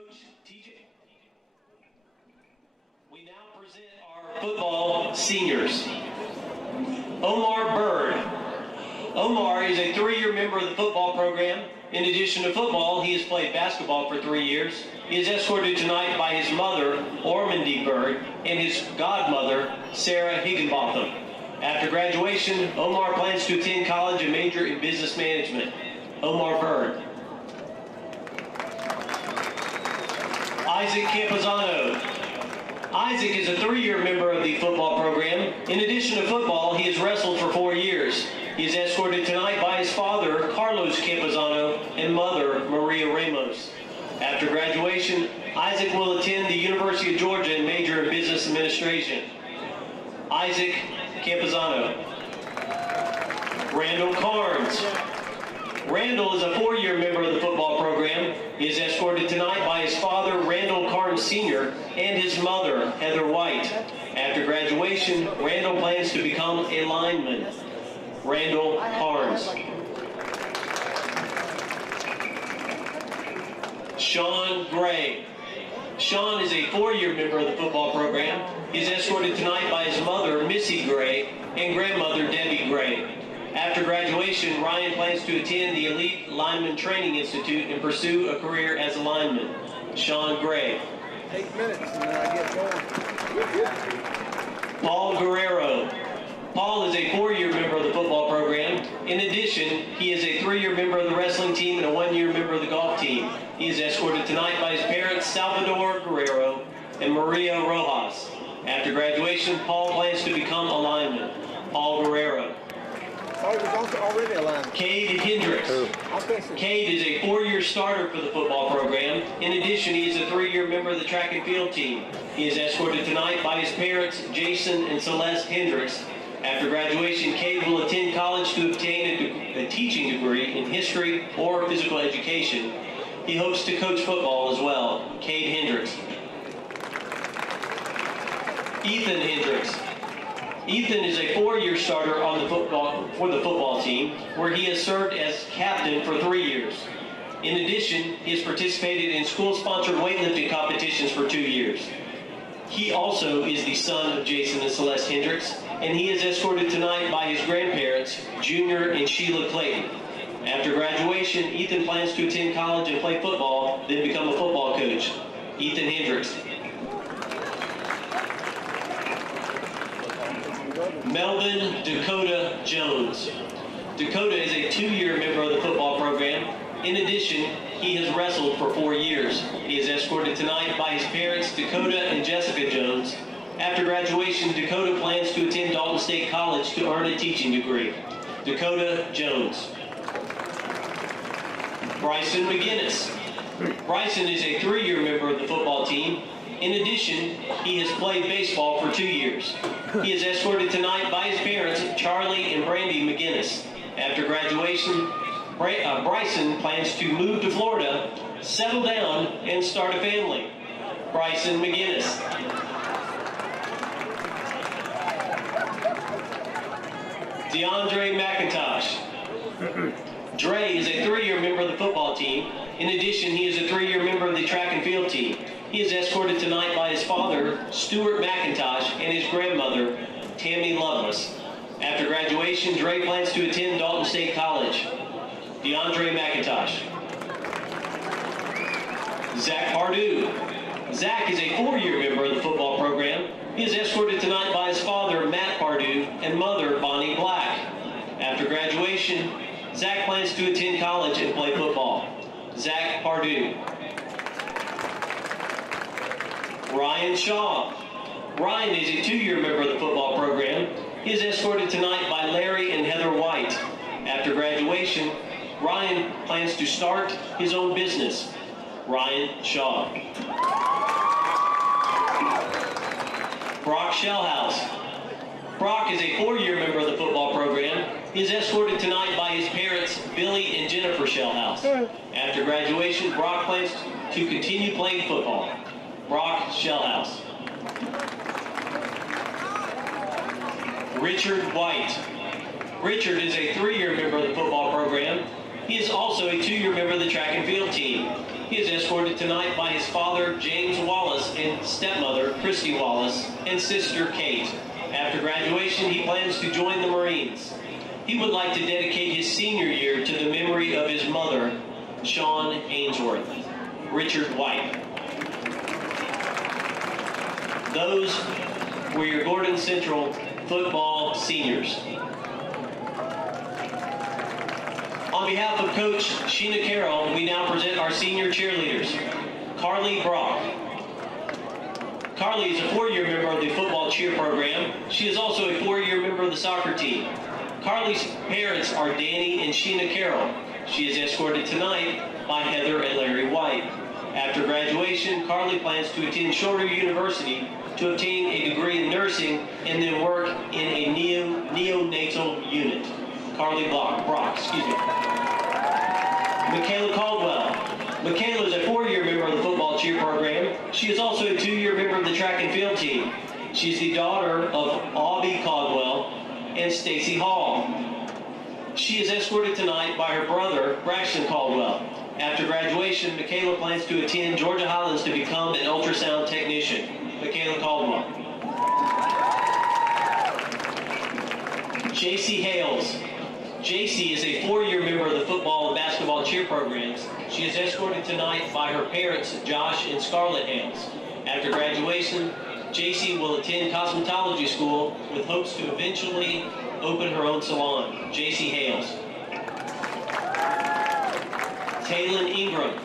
Coach TJ. We now present our football seniors. Omar Bird. Omar is a 3-year member of the football program. In addition to football, he has played basketball for 3 years. He is escorted tonight by his mother, Ormandy Bird, and his godmother, Sarah Higginbotham. After graduation, Omar plans to attend college and major in business management. Omar Bird. Isaac Campuzano. Isaac is a 3-year member of the football program. In addition to football, he has wrestled for 4 years. He is escorted tonight by his father, Carlos Campuzano, and mother, Maria Ramos. After graduation, Isaac will attend the University of Georgia and major in business administration. Isaac Campuzano. Randall Carnes. Randall is a 4-year member of the football program. He is escorted tonight by his father, Randall Carnes Sr., and his mother, Heather White. After graduation, Randall plans to become a lineman. Randall Carnes. Sean Gray. Sean is a 4-year member of the football program. He is escorted tonight by his mother, Missy Gray, and grandmother, Debbie Gray. After graduation, Ryan plans to attend the Elite Lineman Training Institute and pursue a career as a lineman. Sean Gray. 8 minutes and then I get going. Paul Guerrero. Paul is a 4-year member of the football program. In addition, he is a 3-year member of the wrestling team and a 1-year member of the golf team. He is escorted tonight by his parents, Salvador Guerrero and Maria Rojas. After graduation, Paul plans to become a lineman. Paul Guerrero. Oh, he was also already a lineman. Cade Hendricks. Cade is a 4-year starter for the football program. In addition, he is a 3-year member of the track and field team. He is escorted tonight by his parents, Jason and Celeste Hendricks. After graduation, Cade will attend college to obtain a teaching degree in history or physical education. He hopes to coach football as well. Cade Hendricks. Ethan Hendricks. Ethan is a 4-year starter for the football team, where he has served as captain for 3 years. In addition, he has participated in school-sponsored weightlifting competitions for 2 years. He also is the son of Jason and Celeste Hendricks, and he is escorted tonight by his grandparents, Junior and Sheila Clayton. After graduation, Ethan plans to attend college and play football, then become a football coach. Ethan Hendricks. Melvin Dakota Jones. Dakota is a 2-year member of the football program. In addition, he has wrestled for 4 years. He is escorted tonight by his parents, Dakota and Jessica Jones. After graduation, Dakota plans to attend Dalton State College to earn a teaching degree. Dakota Jones. Bryson McGinnis. Bryson is a 3-year member of the football team. In addition, he has played baseball for 2 years. He is escorted tonight by his parents, Charlie and Brandy McGinnis. After graduation, Bryson plans to move to Florida, settle down, and start a family. Bryson McGinnis. DeAndre McIntosh. Dre is a 3-year member of the football team. In addition, he is a 3-year member of the track and field team. He is escorted tonight by his father, Stuart McIntosh, and his grandmother, Tammy Lovelace. After graduation, Dre plans to attend Dalton State College. DeAndre McIntosh. Zach Pardue. Zach is a 4-year member of the football program. He is escorted tonight by his father, Matt Pardue, and mother, Bonnie Black. After graduation, Zach plans to attend college and play football. Zach Pardue. Ryan Shaw. Ryan is a 2-year member of the football program. He is escorted tonight by Larry and Heather White. After graduation, Ryan plans to start his own business. Ryan Shaw. Brock Shellhouse. Brock is a 4-year member of the football program. He is escorted tonight by his parents, Billy and Jennifer Shellhouse. After graduation, Brock plans to continue playing football. Brock Shellhouse. Richard White. Richard is a 3-year member of the football program. He is also a 2-year member of the track and field team. He is escorted tonight by his father, James Wallace, and stepmother, Christy Wallace, and sister, Kate. After graduation, he plans to join the Marines. He would like to dedicate his senior year to the memory of his mother, Sean Ainsworth. Richard White. Those were your Gordon Central football seniors. On behalf of Coach Sheena Carroll, we now present our senior cheerleaders. Carly Brock. Carly is a 4-year member of the football cheer program. She is also a 4-year member of the soccer team. Carly's parents are Danny and Sheena Carroll. She is escorted tonight by Heather and Larry White. After graduation, Carly plans to attend Shorter University to obtain a degree in nursing and then work in a neonatal unit. Carly Brock, Michaela Caldwell. Michaela is a 4-year member of the football cheer program. She is also a 2-year member of the track and field team. She is the daughter of Aubie Caldwell and Stacy Hall. She is escorted tonight by her brother, Braxton Caldwell. After graduation, Michaela plans to attend Georgia Highlands to become an ultrasound technician. Michaela Caldwell. JC Hales. JC is a 4-year member of the football and basketball cheer programs. She is escorted tonight by her parents, Josh and Scarlett Hales. After graduation, JC will attend cosmetology school with hopes to eventually open her own salon. JC Hales. Taylin Ingram.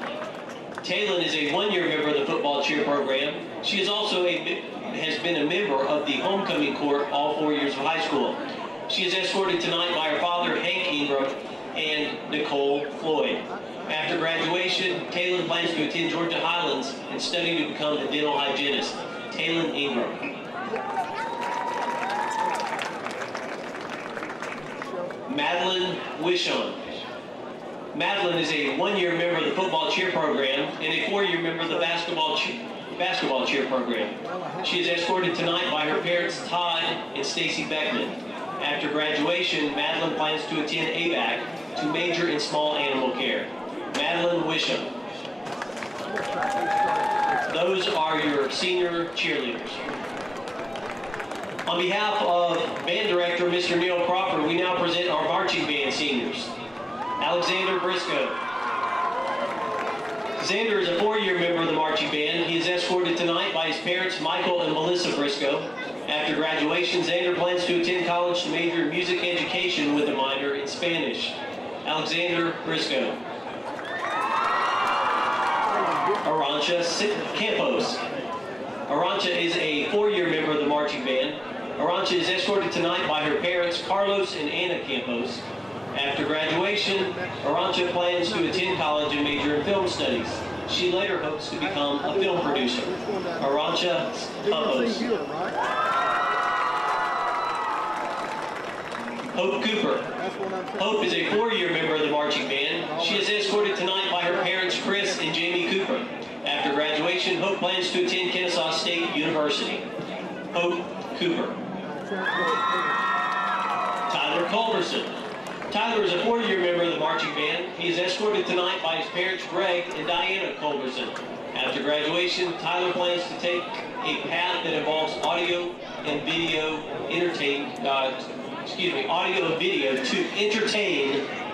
Taylin is a 1-year member of the football cheer program. She is also has been a member of the homecoming court all 4 years of high school. She is escorted tonight by her father, Hank Ingram, and Nicole Floyd. After graduation, Taylin plans to attend Georgia Highlands and study to become a dental hygienist. Taylin Ingram. Madeline Wishon. Madeline is a 1-year member of the football cheer program and a 4-year member of the basketball cheer program. She is escorted tonight by her parents, Todd and Stacy Beckman. After graduation, Madeline plans to attend ABAC to major in small animal care. Madeline Wisham. Those are your senior cheerleaders. On behalf of band director, Mr. Neil Crawford, we now present our marching band seniors. Alexander Briscoe. Xander is a 4-year member of the marching band. He is escorted tonight by his parents, Michael and Melissa Briscoe. After graduation, Xander plans to attend college to major in music education with a minor in Spanish. Alexander Briscoe. Arancha Campos. Arancha is a 4-year member of the marching band. Arancha is escorted tonight by her parents, Carlos and Anna Campos. After graduation, Arancha plans to attend college and major in film studies. She later hopes to become a film producer. Arancha Campos. Hope Cooper. Hope is a 4-year member of the marching band. She is escorted tonight by her parents, Chris and Jamie Cooper. After graduation, Hope plans to attend Kennesaw State University. Hope Cooper. Tyler Culberson. Tyler is a 4-year member of the marching band. He is escorted tonight by his parents, Greg and Diana Culberson. After graduation, Tyler plans to take a path that involves audio and video to entertain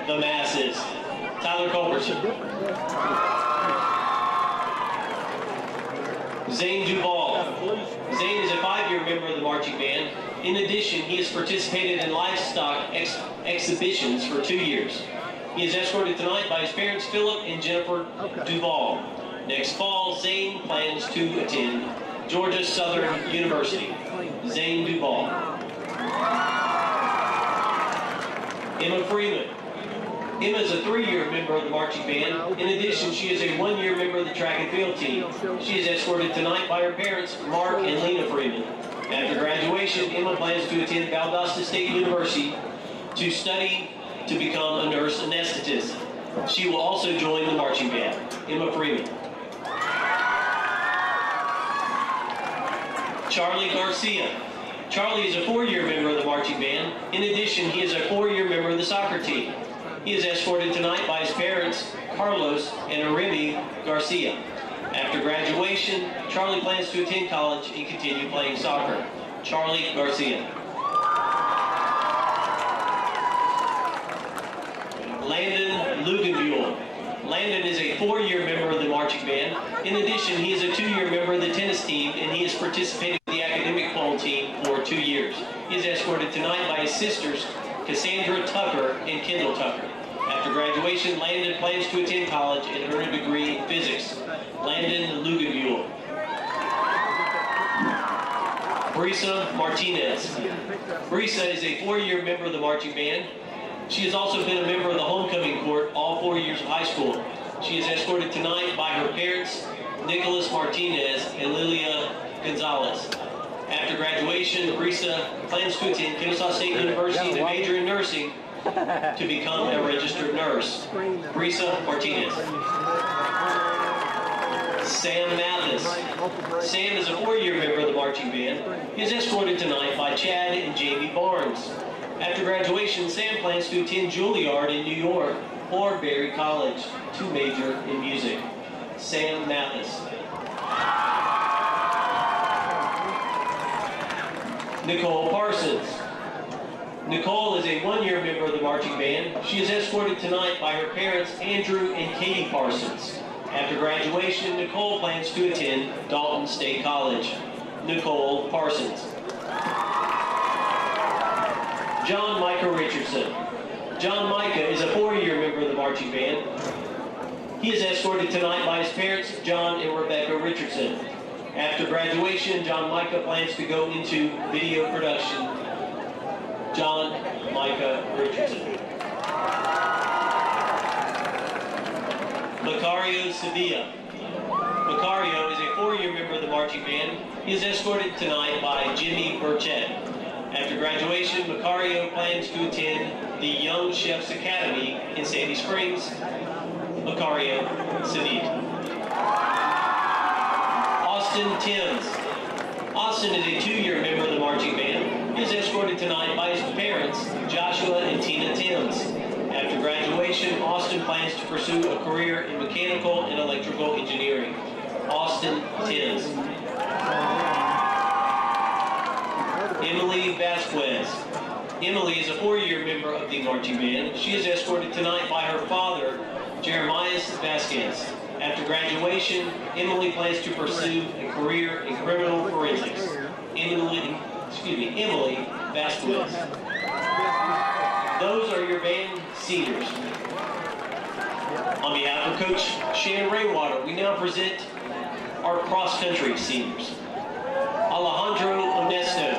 the masses. Tyler Culberson. Zane Duvall. Zane is a 5-year member of the marching band. In addition, he has participated in livestock exhibitions for 2 years. He is escorted tonight by his parents, Philip and Jennifer Duvall. Next fall, Zane plans to attend Georgia Southern University. Zane Duvall. Emma Freeman. Emma is a 3-year member of the marching band. In addition, she is a 1-year member of the track and field team. She is escorted tonight by her parents, Mark and Lena Freeman. After graduation, Emma plans to attend Valdosta State University to study to become a nurse anesthetist. She will also join the marching band. Emma Freeman. Charlie Garcia. Charlie is a 4-year member of the marching band. In addition, he is a 4-year member of the soccer team. He is escorted tonight by his parents, Carlos and Aremi Garcia. After graduation, Charlie plans to attend college and continue playing soccer. Charlie Garcia. Landon Luganbuhl. Landon is a 4-year member of the marching band. In addition, he is a 2-year member of the tennis team, and he has participated in the academic pole team for 2 years. He is escorted tonight by his sisters, Cassandra Tucker and Kendall Tucker. After graduation, Landon plans to attend college and earn a degree in physics. Landon Luganbuhl. Brisa Martinez. Brisa is a 4-year member of the marching band. She has also been a member of the homecoming court all 4 years of high school. She is escorted tonight by her parents, Nicholas Martinez and Lilia Gonzalez. After graduation, Brisa plans to attend Kennesaw State University to major in nursing to become a registered nurse. Brisa Martinez. Sam Mathis. Sam is a 4-year member of the marching band. He is escorted tonight by Chad and Jamie Barnes. After graduation, Sam plans to attend Juilliard in New York or Berry College to major in music. Sam Mathis. Nicole Parsons. Nicole is a 1-year member of the marching band. She is escorted tonight by her parents, Andrew and Katie Parsons. After graduation, Nicole plans to attend Dalton State College. Nicole Parsons. John Micah Richardson. John Micah is a 4-year member of the marching band. He is escorted tonight by his parents, John and Rebecca Richardson. After graduation, John Micah plans to go into video production. John Micah Richardson. Macario Sevilla. Macario is a 4-year member of the marching band. He is escorted tonight by Jimmy Burchett. After graduation, Macario plans to attend the Young Chefs Academy in Sandy Springs. Macario Sevilla. Austin Timms. Austin is a 2-year member of the marching band. He is escorted tonight by his parents, Joshua and Tina Timms. After graduation, Austin plans to pursue a career in mechanical and electrical engineering. Austin Timms. Emily Vasquez. Emily is a 4-year member of the marching band. She is escorted tonight by her father, Jeremias Vasquez. After graduation, Emily plans to pursue a career in criminal forensics. Emily Vasquez. Those are your band seniors. On behalf of Coach Shannon Raywater, we now present our cross-country seniors. Alejandro Onesto.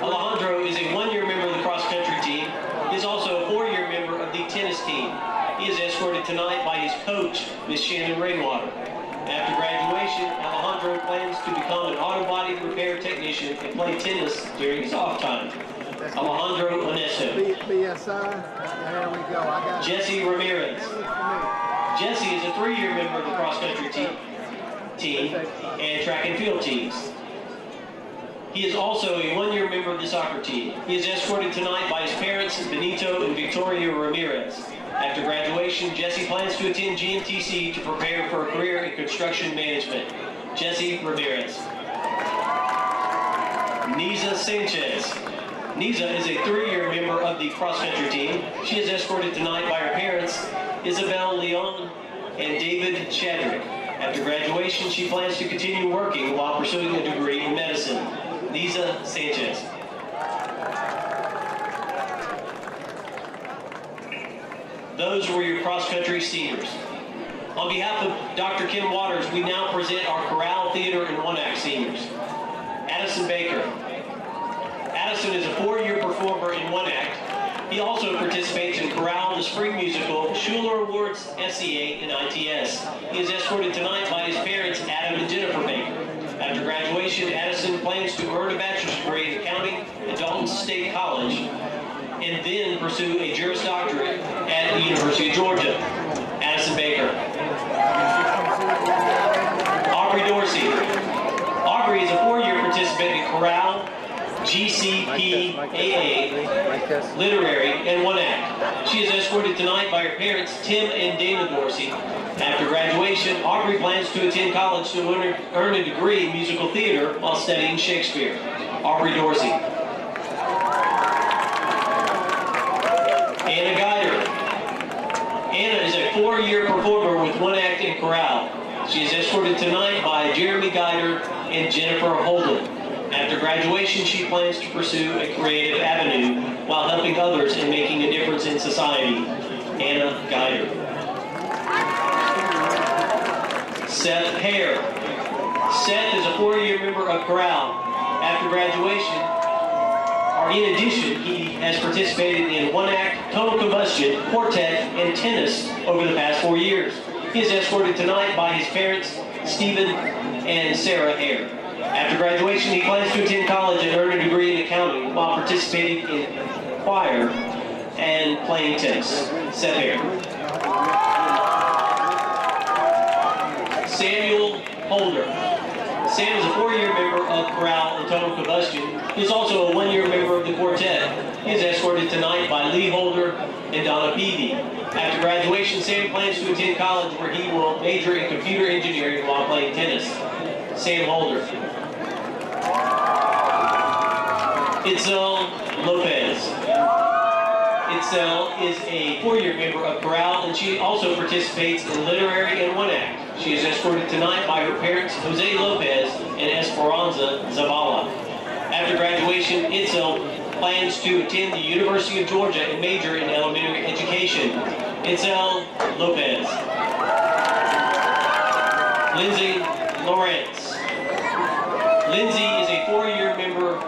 Alejandro is a 1-year member of the cross-country team. He is also a 4-year member of the tennis team. He is escorted tonight by his coach, Miss Shannon Rainwater. After graduation, Alejandro plans to become an auto body repair technician and play tennis during his off time. Alejandro Onesto. BSI, there we go. I got Jesse Ramirez. Jesse is a 3-year member of the cross-country team and track and field teams. He is also a 1-year member of the soccer team. He is escorted tonight by his parents, Benito and Victoria Ramirez. After graduation, Jesse plans to attend GMTC to prepare for a career in construction management. Jesse Ramirez. Niza Sanchez. Niza is a 3-year member of the cross-country team. She is escorted tonight by her parents, Isabel Leon and David Chadrick. After graduation, she plans to continue working while pursuing a degree in medicine. Niza Sanchez. Those were your cross-country seniors. On behalf of Dr. Kim Waters, we now present our chorale, theater, and one-act seniors. Addison Baker. Addison is a 4-year performer in one-act. He also participates in chorale, the spring musical, Schuler Awards, SCA, and ITS. He is escorted tonight by his parents, Adam and Jennifer Baker. After graduation, Addison plans to earn a bachelor's degree in accounting at Dalton State College and then pursue a Juris Doctorate at the University of Georgia. Addison Baker. Aubrey Dorsey. Aubrey is a 4-year participant in chorale, GCPAA, literary, and one-act. She is escorted tonight by her parents, Tim and Dana Dorsey. After graduation, Aubrey plans to attend college to earn a degree in musical theater while studying Shakespeare. Aubrey Dorsey. Anna Guider. Anna is a 4-year performer with one act in chorale. She is escorted tonight by Jeremy Guider and Jennifer Holden. After graduation, she plans to pursue a creative avenue while helping others and making a difference in society. Anna Guider. Seth Hare. Seth is a 4-year member of chorale. After graduation, or in addition, he has participated in one-act, total combustion, quartet, and tennis over the past 4 years. He is escorted tonight by his parents, Stephen and Sarah Hare. After graduation, he plans to attend college and earn a degree in accounting while participating in choir and playing tennis. Seth Hare. Samuel Holder. Sam is a 4-year member of chorale and total combustion. He is also a 1-year member of the quartet. He is escorted tonight by Lee Holder and Donna Peavy. After graduation, Sam plans to attend college where he will major in computer engineering while playing tennis. Sam Holder. Itzel Lopez. Itzel is a 4-year member of chorale, and she also participates in literary and one-act. She is escorted tonight by her parents, Jose Lopez and Esperanza Zavala. After graduation, Itzel plans to attend the University of Georgia and major in elementary education. Itzel Lopez. Lindsay Lawrence. Lindsay is a 4-year member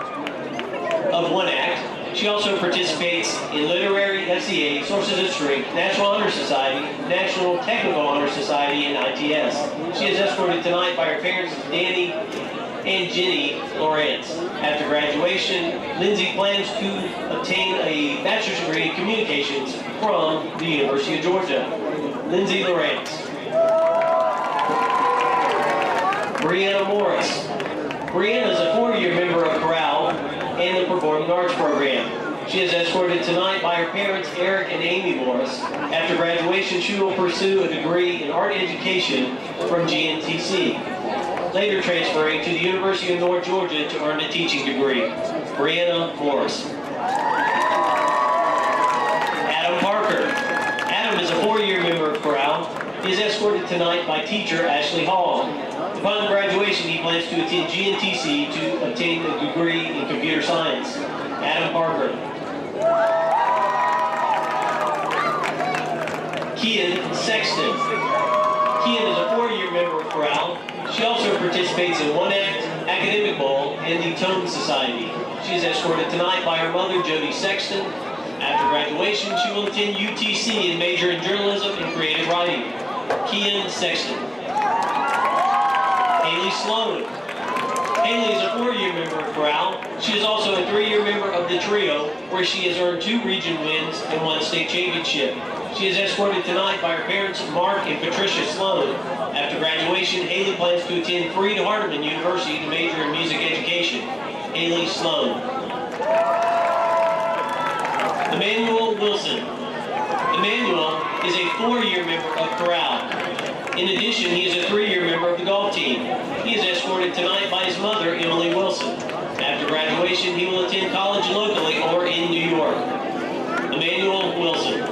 of one act. She also participates in literary, FCA, Sources of Strength, National Honor Society, National Technical Honor Society, and ITS. She is escorted tonight by her parents, Danny and Jenny Lawrence. After graduation, Lindsay plans to obtain a bachelor's degree in communications from the University of Georgia. Lindsay Lawrence. Brianna Morris. Brianna is a 4-year member of chorale and the Performing Arts Program. She is escorted tonight by her parents, Eric and Amy Morris. After graduation, she will pursue a degree in art education from GNTC, later transferring to the University of North Georgia to earn a teaching degree. Brianna Morris. Adam Parker. Adam is a 4-year member of chorale. He is escorted tonight by teacher Ashley Hall. Upon graduation, he plans to attend GNTC to obtain a degree in computer science. Adam Parker. Kian Sexton. Kian is a 4-year member of chorale. She also participates in One Act, Academic Bowl, and the Tone Society. She is escorted tonight by her mother, Jody Sexton. After graduation, she will attend UTC and major in journalism and creative writing. Kian Sexton. Haley Sloan. Haley is a 4-year member of chorale. She is also a 3-year member of the trio, where she has earned 2 region wins and 1 state championship. She is escorted tonight by her parents, Mark and Patricia Sloan. After graduation, Haley plans to attend Freed-Hardeman University to major in music education. Haley Sloan. Emmanuel Wilson. Emmanuel is a 4-year member of chorale. In addition, he is a 3-year member of the golf team. He is escorted tonight by his mother, Emily Wilson. After graduation, he will attend college locally or in New York. Emmanuel Wilson.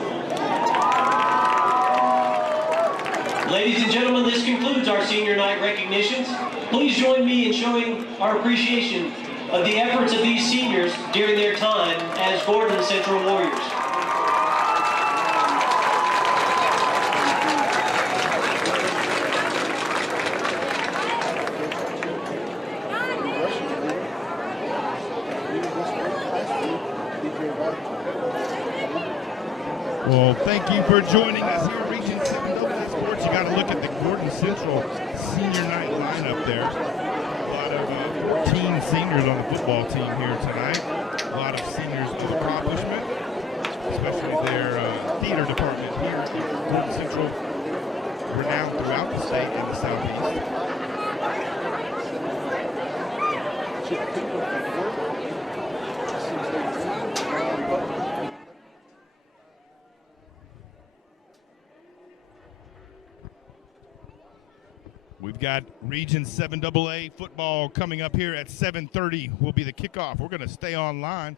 Ladies and gentlemen, this concludes our senior night recognitions. Please join me in showing our appreciation of the efforts of these seniors during their time as Gordon Central Warriors. Well, thank you for joining us here at Region 7 Sports. You got to look at the Gordon Central senior night lineup there. A lot of 14 seniors on the football team here tonight. A lot of seniors of accomplishment, especially their theater department here at Gordon Central, renowned throughout the state and the Southeast. got Region 7AA football coming up here at 7:30 will be the kickoff. We're going to stay online,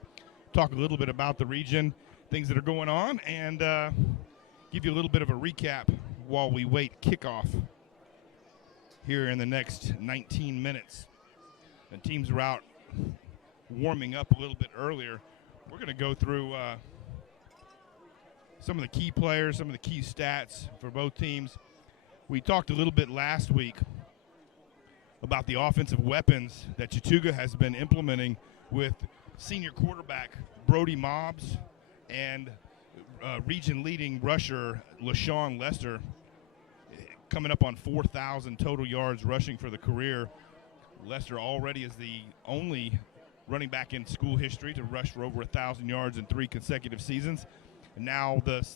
talk a little bit about the region, things that are going on, and give you a little bit of a recap while we wait kickoff here in the next 19 minutes. The teams are out warming up a little bit earlier. We're going to go through some of the key players, some of the key stats for both teams. We talked a little bit last week about the offensive weapons that Chattooga has been implementing with senior quarterback Brody Mobbs and region-leading rusher LaShawn Lester coming up on 4,000 total yards rushing for the career. Lester already is the only running back in school history to rush for over 1,000 yards in 3 consecutive seasons. And now the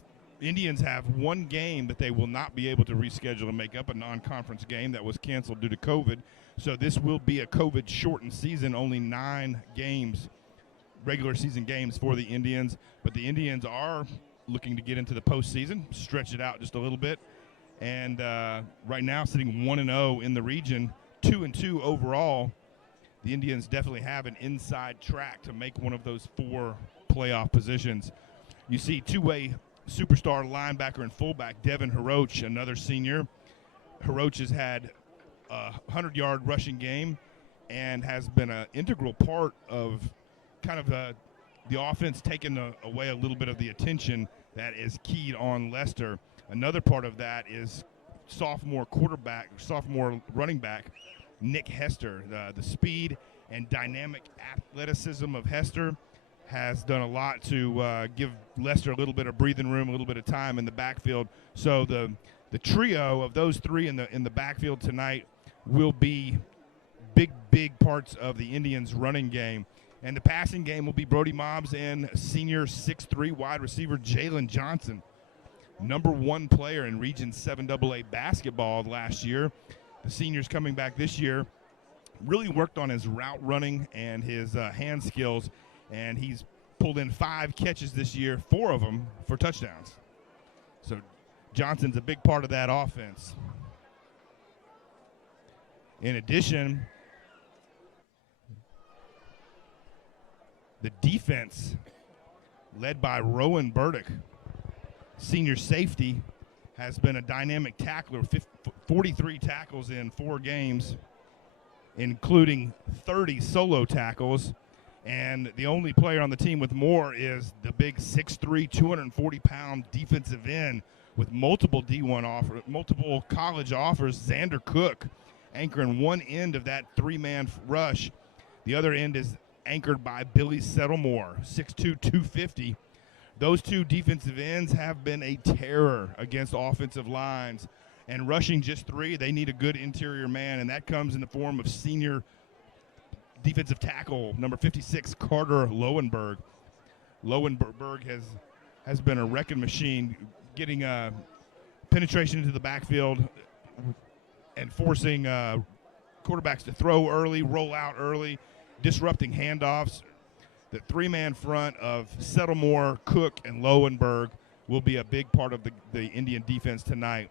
Indians have one game that they will not be able to reschedule and make up, a non-conference game that was canceled due to COVID. So this will be a COVID-shortened season, only 9 games, regular season games for the Indians. But the Indians are looking to get into the postseason, stretch it out just a little bit. And right now sitting 1-0 in the region, 2-2 overall. The Indians definitely have an inside track to make one of those 4 playoff positions. You see two-way superstar linebacker and fullback Devin Haroch, another senior. Haroch has had a 100-yard rushing game and has been an integral part of kind of the offense, taking away a little bit of the attention that is keyed on Lester. Another part of that is sophomore running back Nick Hester. The speed and dynamic athleticism of Hester has done a lot to give Lester a little bit of breathing room, a little bit of time in the backfield. So the trio of those 3 in the backfield tonight will be big parts of the Indians' running game. And the passing game will be Brody Mobbs and senior 6'3" wide receiver Jalen Johnson, number 1 player in Region 7AA basketball last year. The senior's coming back this year, really worked on his route running and his hand skills, and he's pulled in 5 catches this year, 4 of them for touchdowns. So Johnson's a big part of that offense. In addition, the defense, led by Rowan Burdick, senior safety, has been a dynamic tackler, 43 tackles in 4 games, including 30 solo tackles. And the only player on the team with more is the big 6'3", 240-pound defensive end with multiple multiple college offers, Xander Cook, anchoring one end of that 3-man rush. The other end is anchored by Billy Settlemore, 6'2", 250. Those 2 defensive ends have been a terror against offensive lines. And rushing just 3, they need a good interior man, and that comes in the form of senior defensive tackle, number 56, Carter Lowenberg. Lowenberg has been a wrecking machine, getting penetration into the backfield and forcing quarterbacks to throw early, roll out early, disrupting handoffs. The 3-man front of Settlemore, Cook, and Lowenberg will be a big part of the Indian defense tonight.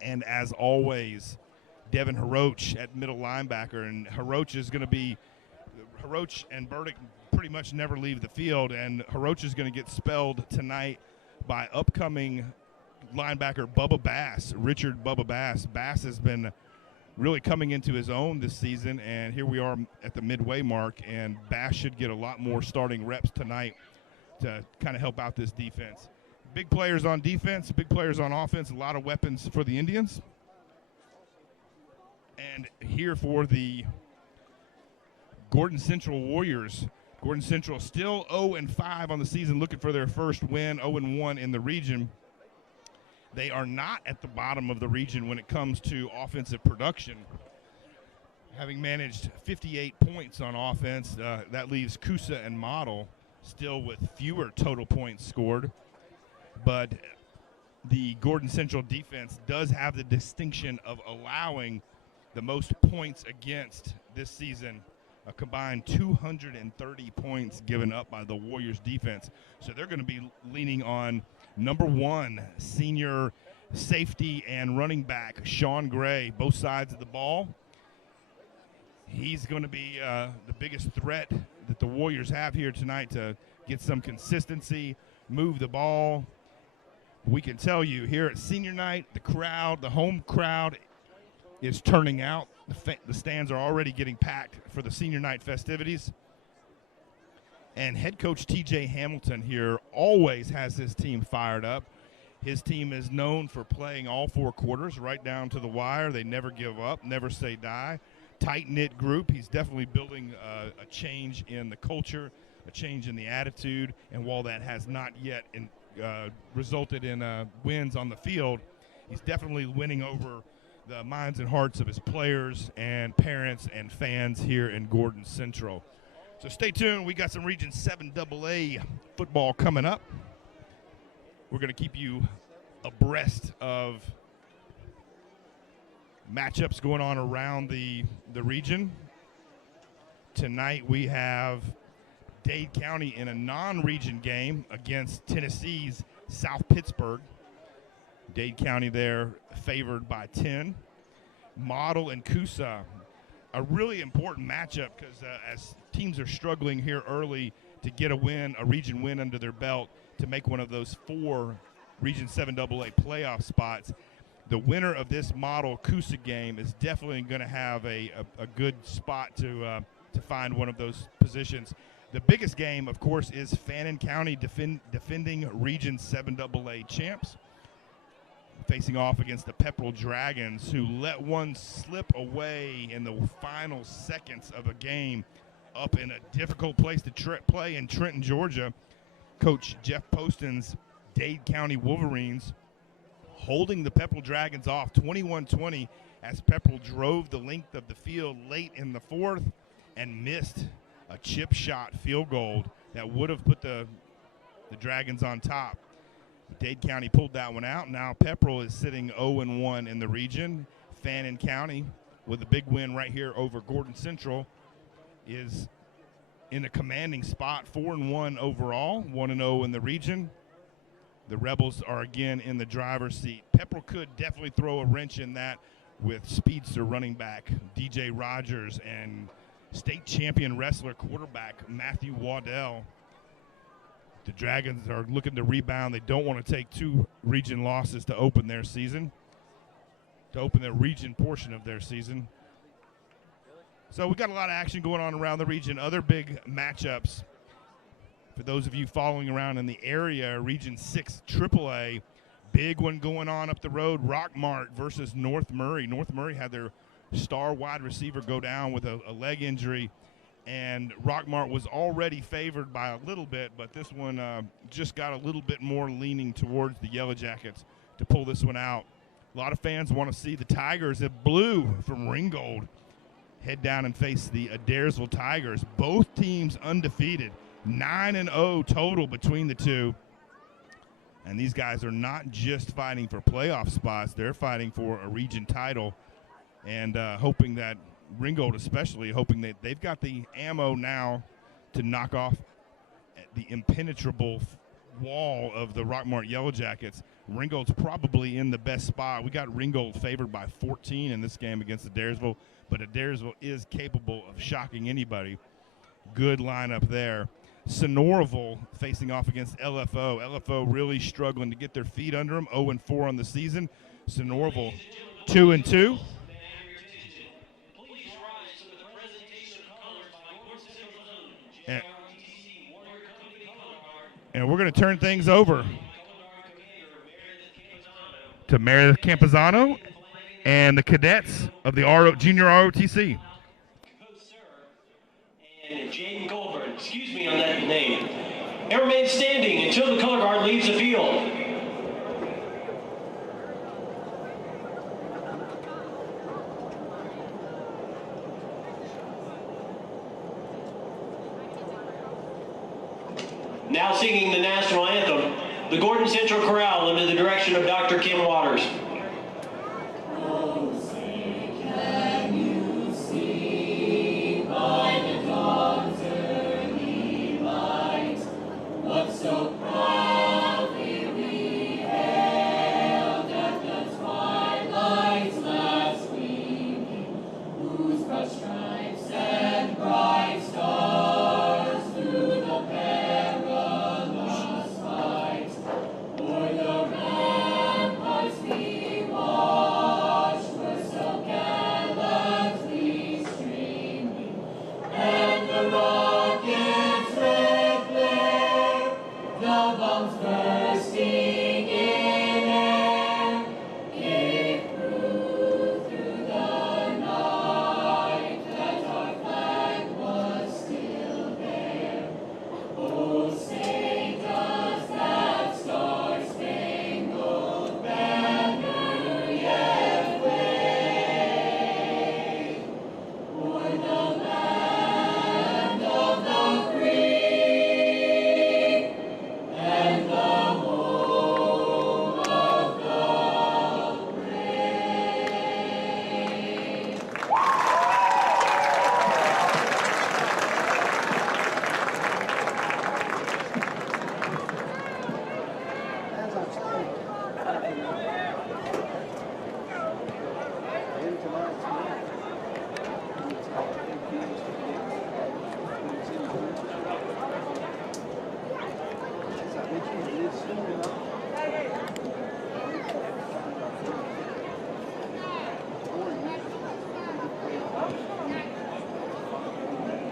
And as always, Devin Haroch at middle linebacker, and Haroch and Burdick pretty much never leave the field, and Haroch is going to get spelled tonight by upcoming linebacker Bubba Bass, Richard Bubba Bass. Bass has been really coming into his own this season, and here we are at the midway mark, and Bass should get a lot more starting reps tonight to kind of help out this defense. Big players on defense, big players on offense, a lot of weapons for the Indians. And here for the Gordon Central Warriors. Gordon Central still 0-5 on the season, looking for their first win, 0-1 in the region. They are not at the bottom of the region when it comes to offensive production. Having managed 58 points on offense, that leaves Coosa and Model still with fewer total points scored. But the Gordon Central defense does have the distinction of allowing the most points against this season, a combined 230 points given up by the Warriors defense. So they're going to be leaning on number 1 senior safety and running back Sean Gray, both sides of the ball. He's going to be the biggest threat that the Warriors have here tonight to get some consistency, move the ball. We can tell you here at senior night, the crowd, the home crowd is turning out. The stands are already getting packed for the senior night festivities. And head coach TJ Hamilton here always has his team fired up. His team is known for playing all 4 quarters right down to the wire. They never give up, never say die. Tight-knit group. He's definitely building a change in the culture, a change in the attitude, and while that has not yet resulted in wins on the field, he's definitely winning over the minds and hearts of his players and parents and fans here in Gordon Central. So stay tuned. We got some Region 7 AA football coming up. We're going to keep you abreast of matchups going on around the region. Tonight we have Dade County in a non-region game against Tennessee's South Pittsburgh. Dade County there favored by 10. Model and Coosa, a really important matchup because as teams are struggling here early to get a win, a region win under their belt to make one of those 4 Region 7 AA playoff spots, the winner of this Model Coosa game is definitely going to have a good spot to find one of those positions. The biggest game, of course, is Fannin County defending Region 7 AA champs, facing off against the Pepperell Dragons, who let one slip away in the final seconds of a game up in a difficult place to play in Trenton, Georgia. Coach Jeff Poston's Dade County Wolverines holding the Pepperell Dragons off 21-20 as Pepperell drove the length of the field late in the 4th and missed a chip shot field goal that would have put the Dragons on top. Dade County pulled that one out. Now Pepperell is sitting 0-1 in the region. Fannin County, with a big win right here over Gordon Central, is in a commanding spot, 4-1 overall, 1-0 in the region. The Rebels are again in the driver's seat. Pepperell could definitely throw a wrench in that with speedster running back DJ Rogers and state champion wrestler quarterback Matthew Waddell. The Dragons are looking to rebound. They don't want to take 2 region losses to open their season, to open their region portion of their season. So we got a lot of action going on around the region. Other big matchups for those of you following around in the area, Region 6 AAA, big one going on up the road, Rockmart versus North Murray. North Murray had their star wide receiver go down with a leg injury, and Rockmart was already favored by a little bit, but this one just got a little bit more leaning towards the Yellow Jackets to pull this one out. A lot of fans want to see the Tigers of blue from Ringgold head down and face the Adairsville Tigers. Both teams undefeated, 9-0 total between the two. And these guys are not just fighting for playoff spots, they're fighting for a region title, and hoping that Ringgold especially, hoping that they've got the ammo now to knock off the impenetrable wall of the Rockmart Yellow Jackets. Ringgold's probably in the best spot. We got Ringgold favored by 14 in this game against Adairsville, but Adairsville is capable of shocking anybody. Good lineup there. Sonoraville facing off against LFO. LFO really struggling to get their feet under them, 0-4 on the season. Sonoraville 2-2. And we're going to turn things over to Meredith Campazano and the cadets of the Junior ROTC. And Jaden Goldberg, excuse me on that name. And remain standing until the color guard leaves the field. Now singing the national anthem, the Gordon Central Chorale under the direction of Dr. Kim Waters. So proudly we hailed at the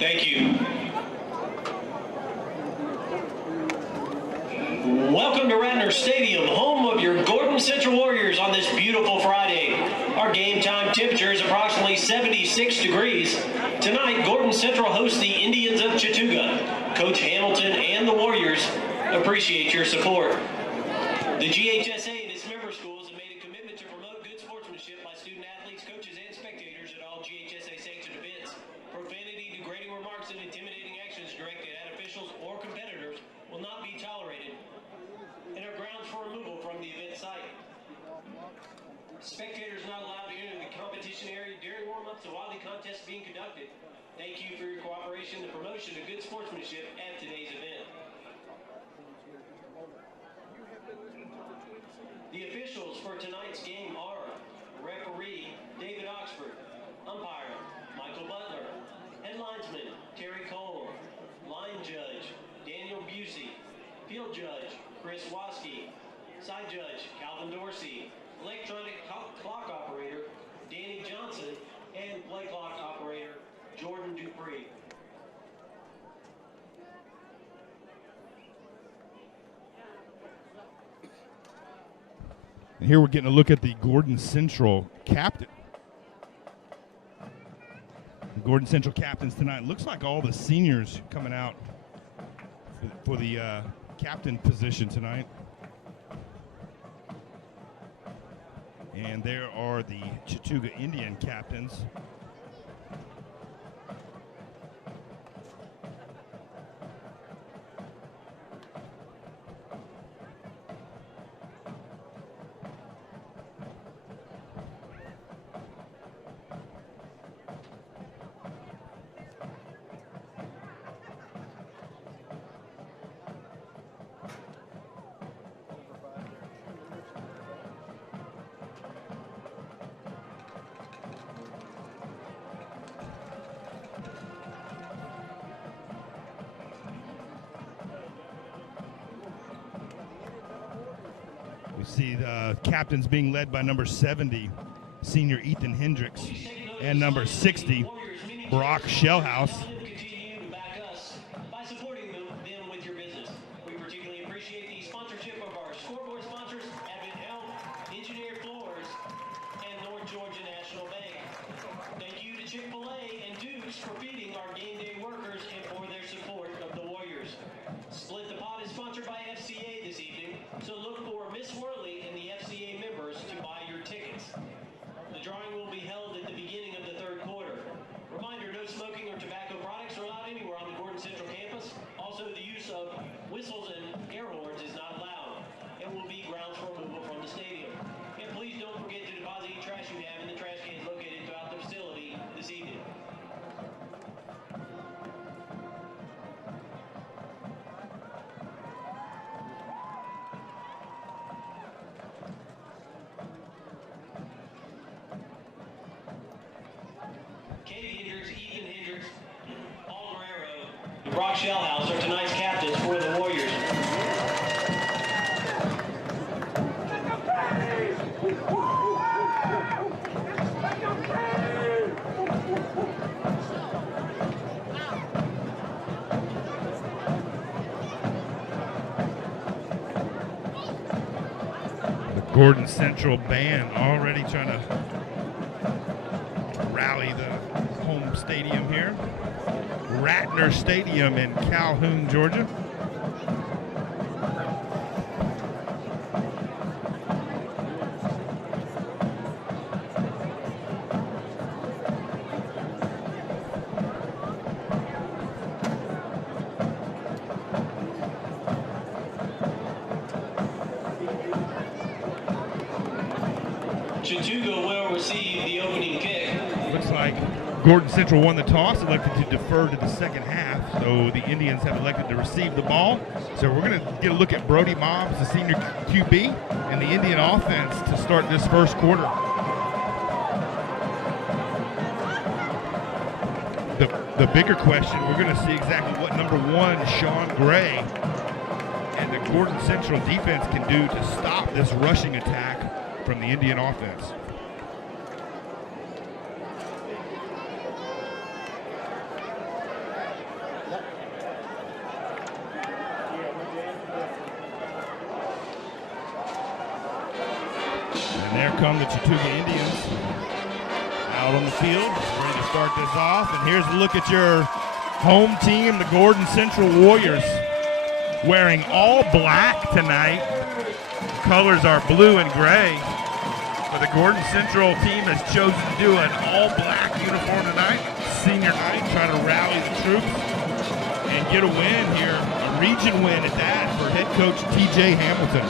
Thank you. Welcome to Radnor Stadium, home of your Gordon Central Warriors on this beautiful Friday. Our game time temperature is approximately 76 degrees. Tonight, Gordon Central hosts the Indians of Chattooga. Coach Hamilton and the Warriors appreciate your support. The GHSA and its member schools have made a commitment to promote good sportsmanship by student athletes, coaches, and spectators at all GHSA sanctioned events. Profanity, degrading remarks, and intimidating actions directed at officials or competitors will not be tolerated and are grounds for removal from the event site. Spectators are not allowed to enter the competition area during warm-ups and while the contest is being conducted. Thank you for your cooperation in the promotion of good sportsmanship at today's event. The officials for tonight's game are referee David Oxford, umpire Michael Butler, head linesman Terry Cole, line judge Daniel Busey, field judge Chris Waskey, side judge Calvin Dorsey, electronic clock operator Danny Johnson, and play clock operator Jordan Dupree. And here we're getting a look at the Gordon Central captain. The Gordon Central captains tonight. Looks like all the seniors coming out for the captain position tonight. And there are the Chattooga Indian captains. We see the captains being led by number 70, senior Ethan Hendricks, and number 60, Brock Shellhouse. The drawing will be held at the beginning of the third quarter. Reminder, no smoking or tobacco products Brock Shellhouse are tonight's captains for the Warriors. Gordon Central band already trying to rally the home stadium here. Ratner Stadium in Calhoun, Georgia. Chattooga will receive the opening kick. Looks like Gordon Central won the toss, elected to defer to the second half, so the Indians have elected to receive the ball. So we're going to get a look at Brody Mobbs, the senior QB, and the Indian offense to start this first quarter. The bigger question, we're going to see exactly what number 1, Sean Gray, and the Gordon Central defense can do to stop this rushing attack from the Indian offense. And there come the Chattooga Indians out on the field, ready to start this off. And here's a look at your home team, the Gordon Central Warriors, wearing all black tonight. Colors are blue and gray, but the Gordon Central team has chosen to do an all-black uniform tonight, senior night, trying to rally the troops and get a win here, a region win at that for head coach TJ Hamilton.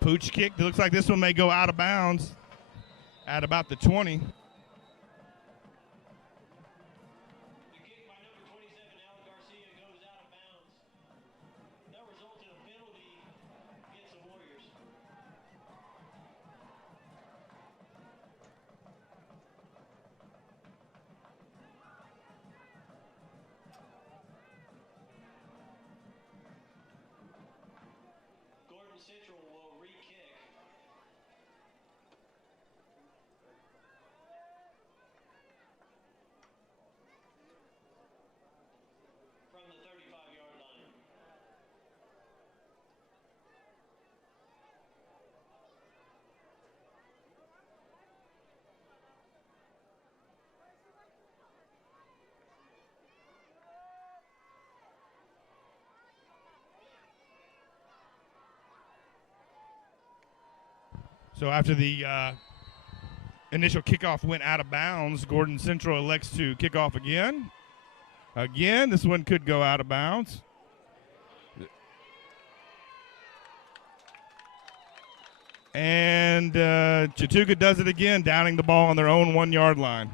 Pooch kick. It looks like this one may go out of bounds at about the 20. The kick by number 27, Alan Garcia, goes out of bounds. That resulted in a penalty against the Warriors. Gordon Central will re-kick. From the 35-yard line. So after the initial kickoff went out of bounds, Gordon Central elects to kick off again. Again, this one could go out of bounds. And Chattooga does it again, downing the ball on their own 1-yard line.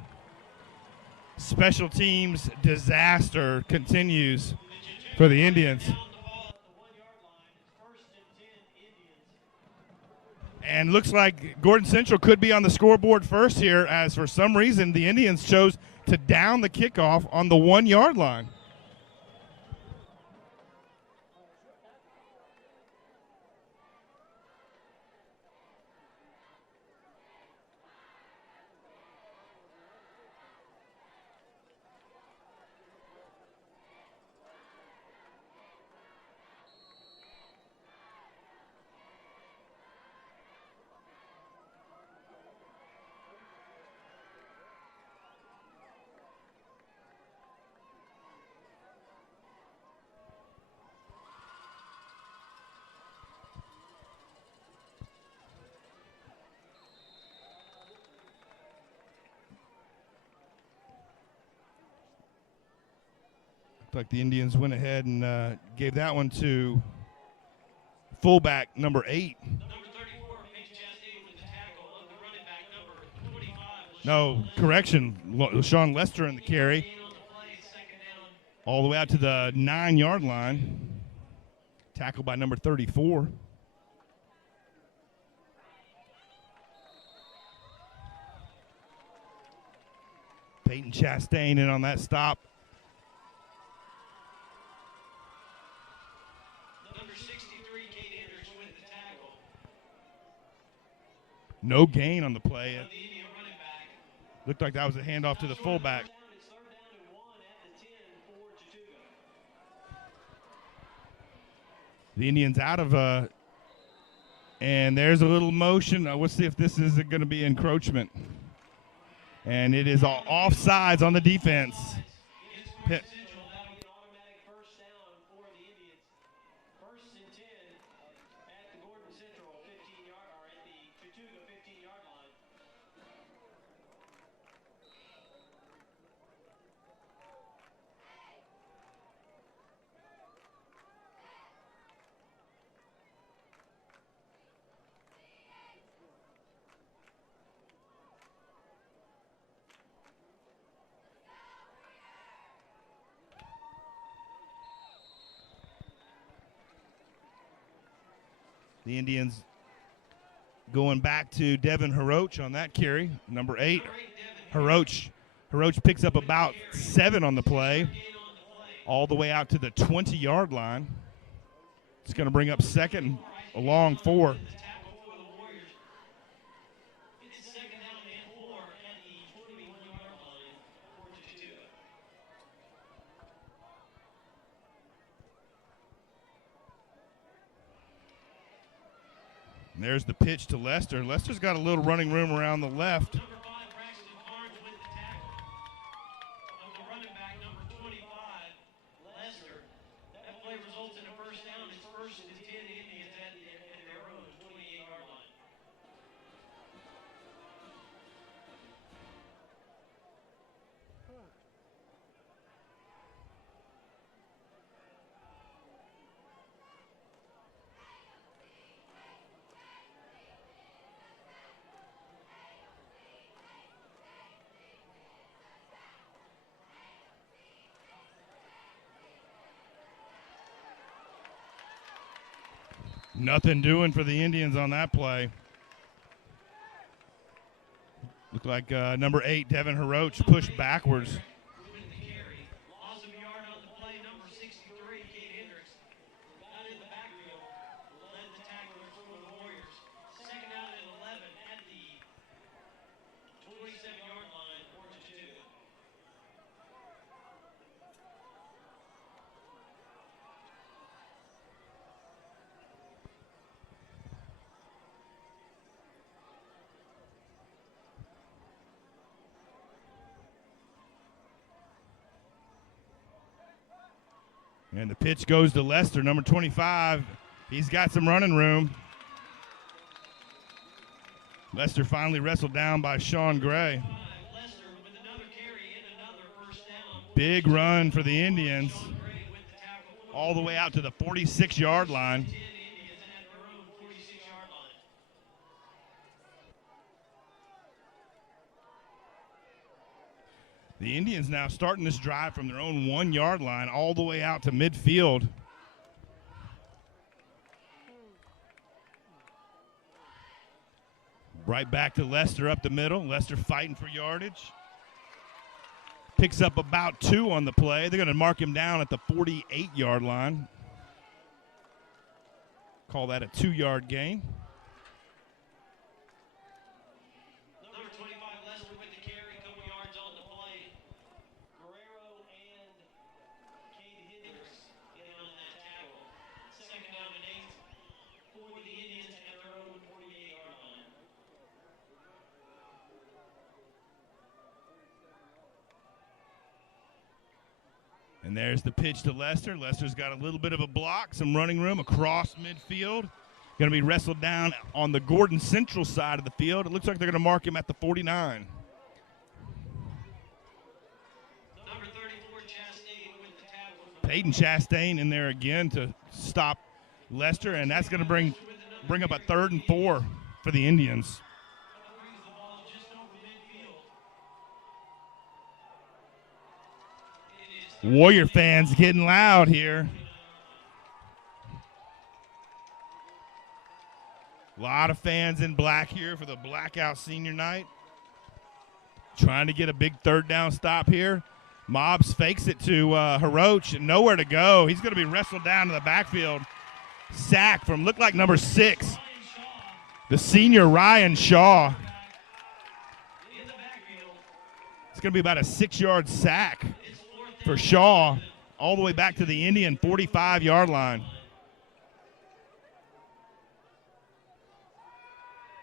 Special teams disaster continues for the Indians. And looks like Gordon Central could be on the scoreboard first here, as for some reason the Indians chose to down the kickoff on the 1 yard line. Like the Indians went ahead and gave that one to fullback number 8. Number 34, Paige Chastain with the tackle of the running back, number 25. No, correction. Sean Lester in the carry. All the way out to the 9 yard line. Tackled by number 34. Peyton Chastain in on that stop. No gain on the play. Looked like that was a handoff to the fullback. The Indians out of and there's a little motion. We'll see if this is going to be encroachment. And it is all offsides on the defense. Pitt. The Indians going back to Devin Haroch on that carry, number 8. Haroch picks up about 7 on the play, all the way out to the 20-yard line. It's going to bring up second, a long 4. And there's the pitch to Lester. Lester's got a little running room around the left. Nothing doing for the Indians on that play. Looked like number 8, Devin Haroch, pushed backwards. And the pitch goes to Lester, number 25. He's got some running room. Lester finally wrestled down by Sean Gray. Big run for the Indians. All the way out to the 46-yard line. The Indians now starting this drive from their own 1-yard line all the way out to midfield. Right back to Lester up the middle. Lester fighting for yardage. Picks up about 2 on the play. They're going to mark him down at the 48-yard line. Call that a 2-yard gain. Number 25, Lester with the carry, couple yards on the play. Guerrero and Cade Hendricks in on that tackle. Second down and 8 for the Indians at their own 48-yard line. And there's the pitch to Lester. Lester's got a little bit of a block, some running room across midfield. Going to be wrestled down on the Gordon Central side of the field. It looks like they're going to mark him at the 49. Number 34, Chastain with the tackle. Peyton Chastain in there again to stop Lester, and that's going to bring up a 3rd and 4 for the Indians. Warrior fans getting loud here. A lot of fans in black here for the Blackout Senior Night. Trying to get a big 3rd down stop here. Mobbs fakes it to Hiroch, and nowhere to go. He's going to be wrestled down to the backfield. Sack from, looked like number 6, the senior Ryan Shaw. It's going to be about a 6-yard sack for Shaw, all the way back to the Indian 45-yard line.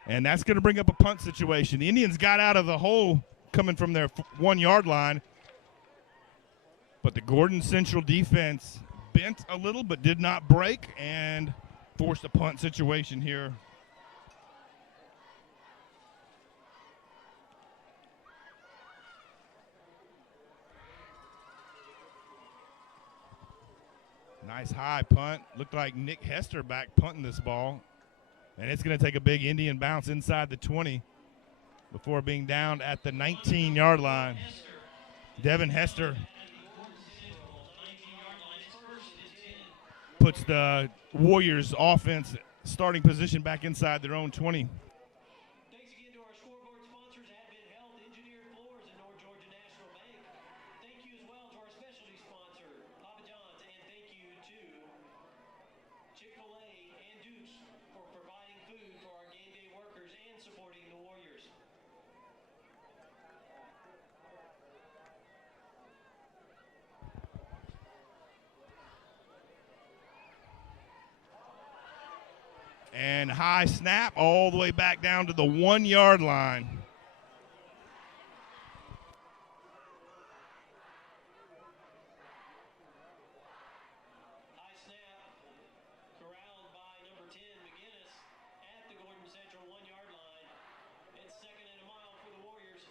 And that's going to bring up a punt situation. The Indians got out of the hole coming from their 1-yard line, but the Gordon Central defense bent a little but did not break and forced a punt situation here. Nice high punt. Looked like Nick Hester back punting this ball. And it's going to take a big Indian bounce inside the 20 before being down at the 19-yard line. Devin Hester puts the Warriors offense starting position back inside their own 20. Thanks again to our scoreboard sponsors, Advent Health, Engineered Floors, and North Georgia National Bank. Thank you as well to our specialty sponsor, Papa John's, and thank you to Chick-fil-A and Duke's for providing food for our game day workers and supporting the Warriors. And high snap all the way back down to the 1-yard line. High snap, corralled by number 10, McGinnis, at the Gordon Central 1-yard line. It's 2nd and a mile for the Warriors.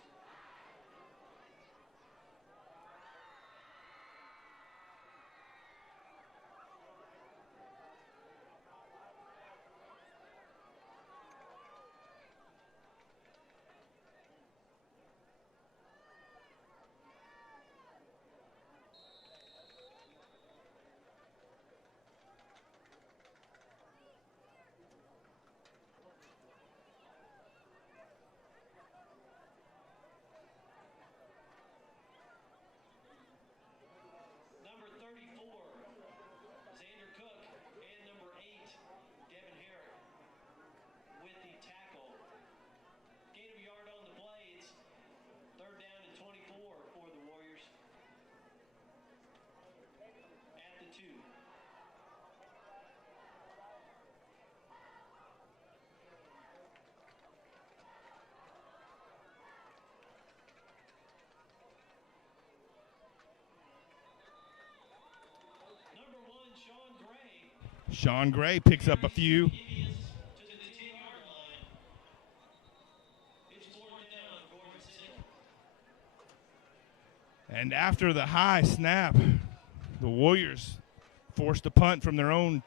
Number 34, Xander Cook, and number 8, Devin Herrick with the tackle. Gain of a yard on the play. It's 3rd down and 24 for the Warriors at the 2. Number 1, Sean Gray. Sean Gray picks up a few. Indians to the 10-yard line. It's 4th down, Gordon Central. And after the high snap, the Warriors forced a punt from their own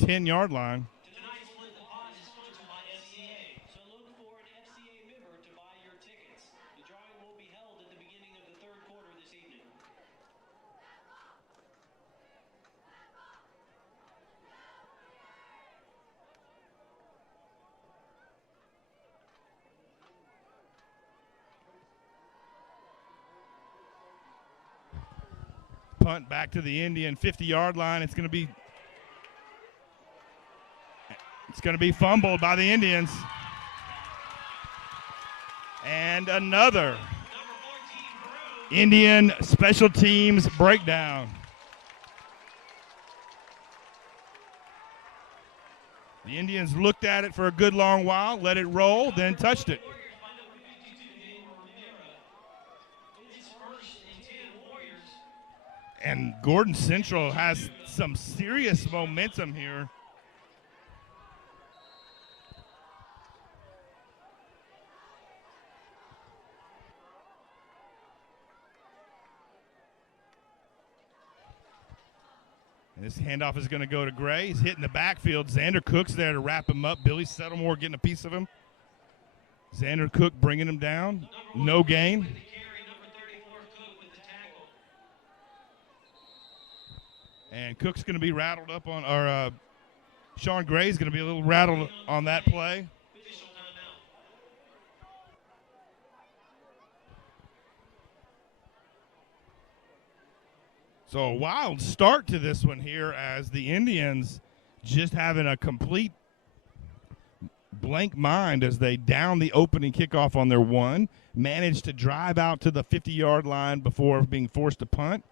10-yard line. Tonight's Split the Pot is sponsored by FCA, so look for an FCA member to buy your tickets. The drawing will be held at the beginning of the 3rd quarter this evening. punt back to the Indian 50-yard line. It's going to be fumbled by the Indians. And another Indian special teams breakdown. The Indians looked at it for a good long while, let it roll, then touched it. And Gordon Central has some serious momentum here. And this handoff is going to go to Gray. He's hitting the backfield. Xander Cook's there to wrap him up. Billy Settlemore getting a piece of him. Xander Cook bringing him down. No gain. And Cook's going to be rattled up on, or Sean Gray's going to be a little rattled on that play. So a wild start to this one here as the Indians just having a complete blank mind as they down the opening kickoff on their one, managed to drive out to the 50-yard line before being forced to punt.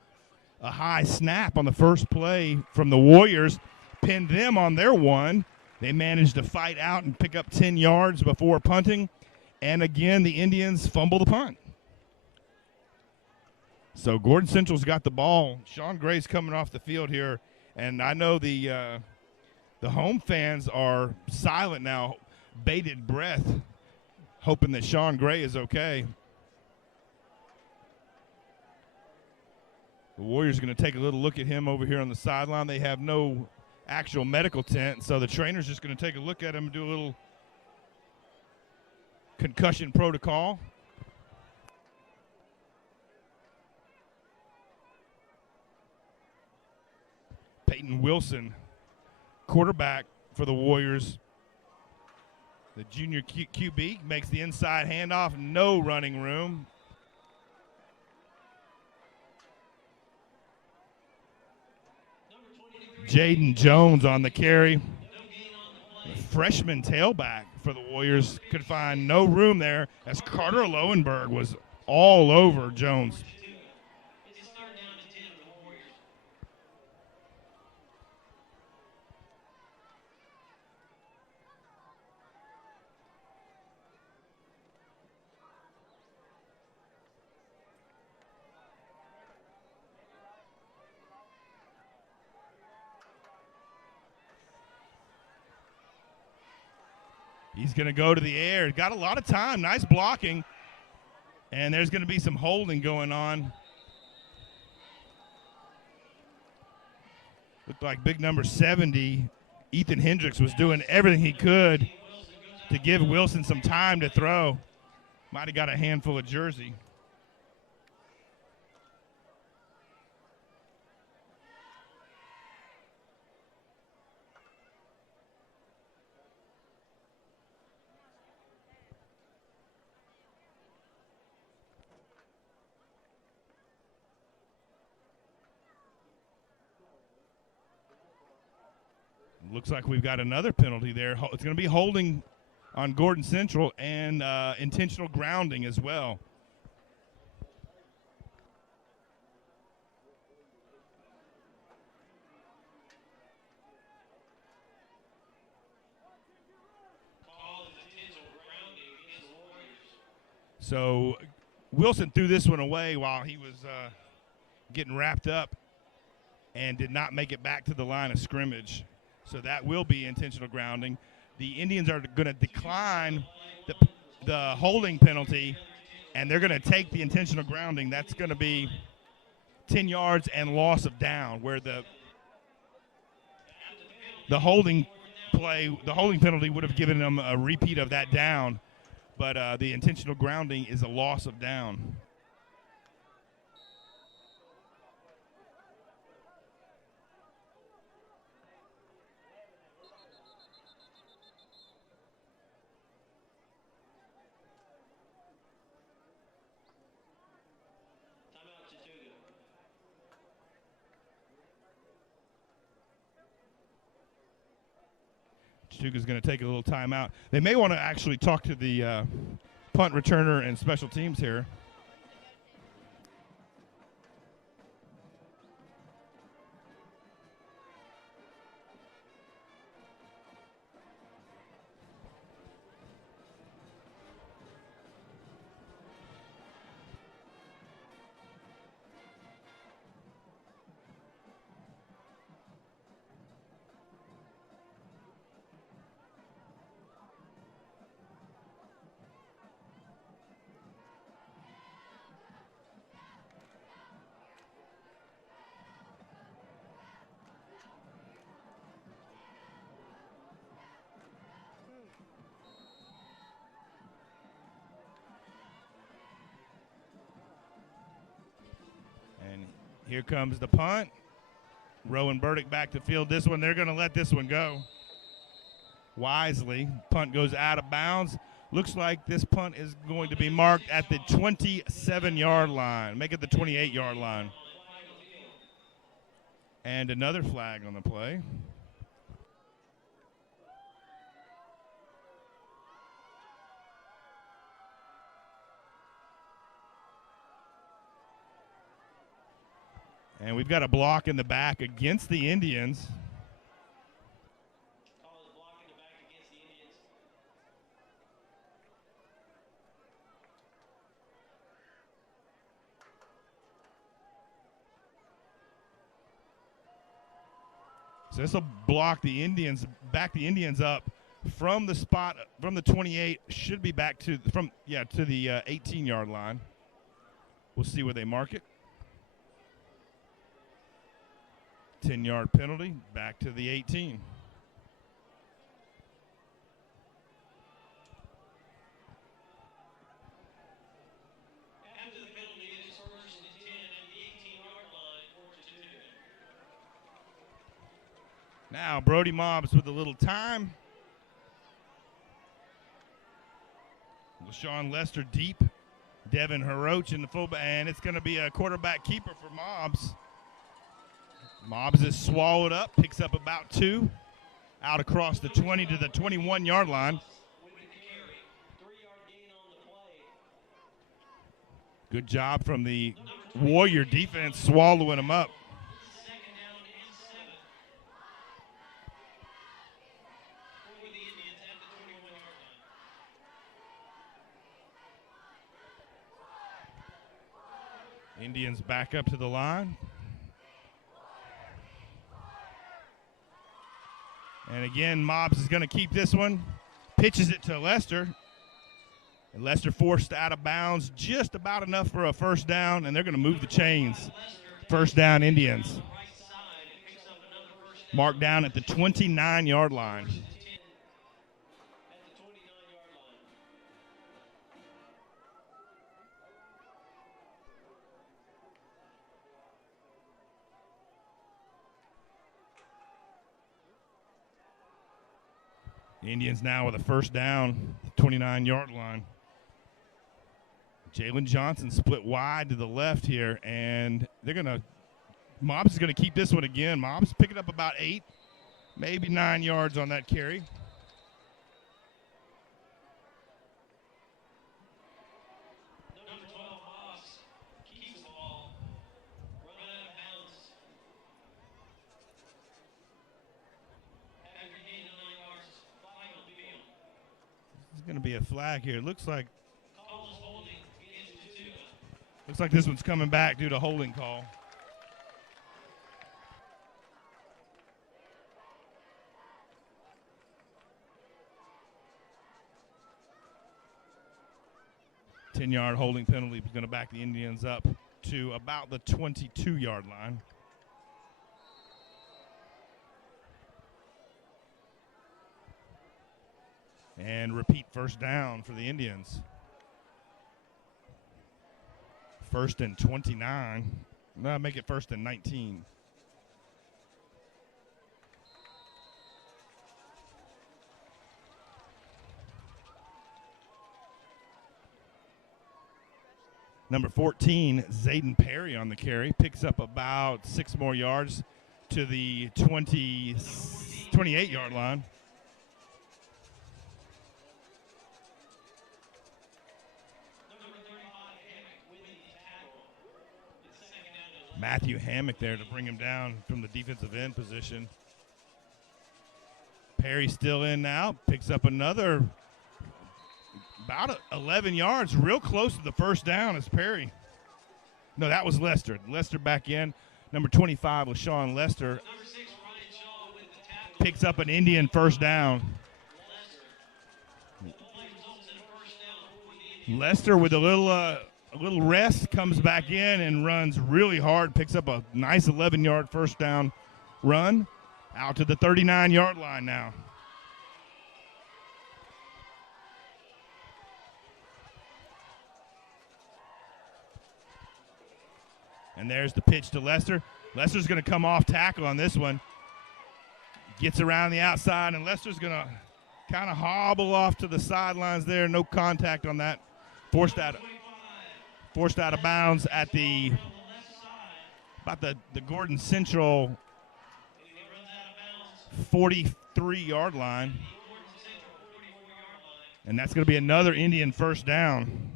A high snap on the first play from the Warriors pinned them on their one. They managed to fight out and pick up 10 yards before punting. And again, the Indians fumble the punt. So Gordon Central's got the ball. Sean Gray's coming off the field here. And I know the home fans are silent now, bated breath, hoping that Sean Gray is okay. The Warriors are going to take a little look at him over here on the sideline. They have no actual medical tent, so the trainer's just going to take a look at him and do a little concussion protocol. Peyton Wilson, quarterback for the Warriors. The junior QB makes the inside handoff, no running room. Jaden Jones on the carry. The freshman tailback for the Warriors could find no room there as Carter Lowenberg was all over Jones. He's going to go to the air. Got a lot of time. Nice blocking. And there's going to be some holding going on. Looked like big number 70, Ethan Hendricks, was doing everything he could to give Wilson some time to throw. Might have got a handful of jersey. Looks like we've got another penalty there. It's going to be holding on Gordon Central and intentional grounding as well. So Wilson threw this one away while he was getting wrapped up and did not make it back to the line of scrimmage. So that will be intentional grounding. The Indians are going to decline the holding penalty, and they're going to take the intentional grounding. That's going to be 10 yards and loss of down, where the holding penalty would have given them a repeat of that down, but the intentional grounding is a loss of down. Chattooga's going to take a little time out. They may want to actually talk to the punt returner and special teams here. Here comes the punt. Rowan Burdick back to field this one. They're going to let this one go wisely. Punt goes out of bounds. Looks like this punt is going to be marked at the 27-yard line. Make it the 28-yard line. And another flag on the play. And we've got a block in the back against the Indians. So this will block the Indians, back the Indians up from the spot, from the 28, should be back to, to the 18-yard line. We'll see where they mark it. 10-yard penalty, back to the 18. After the penalty, it is first and 10 at the 18-yard line for Chattooga. Now Brody Mobbs with a little time. LaShawn Lester deep. Devin Heroach in the fullback, and it's going to be a quarterback keeper for Mobbs. Mobbs is swallowed up, picks up about 2, out across the 20 to the 21-yard line. Good job from the Warrior defense swallowing him up. Indians back up to the line. And again, Mobbs is going to keep this one. Pitches it to Lester. And Lester forced out of bounds, just about enough for a first down, and they're going to move the chains. First down, Indians. Marked down at the 29-yard line. Indians now with a first down, 29-yard line. Jalen Johnson split wide to the left here, and they're going to – Mobbs is going to keep this one again. Mobbs picking up about 8, maybe 9 yards on that carry. Number 12, Mobbs, keeps the ball. Run out of bounds. After gain of 9 yards, flag on the field. There's going to be a flag here. Looks like this one's coming back due to holding call. Ten-yard holding penalty is going to back the Indians up to about the 22-yard line. And repeat first down for the Indians. First and 29. No, make it first and 19. Number 14, Zayden Perry on the carry. Picks up about 6 more yards to the 28-yard line. Matthew Hammock there to bring him down from the defensive end position. Perry still in now, picks up another about 11 yards, real close to the first down as Perry. No, that was Lester. Lester back in. Number 25 was Sean Lester. Picks up an Indian first down. Lester with a little rest comes back in and runs really hard, picks up a nice 11-yard first down run out to the 39-yard line now. And there's the pitch to Lester. Lester's going to come off tackle on this one. Gets around the outside, and Lester's going to kind of hobble off to the sidelines there. No contact on that. Forced out of bounds at about the Gordon Central 43-yard line. And that's going to be another Indian first down.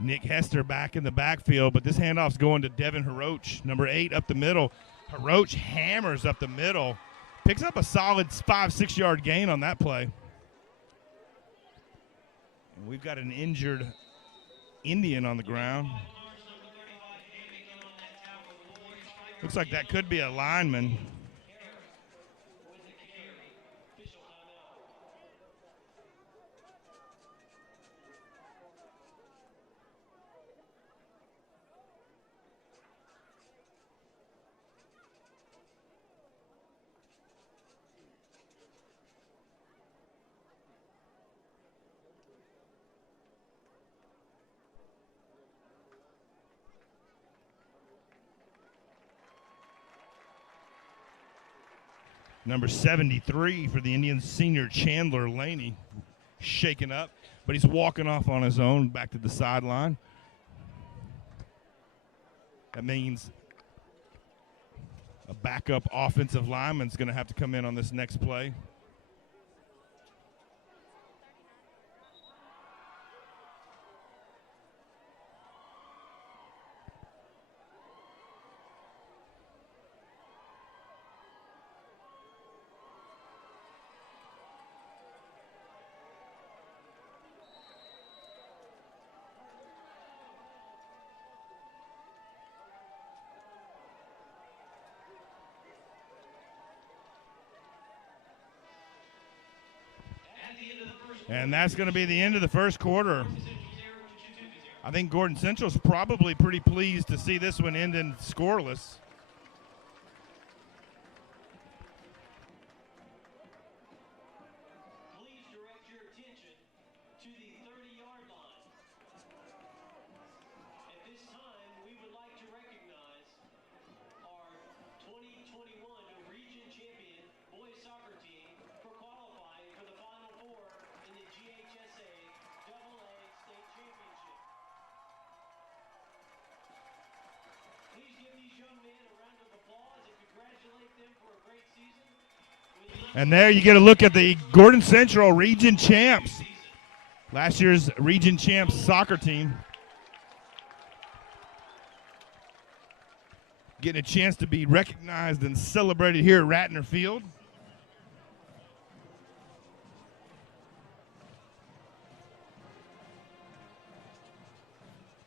Nick Hester back in the backfield, but this handoff's going to Devin Haroch, number 8 up the middle. Haroch hammers up the middle. Picks up a solid 5-6 yard gain on that play. And we've got an injured Indian on the ground. Looks like that could be a lineman. Number 73 for the Indians, senior Chandler Laney, shaken up, but he's walking off on his own back to the sideline. That means a backup offensive lineman's going to have to come in on this next play. And that's going to be the end of the first quarter. I think Gordon Central's probably pretty pleased to see this one end in scoreless. Please direct your attention to the 30-yard line. At this time, we would like to recognize our 2021 region champion boys soccer team for qualifying for the Final Four in the GHSA AA State Championship. Please give these young men a round of applause and congratulate them for a great season. And there you get a look at the Gordon Central region champs. Last year's region champs soccer team. Getting a chance to be recognized and celebrated here at Ratner Field.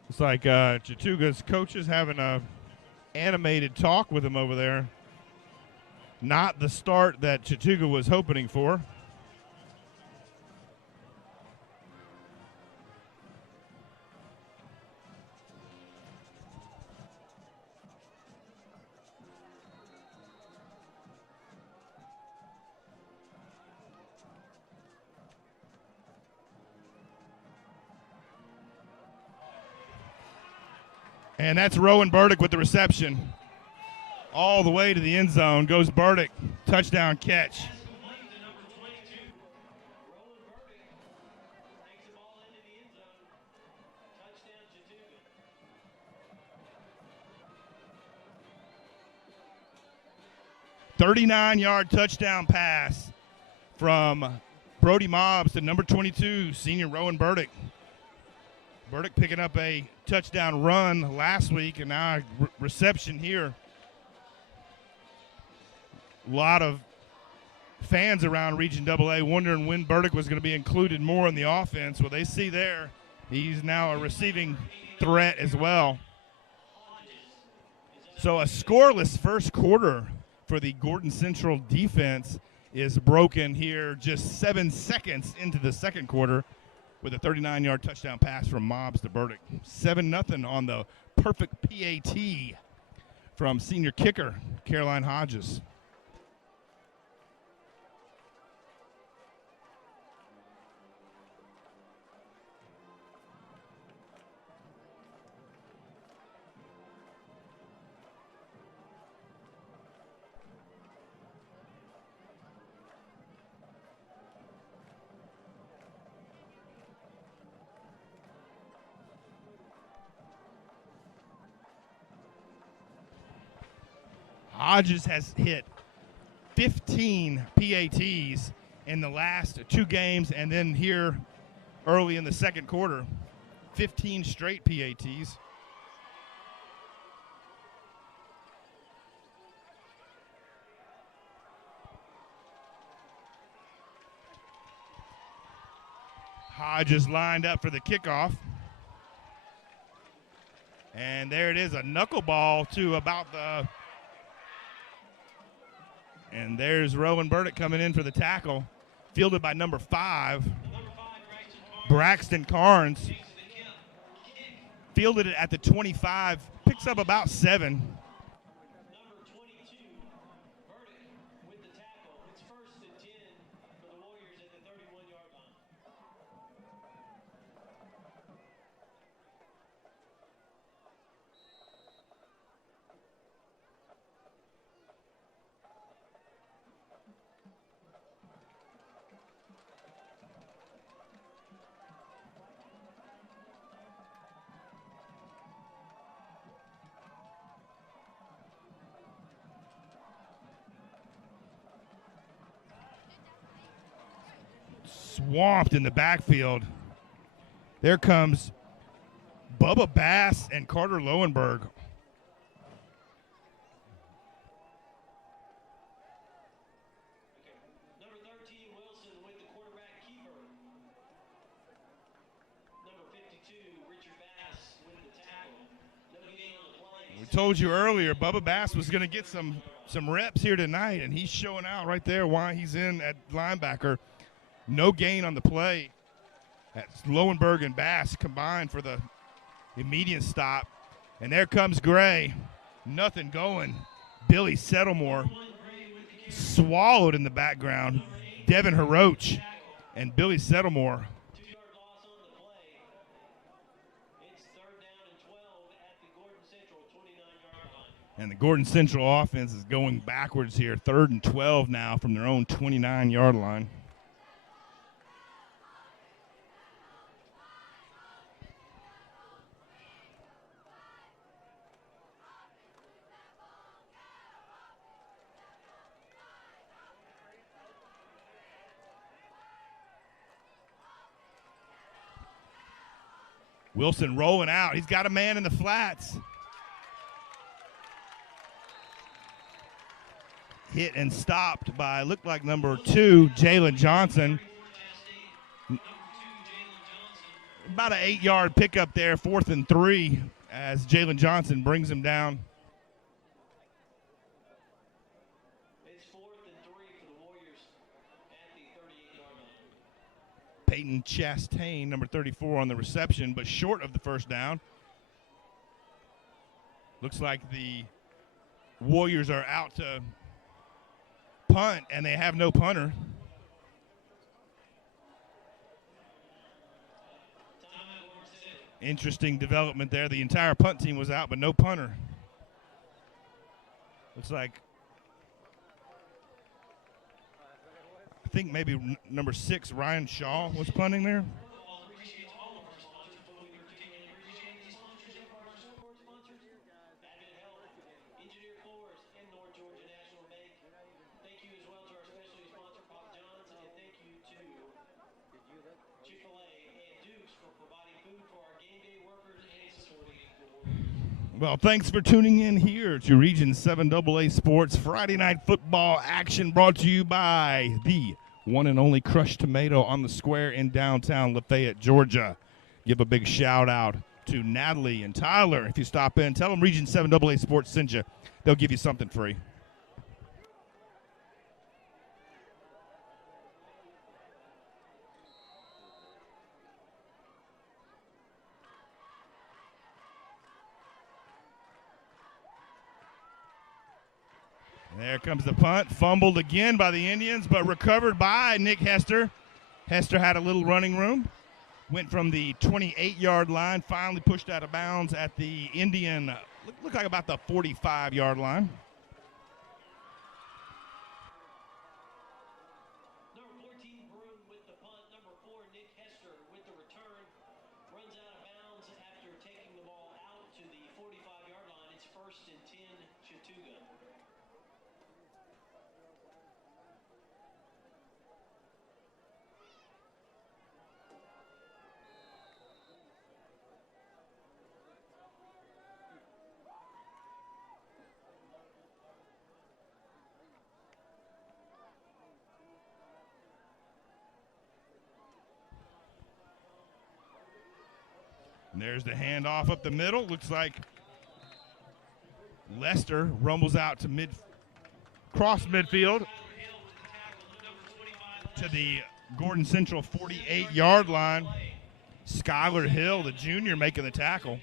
It's like Chattooga's coaches having a animated talk with him over there. Not the start that Chattooga was hoping for. And that's Rowan Burdick with the reception. All the way to the end zone goes Burdick. Touchdown catch. 39-yard touchdown pass from Brody Mobbs to number 22, senior Rowan Burdick. Burdick picking up a touchdown run last week, and now a reception here. A lot of fans around Region AA wondering when Burdick was going to be included more in the offense. Well, they see there he's now a receiving threat as well. So a scoreless first quarter for the Gordon Central defense is broken here just 7 seconds into the second quarter with a 39-yard touchdown pass from Mobbs to Burdick. 7-0 on the perfect PAT from senior kicker Caroline Hodges. Hodges has hit 15 PATs in the last 2 games, and then here early in the second quarter, 15 straight PATs. Hodges lined up for the kickoff. And there it is, a knuckleball to about the... And there's Rowan Burdick coming in for the tackle, fielded by number 5, Braxton Carnes. Fielded it at the 25, picks up about 7. Swamped in the backfield. There comes Bubba Bass and Carter Lowenberg. Number 13, Wilson with the quarterback keeper. Number 52, Richard Bass with the tackle. No gain on the play. We told you earlier Bubba Bass was going to get some reps here tonight, and he's showing out right there why he's in at linebacker. No gain on the play. That's Lowenberg and Bass combined for the immediate stop. And there comes Gray. Nothing going. Billy Settlemore swallowed in the background. Devin Heroach and Billy Settlemore. 2-yard loss on the play. It's 3rd down and 12 at the Gordon Central 29-yard line. And the Gordon Central offense is going backwards here. 3rd and 12 now from their own 29-yard line. Wilson rolling out. He's got a man in the flats. Hit and stopped by, looked like number 2, Jalen Johnson. About an 8-yard pickup there, 4th and 3, as Jalen Johnson brings him down. It's 4th and 3 for the Warriors at the 38-yard line. Peyton Chastain, number 34, on the reception, but short of the first down. Looks like the Warriors are out to punt, and they have no punter. Interesting development there. The entire punt team was out, but no punter. Looks like, I think maybe number 6, Ryan Shaw, was punting there. Well, thanks for tuning in here to Region 7 AA Sports Friday Night Football action, brought to you by the one and only Crushed Tomato on the Square in downtown Lafayette, Georgia. Give a big shout out to Natalie and Tyler. If you stop in, tell them Region 7 AA Sports sent you. They'll give you something free. There comes the punt, fumbled again by the Indians, but recovered by Nick Hester. Hester had a little running room, went from the 28-yard line, finally pushed out of bounds at the Indian, looked like about the 45-yard line. Number 14, Broom with the punt. Number 4, Nick Hester with the return. Runs out of bounds after taking the ball out to the 45-yard line. It's 1st and 10, Chattooga. And there's the handoff up the middle. Looks like Lester rumbles out to cross midfield to the Gordon Central 48-yard line. Skylar Hill, the junior, making the tackle.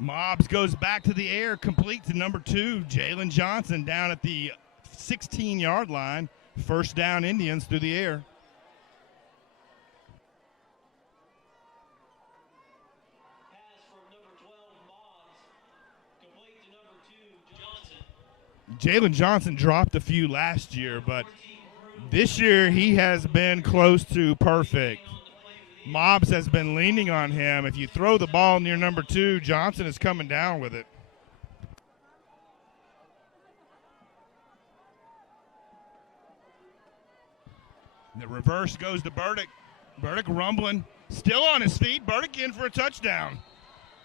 Mobbs goes back to the air, complete to number 2, Jalen Johnson, down at the 16-yard line. First down, Indians through the air. Pass from number 12, Mobbs, complete to number 2, Johnson. Jalen Johnson dropped a few last year, but this year he has been close to perfect. Mobbs has been leaning on him. If you throw the ball near number 2, Johnson is coming down with it. The reverse goes to Burdick. Burdick rumbling, still on his feet. Burdick in for a touchdown.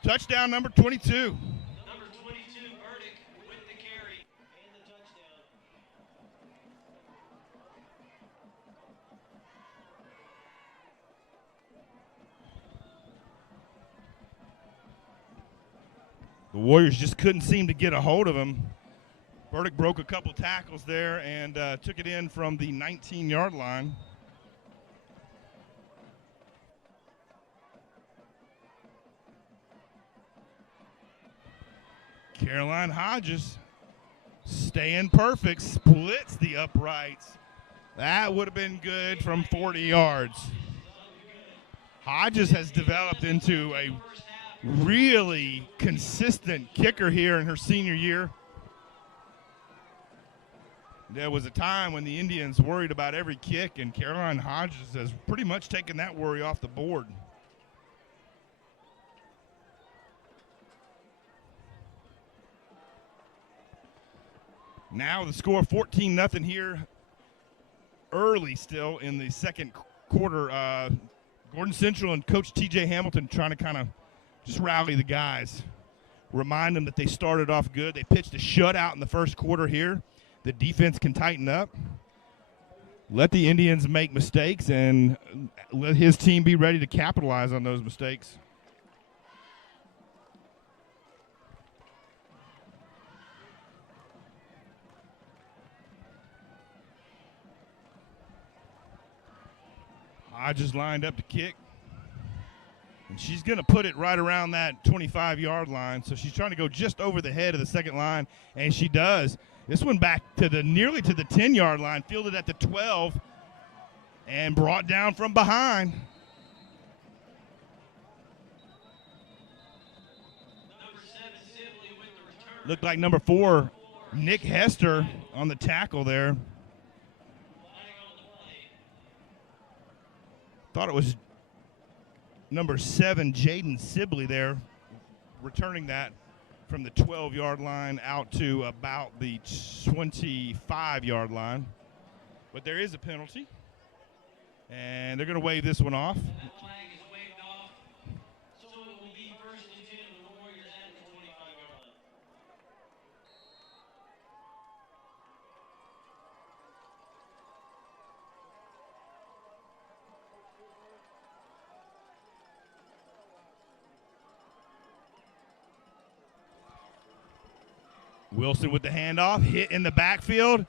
Touchdown number 22. Number 22, Burdick with the carry and the touchdown. The Warriors just couldn't seem to get a hold of him. Burdick broke a couple tackles there and took it in from the 19-yard line. Caroline Hodges staying perfect, splits the uprights. That would have been good from 40 yards. Hodges has developed into a really consistent kicker here in her senior year. There was a time when the Indians worried about every kick, and Caroline Hodges has pretty much taken that worry off the board. Now the score 14-0 here, early still in the second quarter. Gordon Central and Coach T.J. Hamilton trying to kind of just rally the guys, remind them that they started off good. They pitched a shutout in the first quarter here. The defense can tighten up. Let the Indians make mistakes and let his team be ready to capitalize on those mistakes. Hodges lined up to kick. And she's going to put it right around that 25-yard line. So she's trying to go just over the head of the second line, and she does. This one back to nearly to the 10-yard line, fielded at the 12, and brought down from behind. Looked like number 4, Nick Hester, on the tackle there. Thought it was number 7, Jaden Sibley there, returning that from the 12-yard line out to about the 25-yard line. But there is a penalty, and they're going to wave this one off. Wilson with the handoff, hit in the backfield,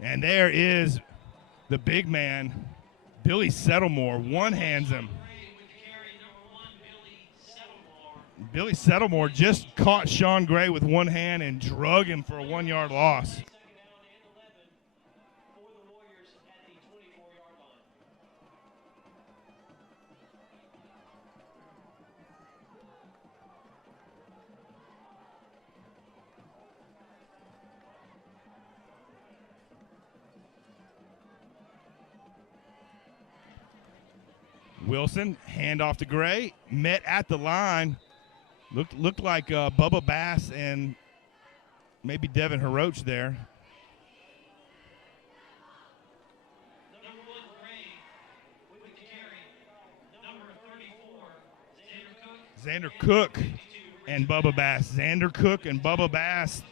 and there is the big man, Billy Settlemore, one-hands him. Billy Settlemore just caught Sean Gray with one hand and drug him for a 1-yard loss. Wilson, handoff to Gray, met at the line. Looked like Bubba Bass and maybe Devin Heroach there. Xander Cook and Bubba Bass. Xander Cook and Bubba Bass.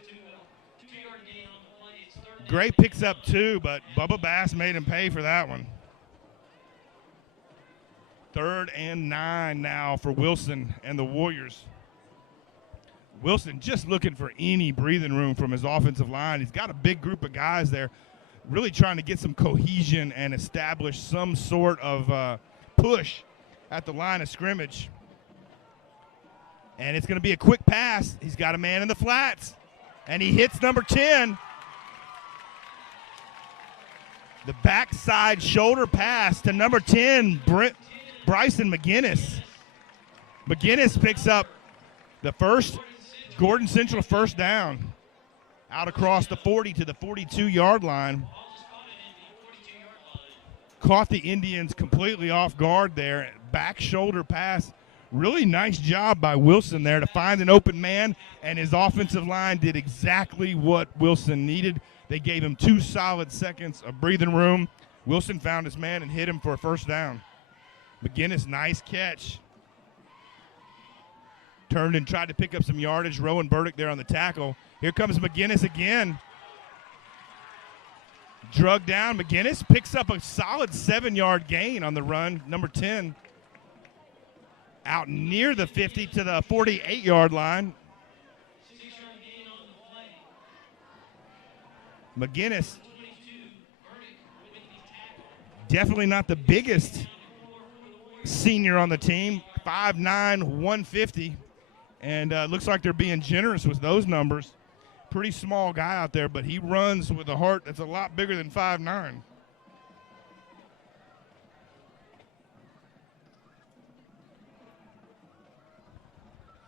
Gray picks up 2, but Bubba Bass made him pay for that one. 3rd and 9 now for Wilson and the Warriors. Wilson just looking for any breathing room from his offensive line. He's got a big group of guys there, really trying to get some cohesion and establish some sort of push at the line of scrimmage. And it's going to be a quick pass. He's got a man in the flats, and he hits number 10. The backside shoulder pass to number 10, Bryson McGinnis. McGinnis picks up the first Gordon Central first down out across the 40 to the 42-yard line. Caught the Indians completely off guard there. Back shoulder pass. Really nice job by Wilson there to find an open man, and his offensive line did exactly what Wilson needed. They gave him 2 solid seconds of breathing room. Wilson found his man and hit him for a first down. McGinnis, nice catch. Turned and tried to pick up some yardage. Rowan Burdick there on the tackle. Here comes McGinnis again. Drug down. McGinnis picks up a solid 7-yard gain on the run. Number 10 out near the 50 to the 48-yard line. McGinnis, definitely not the biggest senior on the team, 5'9", 150, and looks like they're being generous with those numbers. Pretty small guy out there, but he runs with a heart that's a lot bigger than 5'9".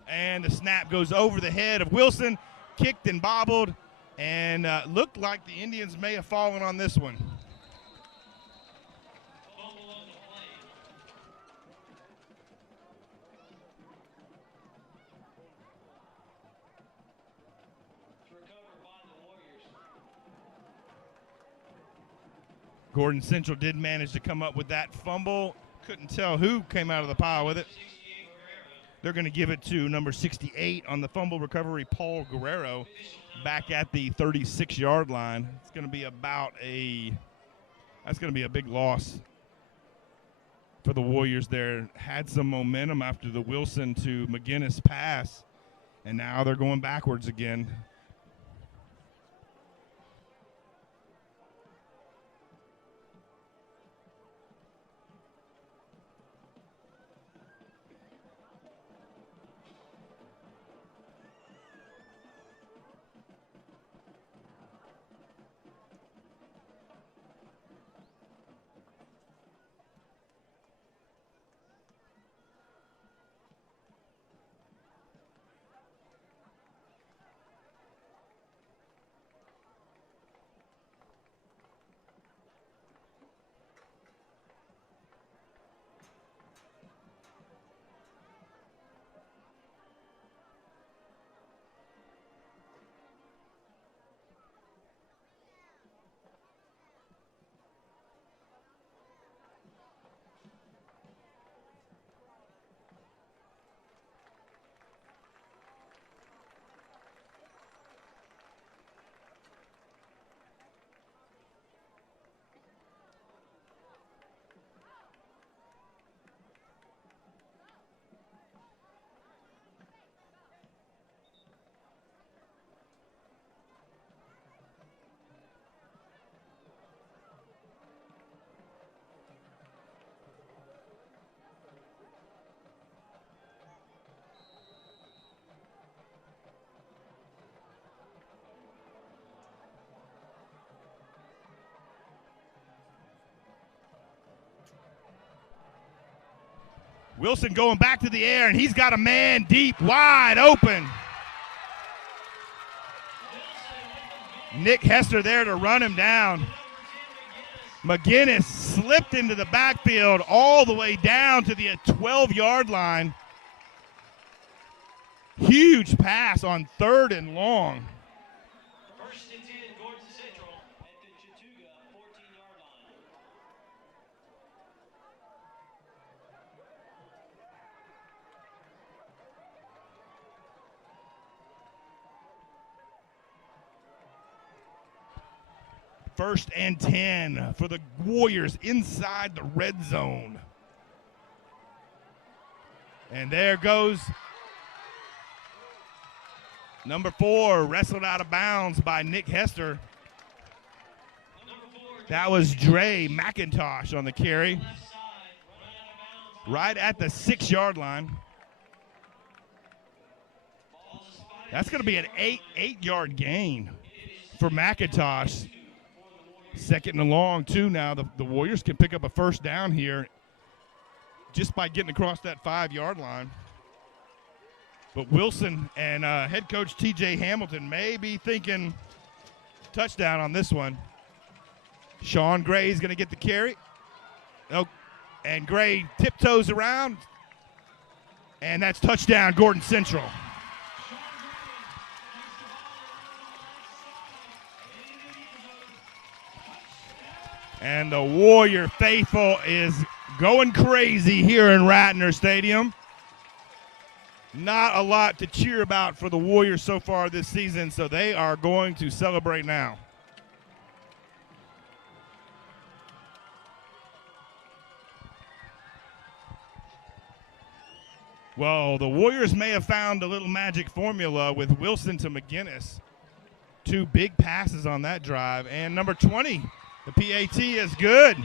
And the snap goes over the head of Wilson, kicked and bobbled, and looked like the Indians may have fallen on this one. Gordon Central did manage to come up with that fumble. Couldn't tell who came out of the pile with it. They're going to give it to number 68 on the fumble recovery, Paul Guerrero, back at the 36-yard line. It's going to be that's going to be a big loss for the Warriors there. Had some momentum after the Wilson to McGinnis pass, and now they're going backwards again. Wilson going back to the air, and he's got a man deep, wide open. Nick Hester there to run him down. McGinnis slipped into the backfield all the way down to the 12-yard line. Huge pass on 3rd and long. First and 10, Gordon Central at the Chattooga 14-yard line. First and 10 for the Warriors inside the red zone. And there goes number 4, wrestled out of bounds by Nick Hester. That was Dre McIntosh on the carry. Right at the 6-yard line. That's going to be an 8-yard gain for McIntosh. 2nd and long, too. Now the Warriors can pick up a first down here just by getting across that 5-yard line. But Wilson and head coach T.J. Hamilton may be thinking touchdown on this one. Sean Gray is going to get the carry. Oh, and Gray tiptoes around. And that's touchdown, Gordon Central. And the Warrior faithful is going crazy here in Ratner Stadium. Not a lot to cheer about for the Warriors so far this season, so they are going to celebrate now. Well, the Warriors may have found a little magic formula with Wilson to McGinnis. 2 big passes on that drive. And number 20, the PAT is good.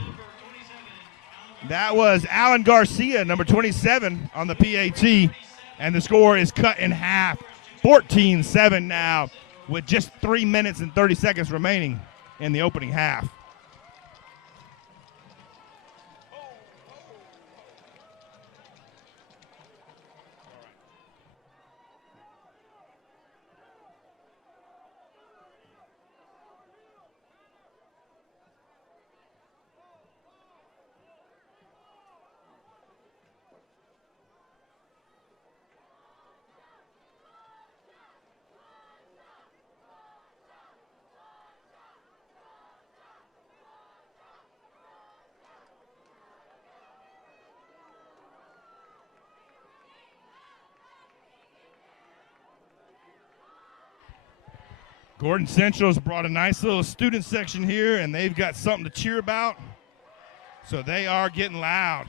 That was Alan Garcia, number 27 on the PAT. And the score is cut in half. 14-7 now with just 3 minutes and 30 seconds remaining in the opening half. Gordon Central's brought a nice little student section here, and they've got something to cheer about. So they are getting loud.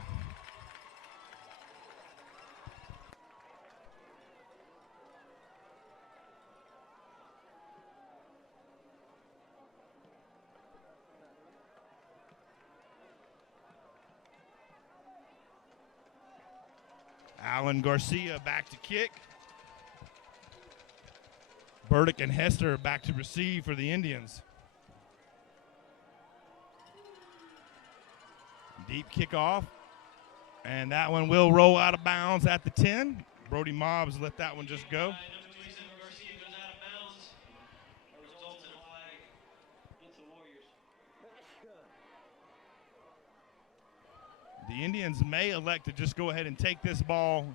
Alan Garcia back to kick. Burdick and Hester back to receive for the Indians. Deep kickoff. And that one will roll out of bounds at the 10. Brody Mobbs let that one just go. The Indians may elect to just go ahead and take this ball.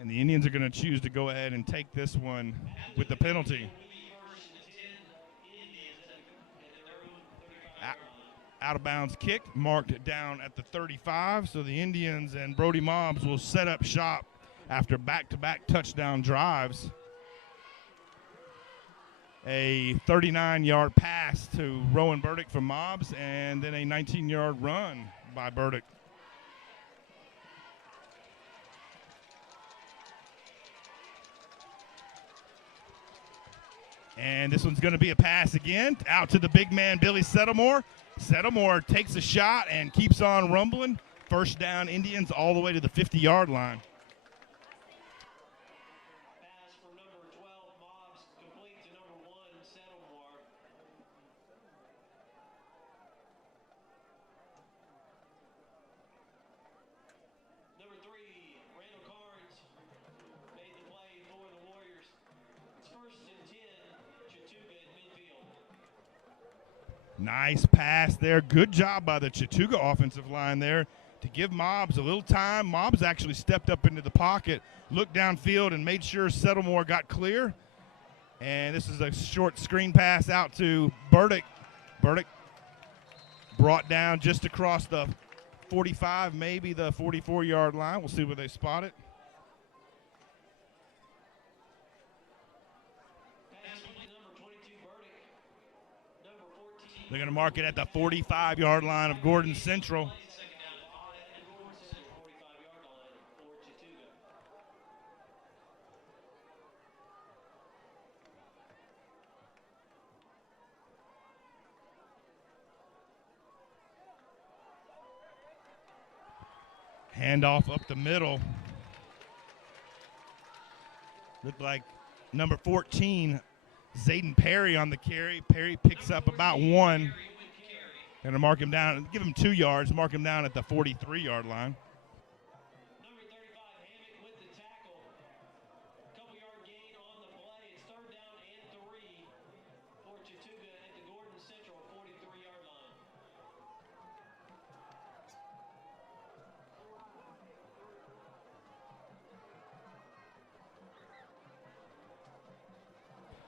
And the Indians are going to choose to go ahead and take this one with the penalty. Out of bounds kick, marked down at the 35. So the Indians and Brody Mobbs will set up shop after back-to-back touchdown drives. A 39-yard pass to Rowan Burdick from Mobbs, and then a 19-yard run by Burdick. And this one's going to be a pass again, out to the big man, Billy Settlemore. Settlemore takes a shot and keeps on rumbling. First down, Indians all the way to the 50-yard line. Pass for number Nice pass there. Good job by the Chattooga offensive line there to give Mobbs a little time. Mobbs actually stepped up into the pocket, looked downfield, and made sure Settlemore got clear. And this is a short screen pass out to Burdick. Burdick brought down just across the 45, maybe the 44-yard line. We'll see where they spot it. They're going to mark it at the 45-yard line of Gordon Central. Handoff up the middle. Looked like number 14, Zayden Perry on the carry. Perry picks up about 1. Going to mark him down, give him 2 yards, mark him down at the 43-yard line. Number 35, Hammock with the tackle. Couple-yard gain on the play. It's 3rd down and 3 for Chattooga at the Gordon Central 43-yard line.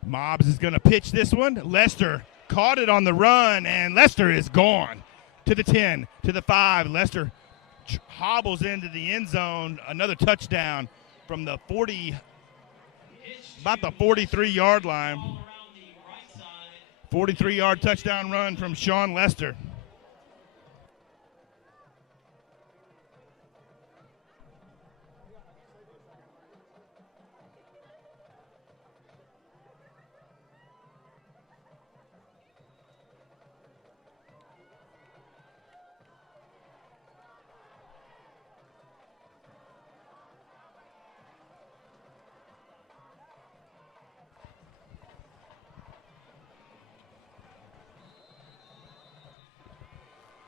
Mobbs is going to pitch this one. Lester caught it on the run, and Lester is gone to the 10, to the 5. Lester hobbles into the end zone. Another touchdown from the 40, about the 43-yard line. 43-yard touchdown run from Sean Lester.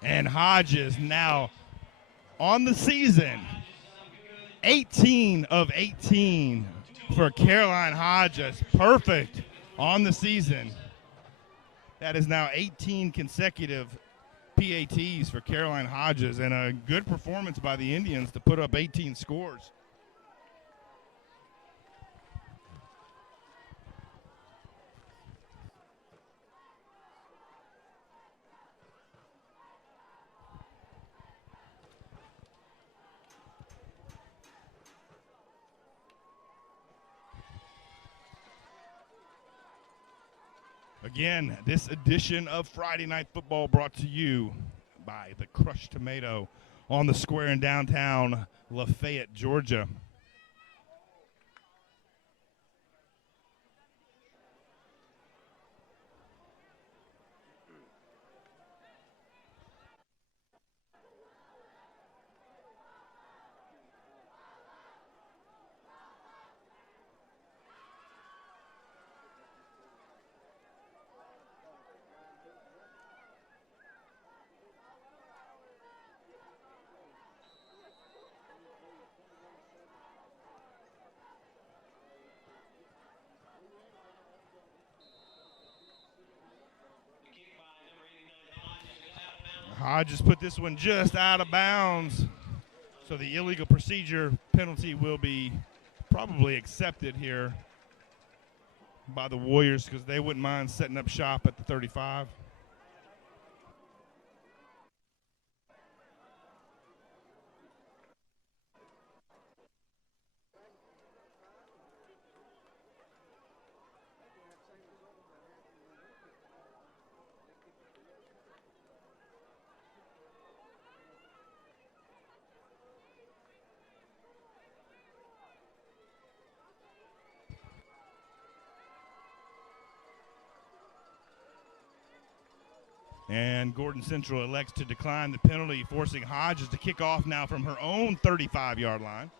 And Hodges now on the season, 18 of 18 for Caroline Hodges. Perfect on the season. That is now 18 consecutive PATs for Caroline Hodges, and a good performance by the Indians to put up 18 scores. Again, this edition of Friday Night Football brought to you by the Crushed Tomato on the square in downtown Lafayette, Georgia. Hodges put this one just out of bounds. So the illegal procedure penalty will be probably accepted here by the Warriors because they wouldn't mind setting up shop at the 35. And Gordon Central elects to decline the penalty, forcing Hodges to kick off now from her own 35-yard line.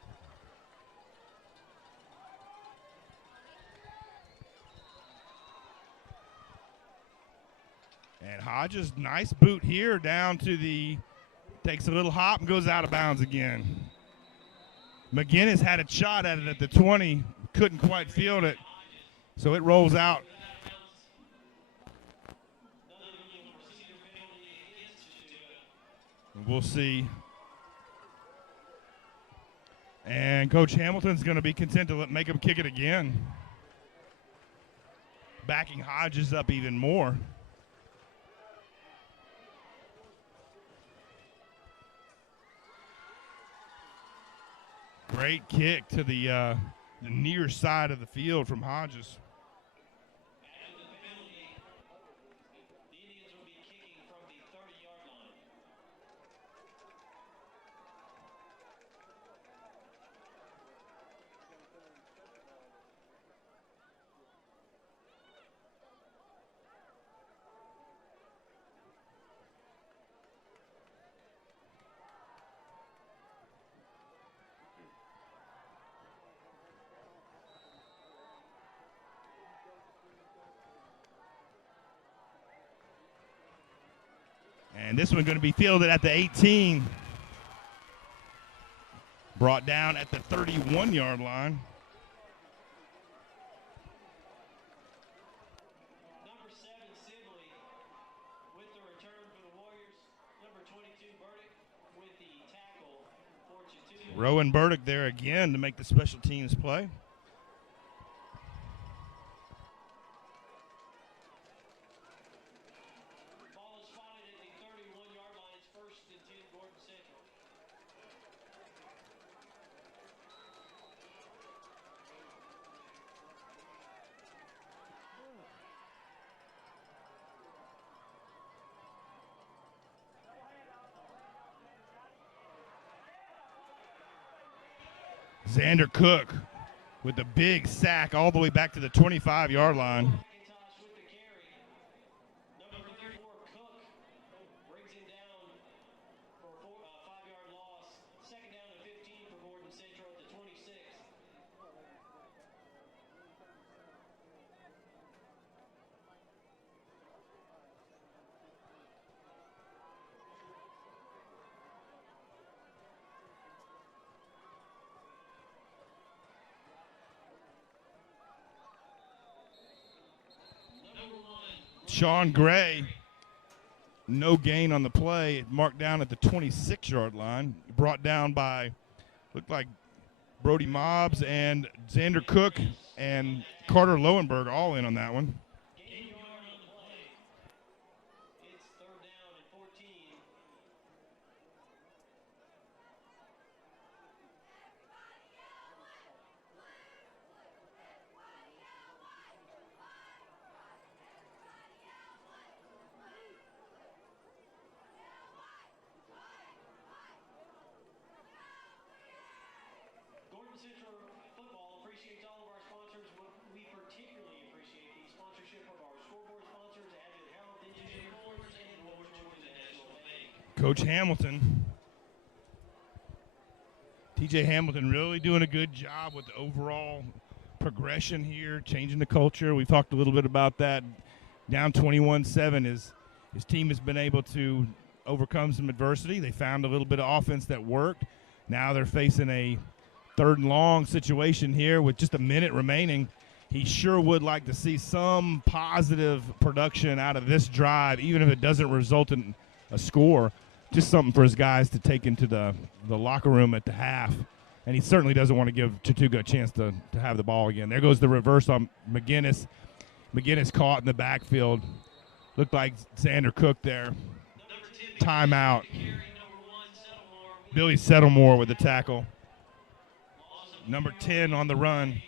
And Hodges, nice boot here down to the, takes a little hop and goes out of bounds again. McGinnis had a shot at it at the 20, couldn't quite field it, so it rolls out. We'll see. And Coach Hamilton's going to be content to make him kick it again, backing Hodges up even more. Great kick to the near side of the field from Hodges. And this one going to be fielded at the 18. Brought down at the 31-yard line. Number 7, Sibley, with the return for the Warriors. Number 22, Burdick, with the tackle for Chattooga. Rowan Burdick there again to make the special teams play. Xander Cook with the big sack all the way back to the 25-yard line. Sean Gray, no gain on the play, marked down at the 26-yard line. Brought down by, looked like Brody Mobbs and Xander Cook and Carter Lowenberg all in on that one. Coach Hamilton, TJ Hamilton really doing a good job with the overall progression here, changing the culture. We talked a little bit about that. Down 21-7, his team has been able to overcome some adversity. They found a little bit of offense that worked. Now they're facing a 3rd and long situation here with just a minute remaining. He sure would like to see some positive production out of this drive, even if it doesn't result in a score. Just something for his guys to take into the locker room at the half. And he certainly doesn't want to give Chattooga a chance to have the ball again. There goes the reverse on McGinnis. McGinnis caught in the backfield. Looked like Xander Cook there. Timeout. Billy Settlemore with the tackle. Number 10 on the run.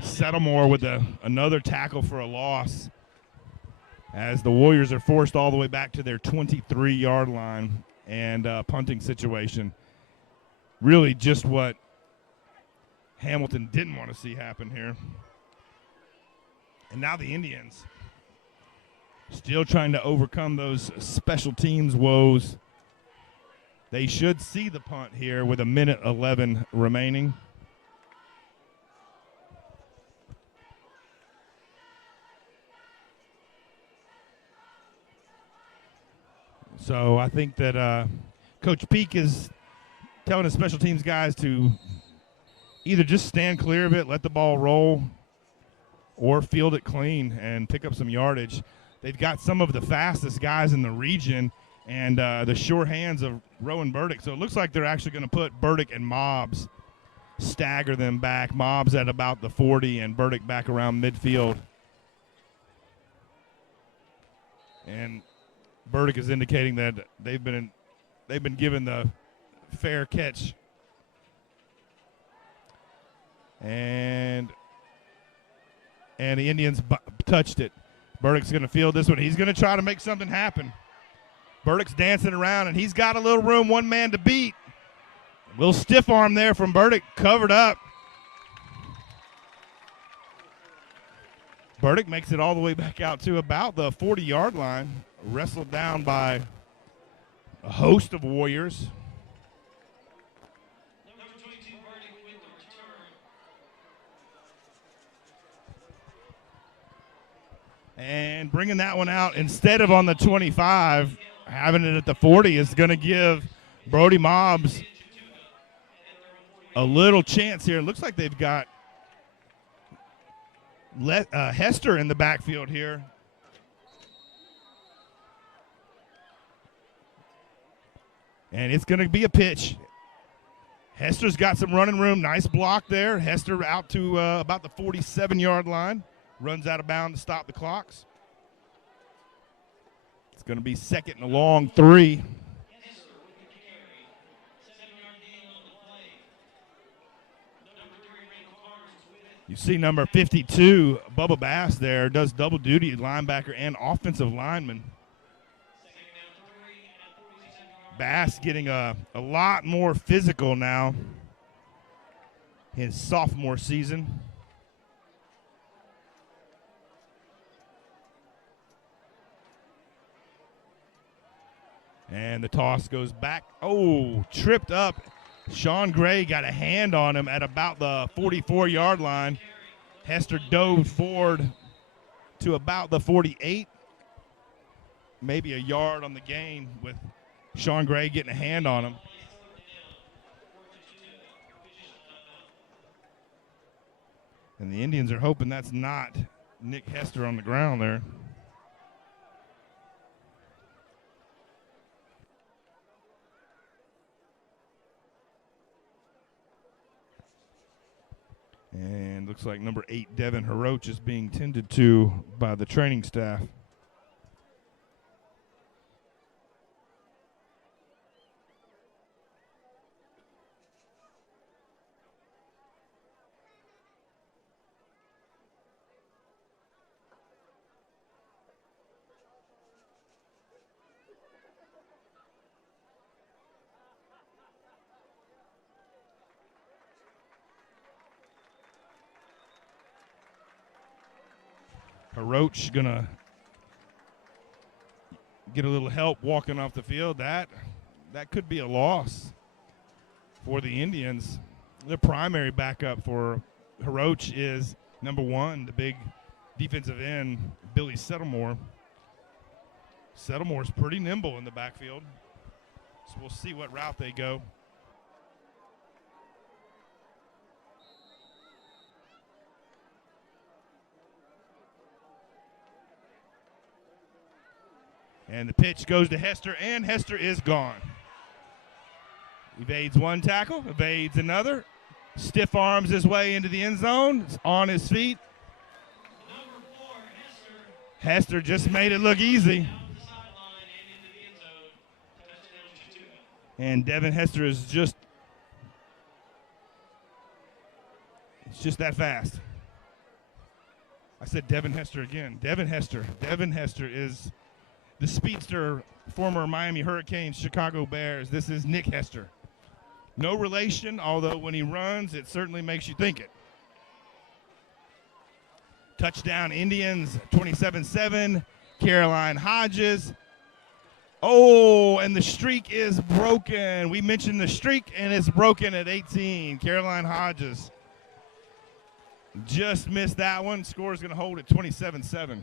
Settlemore with another tackle for a loss, as the Warriors are forced all the way back to their 23-yard line and punting situation. Really just what Hamilton didn't want to see happen here. And now the Indians still trying to overcome those special teams woes. They should see the punt here with 1:11 remaining. So I think that Coach Peak is telling his special teams guys to either just stand clear of it, let the ball roll, or field it clean and pick up some yardage. they've got some of the fastest guys in the region and the sure hands of Rowan Burdick. So it looks like they're actually going to put Burdick and Mobbs, stagger them back. Mobbs at about the 40 and Burdick back around midfield. And Burdick is indicating that they've been given the fair catch. And the Indians touched it. Burdick's going to field this one. He's going to try to make something happen. Burdick's dancing around, and he's got a little room, one man to beat. A little stiff arm there from Burdick, covered up. Burdick makes it all the way back out to about the 40-yard line, wrestled down by a host of Warriors. And bringing that one out instead of on the 25, having it at the 40 is going to give Brody Mobbs a little chance here. It looks like they've got Hester in the backfield here. And it's going to be a pitch. Hester's got some running room. Nice block there. Hester out to about the 47-yard line. Runs out of bounds to stop the clocks. It's going to be second and a long 3. You see number 52, Bubba Bass there, does double duty, linebacker and offensive lineman. Bass getting a lot more physical now his sophomore season. And the toss goes back. Oh, tripped up. Sean Gray got a hand on him at about the 44-yard line. Hester dove forward to about the 48. Maybe a yard on the gain with Sean Gray getting a hand on him. And the Indians are hoping that's not Nick Hester on the ground there. And looks like number 8, Devin Hiroch, is being tended to by the training staff. Hiroch gonna get a little help walking off the field. That could be a loss for the Indians. The primary backup for Hiroch is number 1, the big defensive end, Billy Settlemore. Settlemore's pretty nimble in the backfield, so we'll see what route they go. And the pitch goes to Hester, and Hester is gone. Evades one tackle, evades another. Stiff arms his way into the end zone. It's on his feet. Number 4, Hester just made it look easy. And Devin Hester is just that fast. I said Devin Hester again. Devin Hester. Devin Hester is the speedster, former Miami Hurricanes, Chicago Bears. This is Nick Hester. No relation, although when he runs, it certainly makes you think it. Touchdown Indians, 27-7. Caroline Hodges. Oh, and the streak is broken. We mentioned the streak, and it's broken at 18. Caroline Hodges just missed that one. Score is going to hold at 27-7.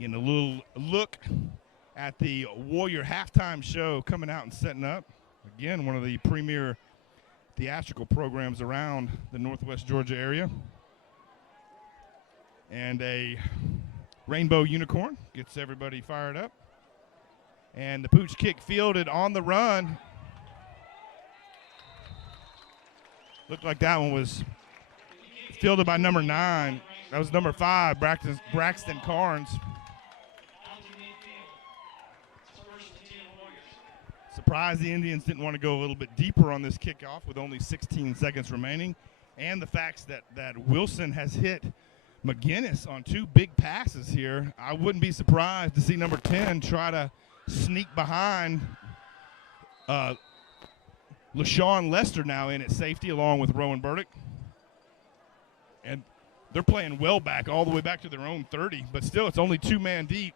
Getting a little look at the Warrior halftime show coming out and setting up. Again, one of the premier theatrical programs around the Northwest Georgia area. And a rainbow unicorn gets everybody fired up. And the pooch kick fielded on the run. Looked like that one was fielded by number 9. That was number 5, Braxton Carnes. Surprised the Indians didn't want to go a little bit deeper on this kickoff with only 16 seconds remaining. And the fact that Wilson has hit McGinnis on 2 big passes here. I wouldn't be surprised to see number 10 try to sneak behind LaShawn Lester now in at safety along with Rowan Burdick. And they're playing well back, all the way back to their own 30, but still it's only 2-man deep.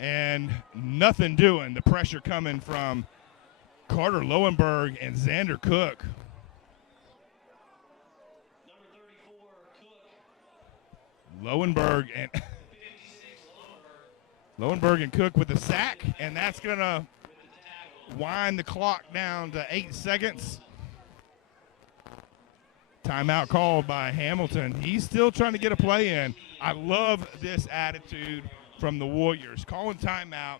And nothing doing. The pressure coming from Carter Lowenberg and Xander Cook. Lowenberg and Cook with the sack, and that's going to wind the clock down to 8 seconds. Timeout called by Hamilton. He's still trying to get a play in. I love this attitude from the Warriors. Calling timeout,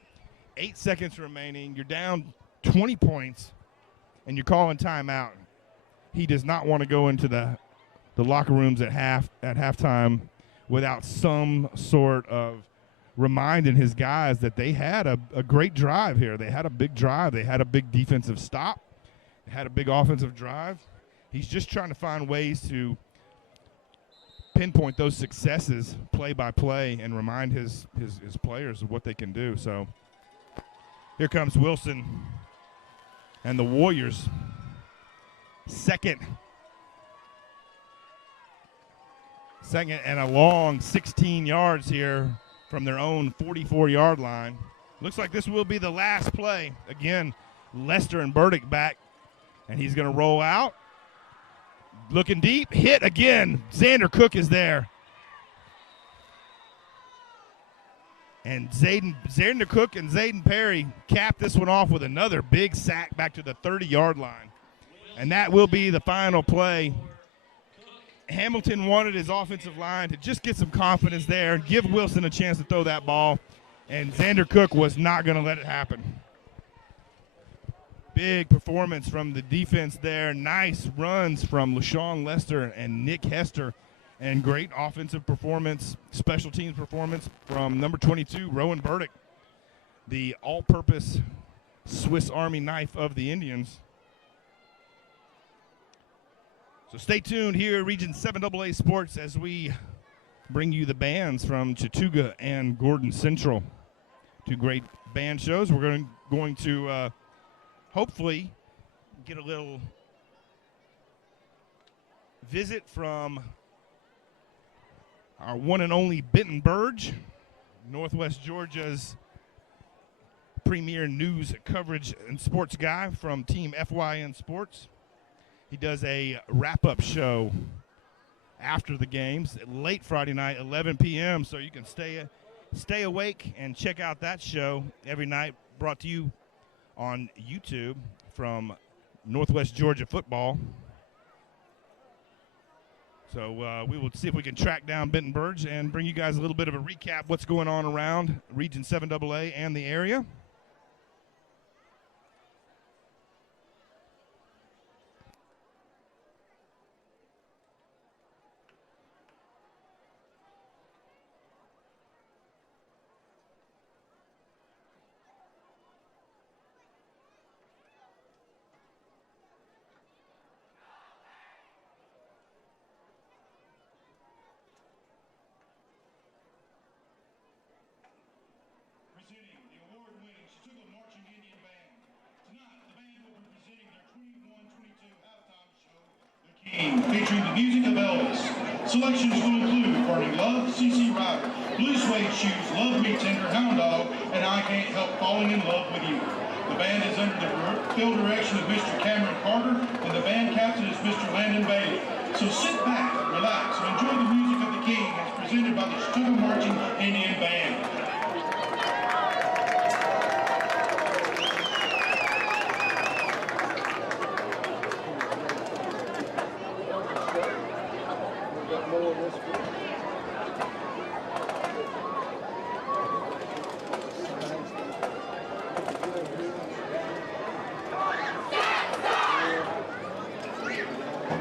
8 seconds remaining. You're down 20 points, and you're calling timeout. He does not want to go into the locker rooms at halftime without some sort of reminding his guys that they had a great drive here. They had a big drive. They had a big defensive stop. They had a big offensive drive. He's just trying to find ways to pinpoint those successes play by play and remind his players of what they can do. So here comes Wilson and the Warriors. Second and a long 16 yards here from their own 44-yard line. Looks like this will be the last play. Again, Lester and Burdick back, and he's going to roll out. Looking deep, hit again. Xander Cook is there. And Xander Cook and Zayden Perry cap this one off with another big sack back to the 30-yard line. And that will be the final play. Hamilton wanted his offensive line to just get some confidence there and give Wilson a chance to throw that ball. And Xander Cook was not going to let it happen. Big performance from the defense there. Nice runs from LaShawn Lester and Nick Hester. And great offensive performance, special teams performance from number 22, Rowan Burdick, the all-purpose Swiss Army knife of the Indians. So stay tuned here, Region 7 AA Sports, as we bring you the bands from Chattooga and Gordon Central. 2 great band shows. We're going to hopefully get a little visit from our one and only Benton Burge, Northwest Georgia's premier news coverage and sports guy from Team FYN Sports. He does a wrap-up show after the games, late Friday night, 11 p.m., so you can stay awake and check out that show every night, brought to you on YouTube from Northwest Georgia football. So we will see if we can track down Benton Burge and bring you guys a little bit of a recap what's going on around Region 7 AA and the area. Featuring the music of Elvis. Selections will include Burning Love, CC Rider, Blue Suede Shoes, Love Me Tender, Hound Dog, and I Can't Help Falling in Love with You. The band is under the field direction of Mr. Cameron Carter, and the band captain is Mr. Landon Bailey. So sit back, relax, and enjoy the music of the King as presented by the Chattooga Marching Indian Band.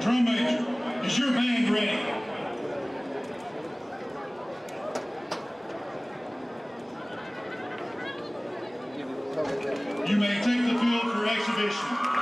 Drum major, is your band ready? You may take the field for exhibition.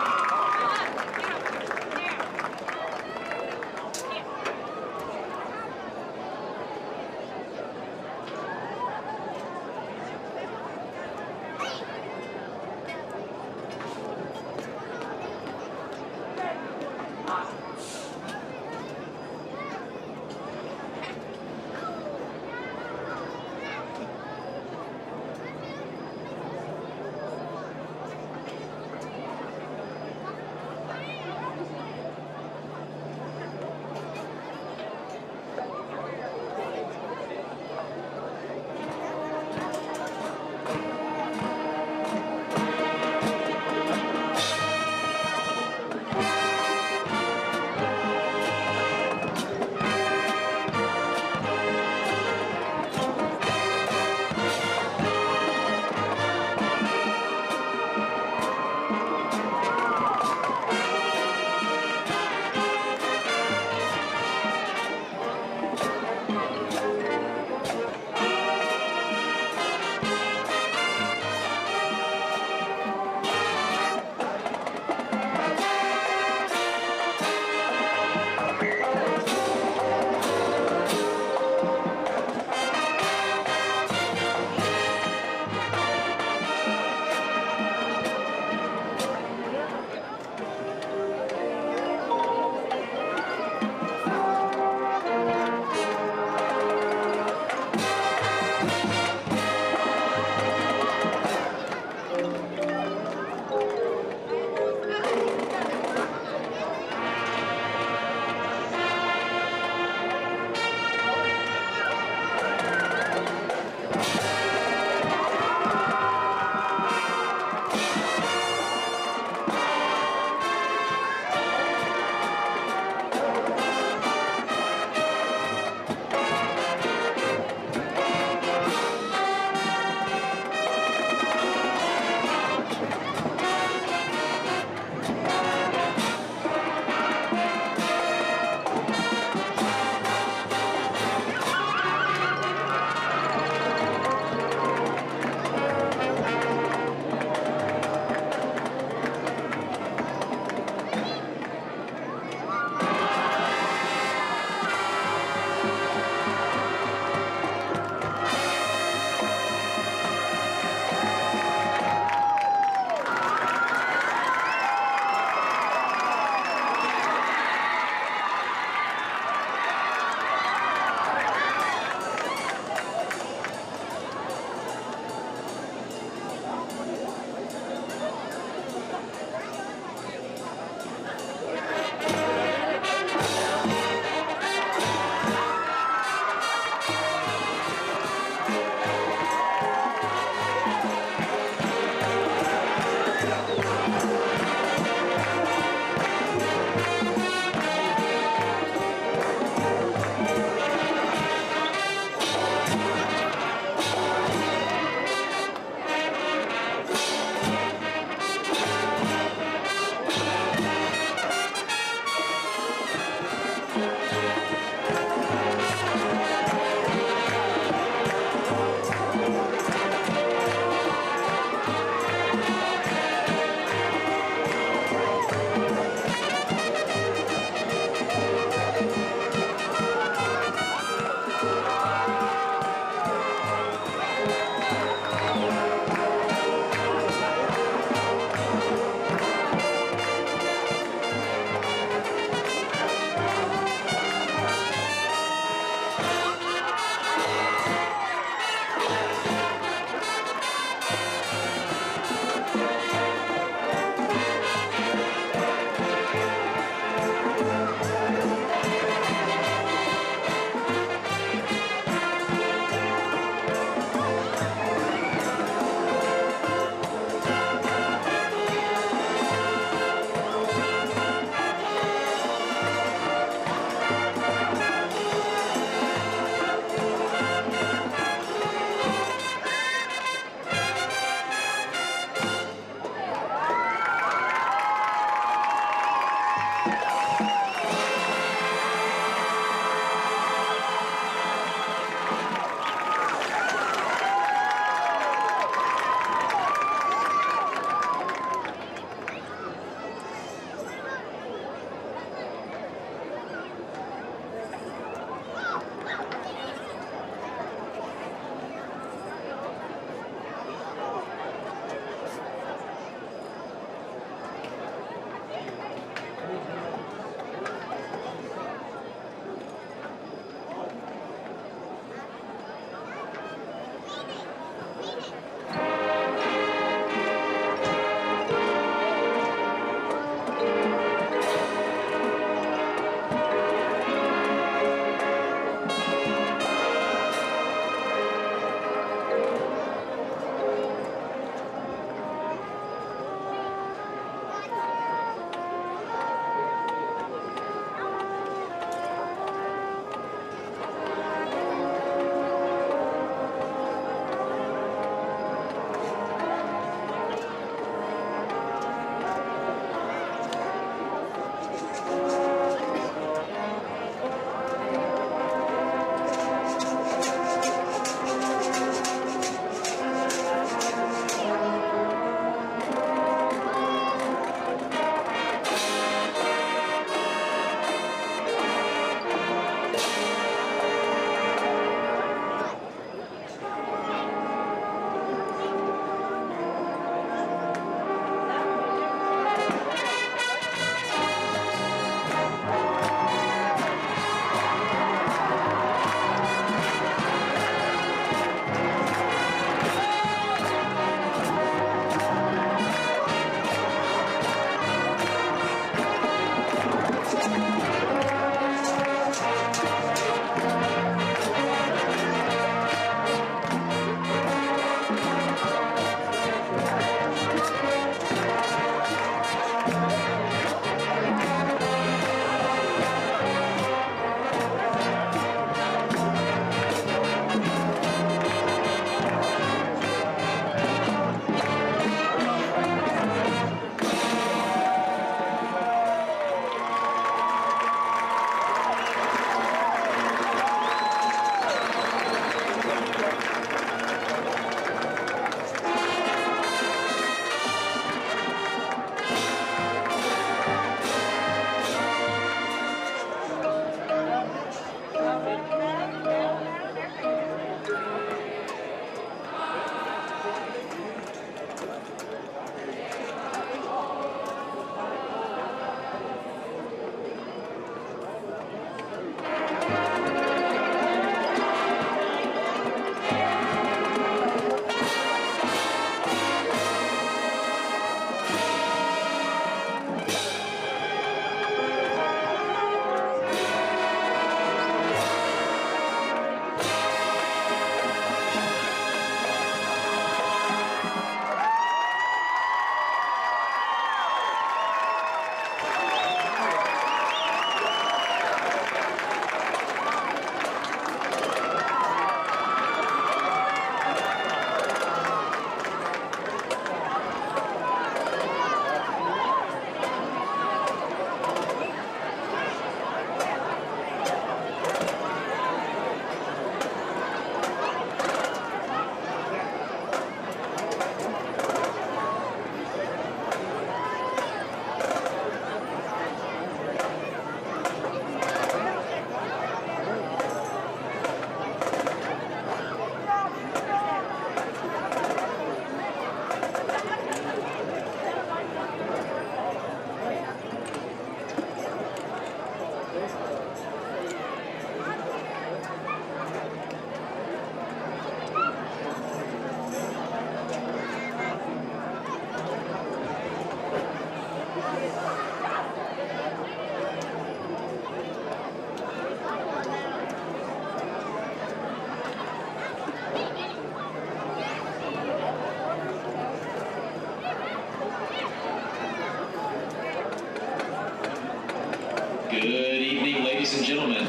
Good evening, ladies and gentlemen.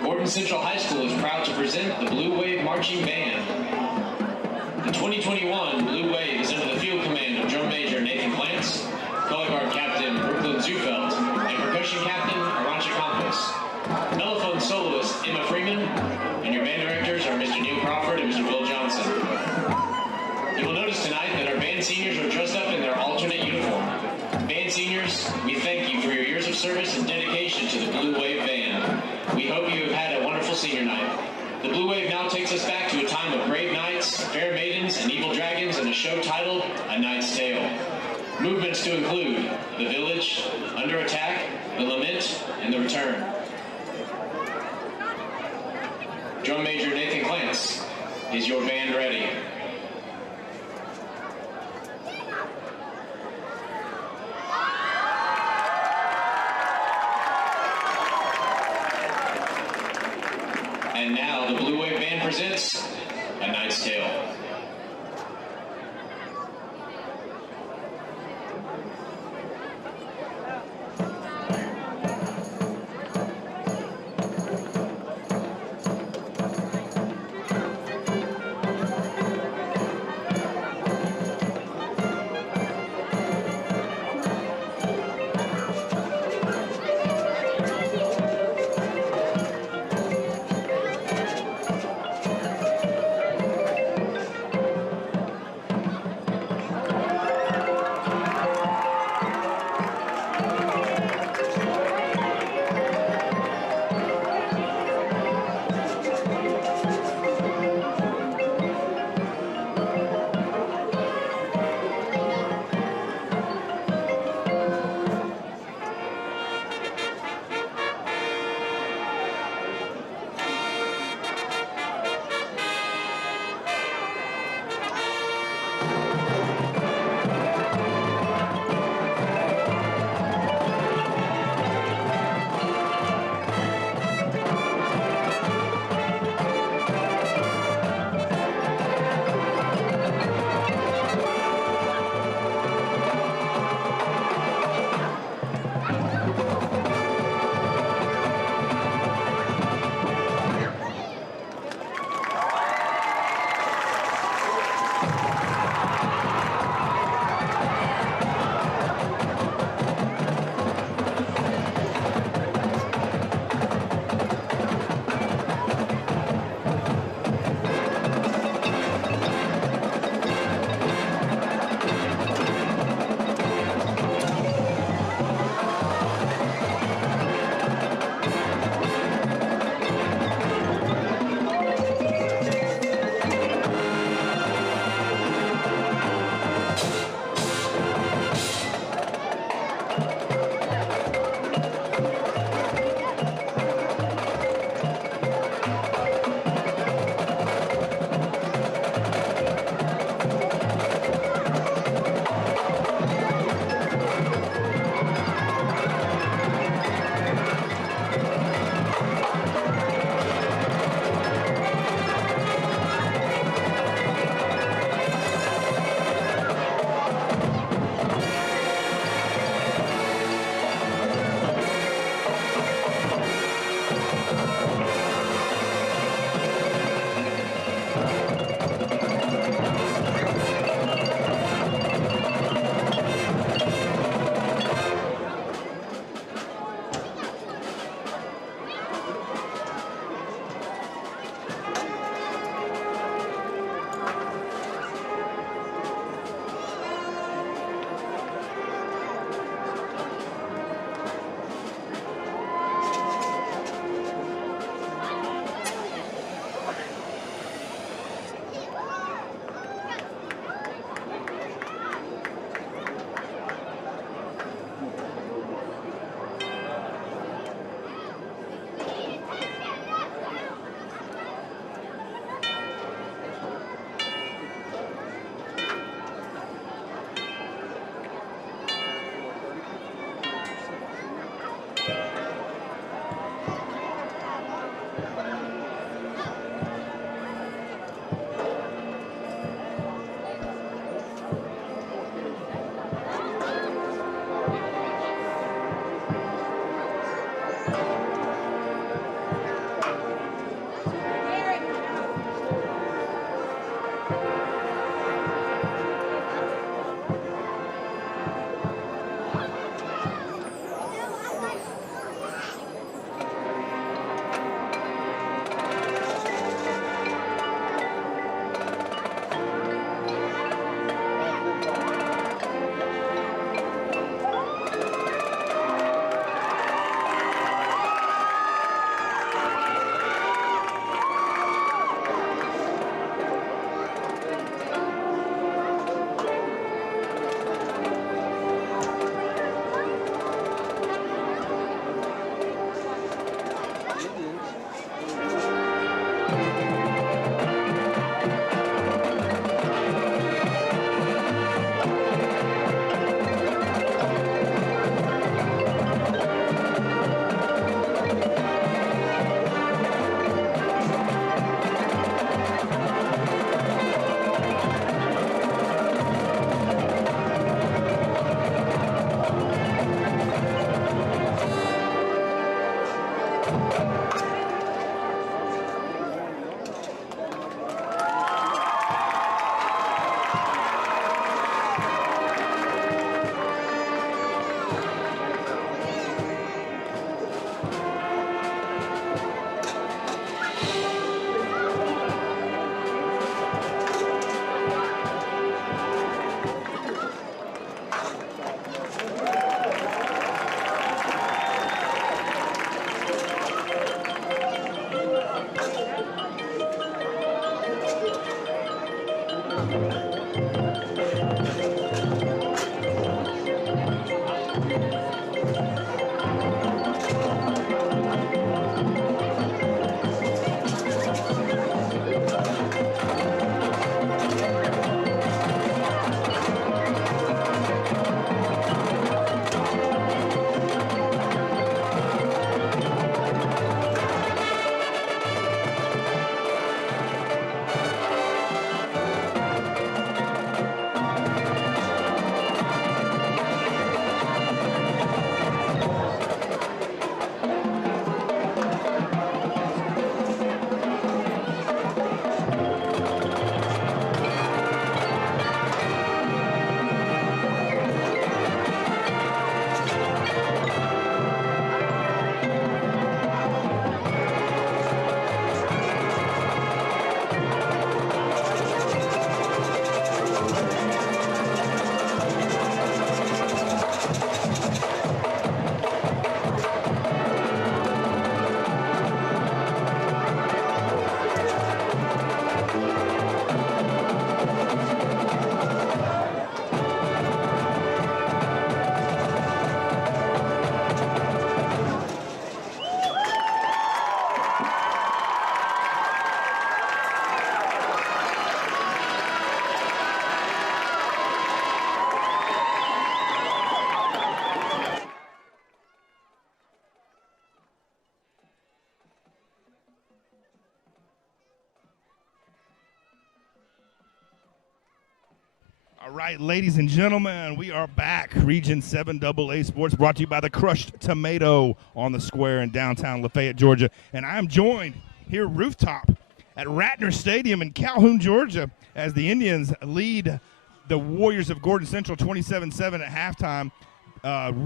Gordon Central High School is proud to present the Blue Wave Marching Band. The 2021 Blue Wave is under the field command of Drum Major Nathan Clance, Color Guard Captain Brooklyn Zufeld, and Percussion Captain Arancha Campos. Mellophone soloist Emma Freeman, and your band directors are Mr. Neil Crawford and Mr. Will Johnson. You will notice tonight that our band seniors are dressed up in their alternate uniform. Band seniors, we thank you for your years of service and dedication to the Blue Wave Band. We hope you have had a wonderful senior night. The Blue Wave now takes us back to a time of brave knights, fair maidens, and evil dragons in a show titled A Knight's Tale. Movements to include The Village, Under Attack, The Lament, and The Return. Drum Major Nathan Clance, is your band ready? And now the Blue Wave Band presents A Knight's Tale. All right, ladies and gentlemen, we are back. Region 7 AA Sports brought to you by the Crushed Tomato on the Square in downtown Lafayette, Georgia. And I am joined here rooftop at Ratner Stadium in Calhoun, Georgia, as the Indians lead the Warriors of Gordon Central 27-7 at halftime.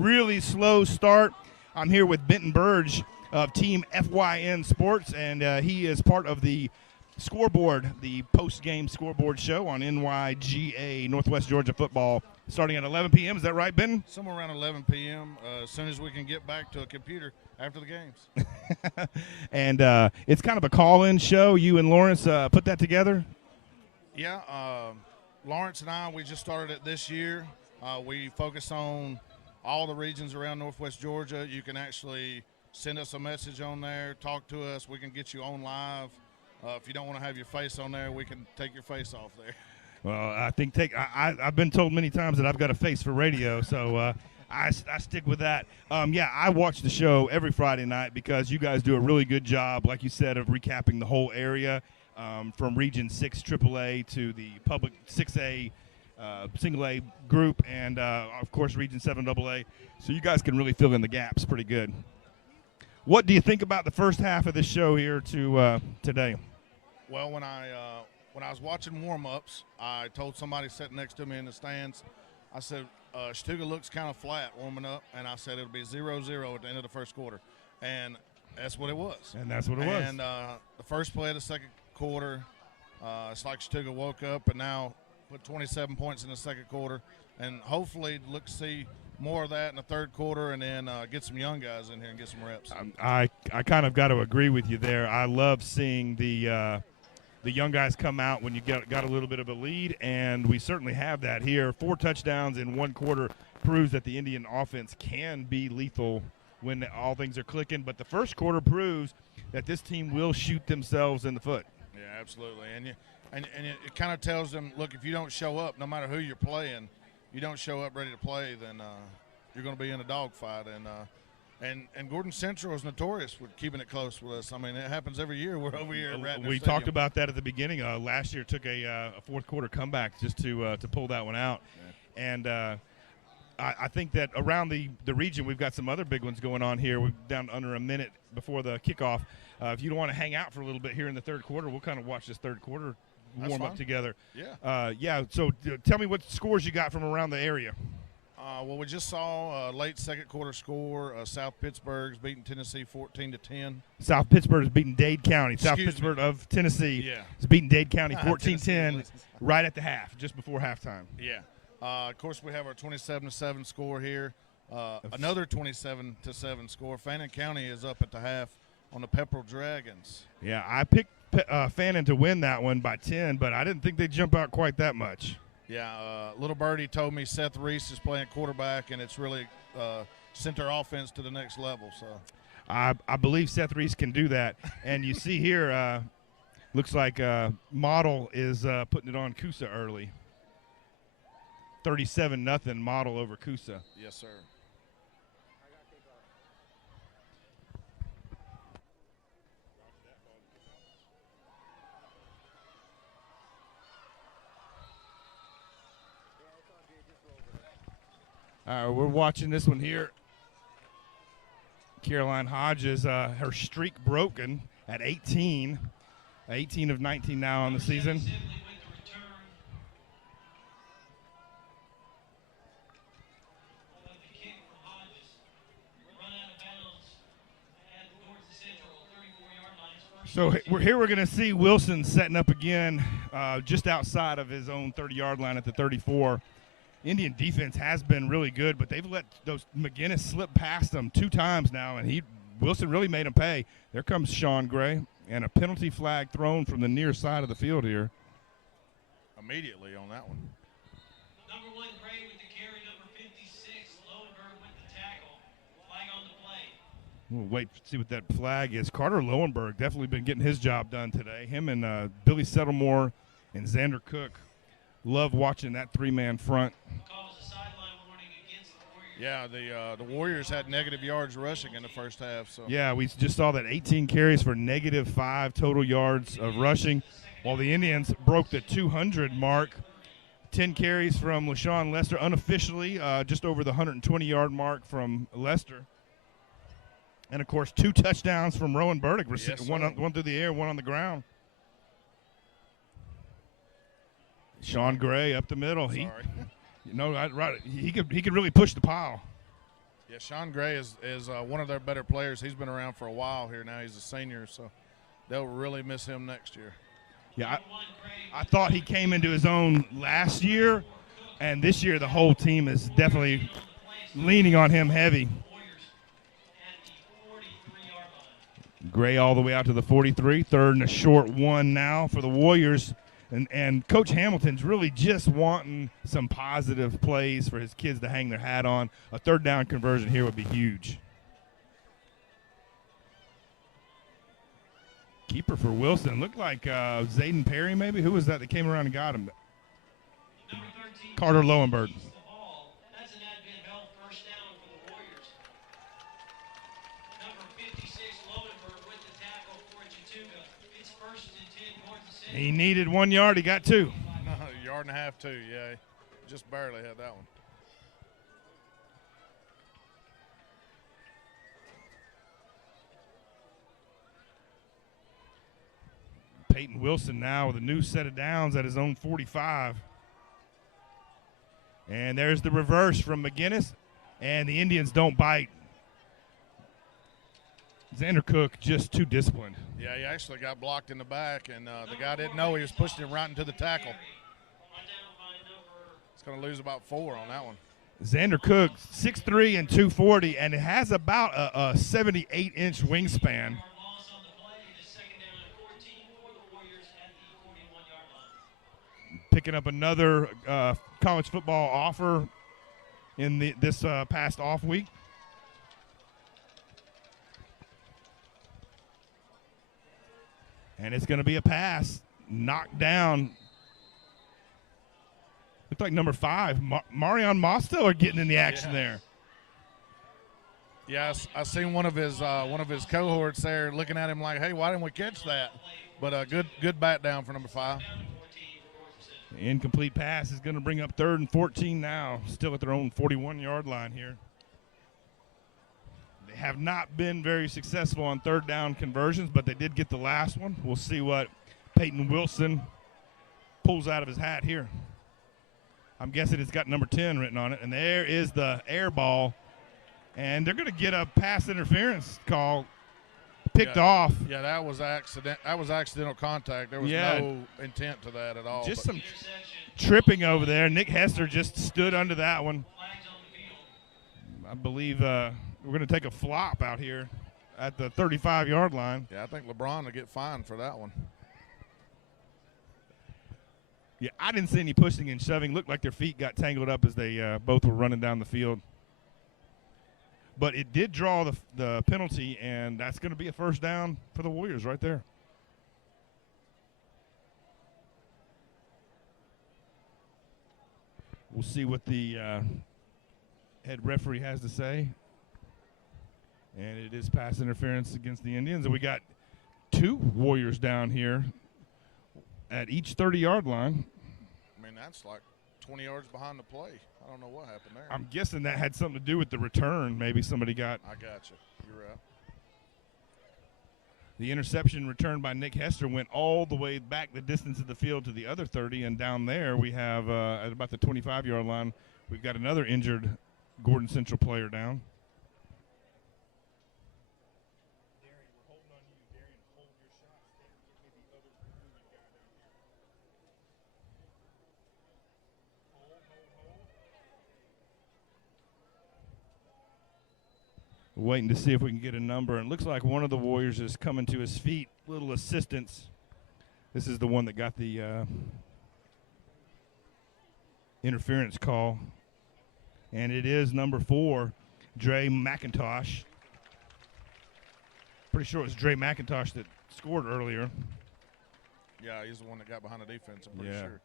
Really slow start. I'm here with Benton Burge of Team FYN Sports, and he is part of the scoreboard, the post-game scoreboard show on NYGA, Northwest Georgia football, starting at 11 p.m. Is that right, Ben? Somewhere around 11 p.m. As soon as we can get back to a computer after the games. And it's kind of a call-in show. You and Lawrence put that together? Yeah. Lawrence and I, we just started it this year. We focus on all the regions around Northwest Georgia. You can actually send us a message on there, talk to us. We can get you on live. If you don't want to have your face on there, we can take your face off there. Well, I think I've been told many times that I've got a face for radio, so I stick with that. Yeah, I watch the show every Friday night because you guys do a really good job, like you said, of recapping the whole area from Region 6 AAA to the public 6A single A group and, of course, Region 7 AA. So you guys can really fill in the gaps pretty good. What do you think about the first half of this show here today? Well, when I was watching warm-ups, I told somebody sitting next to me in the stands, I said, Chattooga looks kind of flat warming up, and I said it'll be 0-0 at the end of the first quarter. And that's what it was. And that's what it was. And the first play of the second quarter, it's like Chattooga woke up and now put 27 points in the second quarter. And hopefully look to see more of that in the third quarter and then get some young guys in here and get some reps. I kind of got to agree with you there. I love seeing the young guys come out when you got a little bit of a lead, and we certainly have that here. 4 touchdowns in one quarter proves that the Indian offense can be lethal when all things are clicking. But the first quarter proves that this team will shoot themselves in the foot. Yeah, absolutely. And it kind of tells them, look, if you don't show up, no matter who you're playing, you don't show up ready to play, then you're going to be in a dogfight. And Gordon Central is notorious for keeping it close with us. I mean, it happens every year. We're over here at Ratner We Stadium. talked about that at the beginning. Last year took a fourth quarter comeback just to pull that one out. Yeah. And I think that around the region we've got some other big ones going on here. We're down under a minute before the kickoff. If you don't want to hang out for a little bit here in the third quarter, we'll kind of watch this third quarter warm up together. Yeah. So tell me what scores you got from around the area. Well, we just saw a late second quarter score. South Pittsburgh's beating Tennessee 14-10. South Pittsburgh's beating Dade County. South Pittsburgh of Tennessee is beating Dade County 14-10 right at the half, just before halftime. Yeah. Of course, we have our 27-7 score here. Another 27-7 score. Fannin County is up at the half on the Pepperell Dragons. Yeah, I picked Fannin to win that one by 10, but I didn't think they'd jump out quite that much. Yeah, little birdie told me Seth Reese is playing quarterback, and it's really sent our offense to the next level. So I believe Seth Reese can do that. And you see here, looks like Model is putting it on Coosa early. 37-0 Model over Coosa. yes, sir. We're watching this one here. Caroline Hodges, her streak broken at 18. 18 of 19 now on the season. So we're going to see Wilson setting up again just outside of his own 30-yard line at the 34. Indian defense has been really good, but they've let those McGinnis slip past them 2 times now, and Wilson really made him pay. There comes Sean Gray, and a penalty flag thrown from the near side of the field here. Immediately on that one. Number 1, Gray with the carry. Number 56, Lowenberg with the tackle. Flag on the play. We'll wait to see what that flag is. Carter Lowenberg definitely been getting his job done today. Him and Billy Settlemore and Xander Cook. Love watching that 3-man front. Yeah, the Warriors had negative yards rushing in the first half. So yeah, we just saw that 18 carries for -5 total yards of rushing, while the Indians broke the 200 mark. 10 carries from LaShawn Lester, unofficially just over the 120-yard mark from Lester. And, of course, 2 touchdowns from Rowan Burdick, yes, one through the air, one on the ground. Sean Gray up the middle. Sorry. He could really push the pile. Yeah, Sean Gray is one of their better players. He's been around for a while here now. He's a senior, so they'll really miss him next year. Yeah, I thought he came into his own last year, and this year the whole team is definitely leaning on him heavy. Gray all the way out to the 43, 3rd and a short 1 now for the Warriors. And Coach Hamilton's really just wanting some positive plays for his kids to hang their hat on. A 3rd down conversion here would be huge. Keeper for Wilson. Looked like Zayden Perry maybe. Who was that came around and got him? Carter Lowenberg. That's an advent help first down for the Warriors. Number 56, Lowenberg with the tackle for Chattooga. It's 1st and 10 north of center. He needed 1 yard. He got 2. A yard and a half, too. Yeah, just barely had that one. Peyton Wilson now with a new set of downs at his own 45. And there's the reverse from McGinnis, and the Indians don't bite. Xander Cook just too disciplined. Yeah, he actually got blocked in the back, and the guy didn't know he was pushing him right into the tackle. It's going to lose about 4 on that one. Xander Cook, 6'3" and 240, and it has about a 78-inch wingspan. Picking up another college football offer in this past off week. And it's going to be a pass, knocked down. Looks like number 5, Marion Mosto are getting in the action there. Yes, I seen one of his cohorts there looking at him like, "Hey, why didn't we catch that?" But good bat down for number 5. The incomplete pass is going to bring up 3rd and 14 now, still at their own 41-yard line here. They have not been very successful on 3rd down conversions, but they did get the last one. We'll see what Peyton Wilson pulls out of his hat here. I'm guessing it's got number 10 written on it, and there is the air ball. And they're going to get a pass interference call picked off. Yeah, that was accidental contact. There was no intent to that at all. Just some tripping over there. Nick Hester just stood under that one. I believe we're going to take a flop out here at the 35-yard line. Yeah, I think LeBron will get fined for that one. Yeah, I didn't see any pushing and shoving. Looked like their feet got tangled up as they both were running down the field. But it did draw the penalty, and that's going to be a first down for the Warriors right there. We'll see what the head referee has to say. And it is pass interference against the Indians. And we got 2 Warriors down here at each 30-yard line. I mean, that's like 20 yards behind the play. I don't know what happened there. I'm guessing that had something to do with the return. Maybe somebody got. I got you. You're right. The interception returned by Nick Hester went all the way back the distance of the field to the other 30, and down there we have at about the 25-yard line, we've got another injured Gordon Central player down. Waiting to see if we can get a number. And it looks like one of the Warriors is coming to his feet. Little assistance. This is the one that got the interference call. And it is number 4, Dre McIntosh. Pretty sure it was Dre McIntosh that scored earlier. Yeah, he's the one that got behind the defense, I'm pretty sure.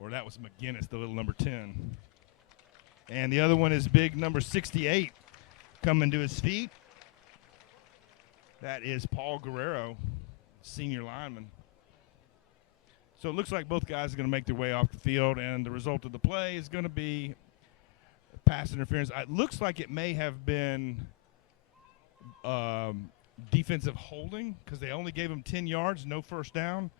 Or that was McGinnis, the little number 10. And the other one is big number 68 coming to his feet. That is Paul Guerrero, senior lineman. So it looks like both guys are going to make their way off the field, and the result of the play is going to be pass interference. It looks like it may have been defensive holding because they only gave him 10 yards, no first down.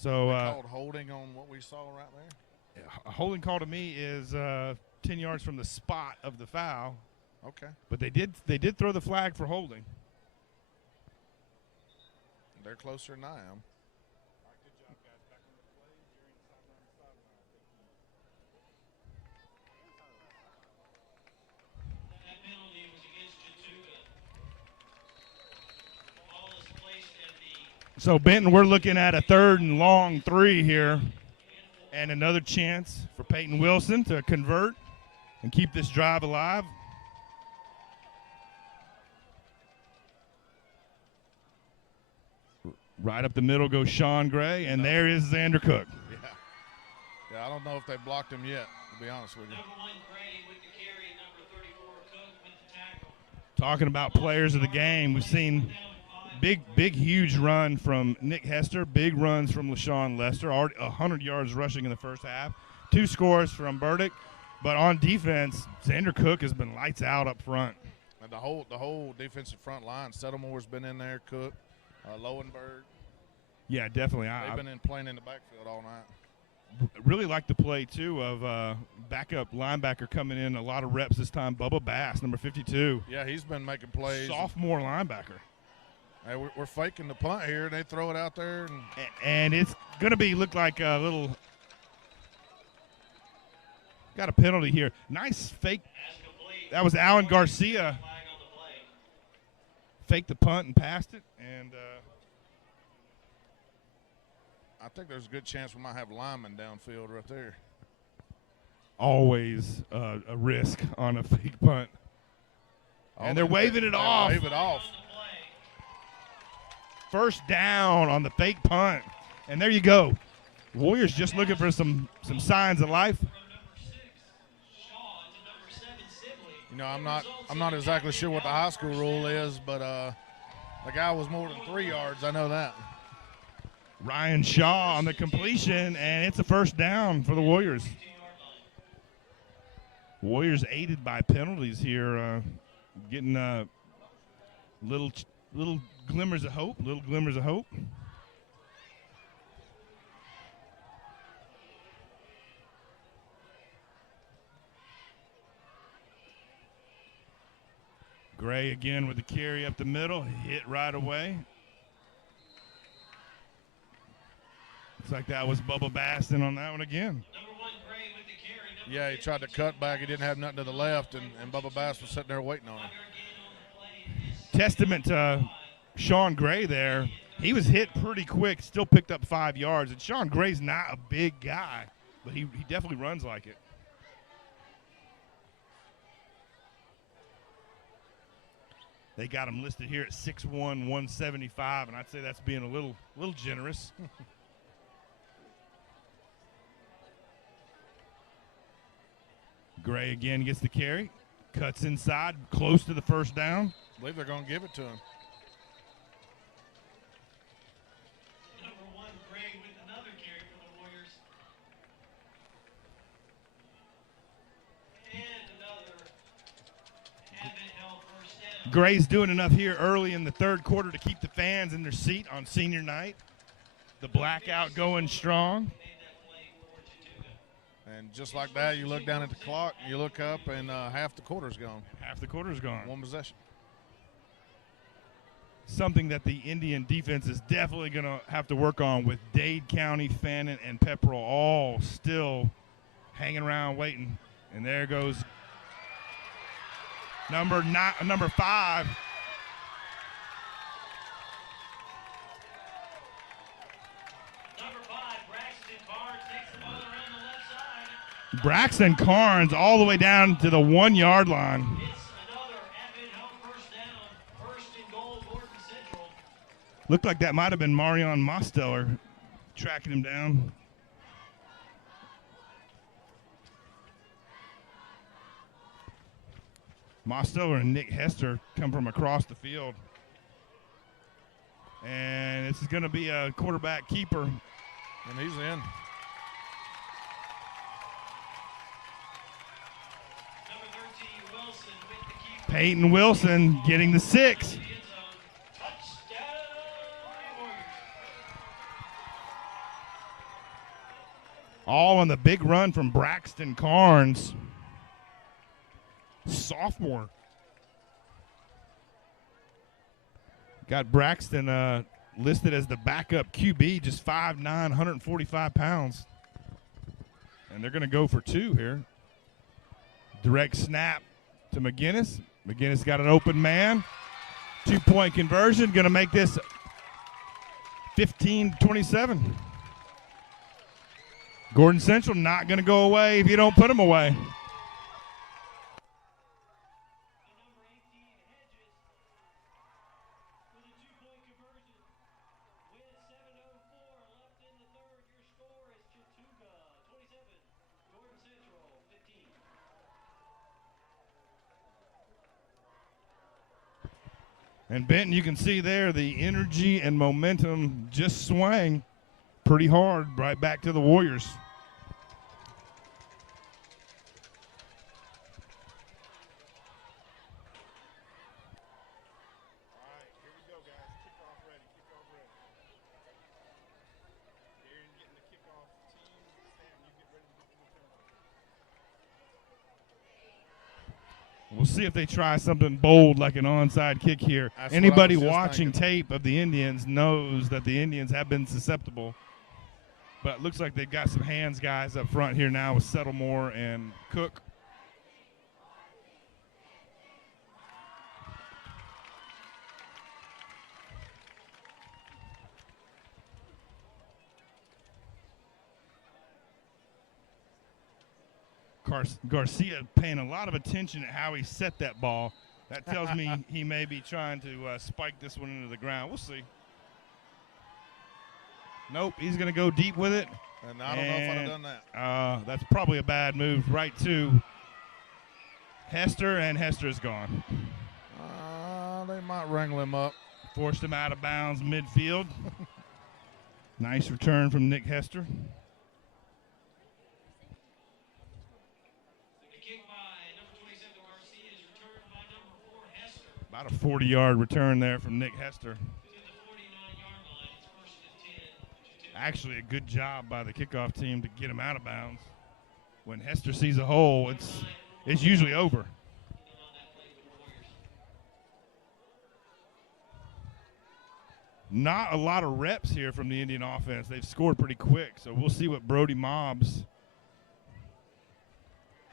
So called holding on what we saw right there? A holding call to me is 10 yards from the spot of the foul. Okay. But they did throw the flag for holding. They're closer than I am. That penalty was against Chattooga. Ball is placed at the So Benton, we're looking at a 3rd and long 3 here. And another chance for Peyton Wilson to convert and keep this drive alive. Right up the middle goes Sean Gray, and there is Xander Cook. Yeah, I don't know if they blocked him yet, to be honest with you. number 1 Gray with the carry, number 34 Cook with the tackle. Talking about players of the game, we've seen big, huge run from Nick Hester, big runs from LaShawn Lester, already 100 yards rushing in the first half, 2 scores from Burdick. But on defense, Xander Cook has been lights out up front. And the whole defensive front line, Settlemore's been in there, Cook, Lowenberg. Yeah, definitely. They've been playing in the backfield all night. Really like the play, too, of backup linebacker coming in, a lot of reps this time, Bubba Bass, number 52. Yeah, he's been making plays. Sophomore linebacker. Hey, we're faking the punt here, and they throw it out there. And it's going to look like a little – got a penalty here. Nice fake. That was Alan Garcia. Faked the punt and passed it. And I think there's a good chance we might have linemen downfield right there. Always a risk on a fake punt. And they're waving it off. Wave it off. First down on the fake punt. And there you go. Warriors just looking for some signs of life. You know, I'm not exactly sure what the high school rule is, but the guy was more than 3 yards. I know that. Ryan Shaw on the completion, and it's a first down for the Warriors. Warriors aided by penalties here, getting little glimmers of hope, Gray again with the carry up the middle, hit right away. Looks like that was Bubba Baston on that one again. Number 1 Gray with the carry. Yeah, he tried to cut back. He didn't have nothing to the left, and Bubba Bass was sitting there waiting on him. Testament to Sean Gray there. He was hit pretty quick, still picked up 5 yards. And Sean Gray's not a big guy, but he definitely runs like it. They got him listed here at 6'1", 175, and I'd say that's being a little generous. Gray again gets the carry, cuts inside, close to the first down. I believe they're going to give it to him. Number 1, Gray with another carry for the Warriors. And another habit held first down. Gray's doing enough here early in the third quarter to keep the fans in their seat on senior night. The blackout going strong. And just like that, you look down at the clock, you look up, and half the quarter's gone. Half the quarter's gone. One possession. Something that the Indian defense is definitely going to have to work on with Dade County, Fannin, and Pepperell all still hanging around waiting. And there goes number 5. Braxton Carnes all the way down to the 1 yard line. Looked like that might have been Marion Mosteller tracking him down. Mosteller and Nick Hester come from across the field. And this is going to be a quarterback keeper. And he's in. Peyton Wilson getting the 6. All on the big run from Braxton Carnes, sophomore. Got Braxton listed as the backup QB, just 5'9", 145 pounds. And they're going to go for 2 here. Direct snap to McGinnis. McGinnis got an open man. 2-point conversion, going to make this 15-27. Gordon Central not going to go away if you don't put them away. And Benton, you can see there the energy and momentum just swang pretty hard right back to the Warriors. All right, here we go, guys. Kickoff ready, kickoff ready. Aaron getting the kickoff team. Sam, you get ready to get the return. We'll see if they try something bold like an onside kick here. That's Anybody what I was just watching thinking. tape of the Indians knows that the Indians have been susceptible. But it looks like they've got some hands guys up front here now with Settlemore and Cook. Garcia paying a lot of attention at how he set that ball. That tells me he may be trying to spike this one into the ground. We'll see. Nope, he's going to go deep with it. And I don't know if I'd have done that. That's probably a bad move right to Hester, and Hester is gone. They might wrangle him up. Forced him out of bounds midfield. Nice return from Nick Hester. About a 40-yard return there from Nick Hester. Actually, a good job by the kickoff team to get him out of bounds. When Hester sees a hole, it's usually over. Not a lot of reps here from the Indian offense. They've scored pretty quick, so we'll see what Brody Mobbs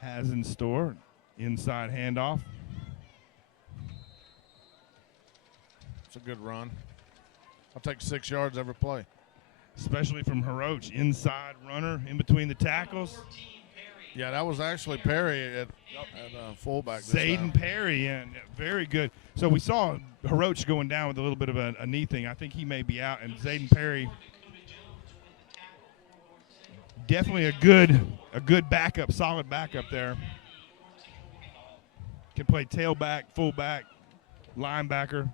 has in store. Inside handoff. It's a good run. I'll take 6 yards every play. Especially from Hiroch, inside runner in between the tackles. Yeah, that was actually Perry at fullback this Zayden time. Perry, and very good. So we saw Hiroch going down with a little bit of a knee thing. I think he may be out, and Zayden Perry, definitely a good backup, solid backup there. Can play tailback, fullback, linebacker.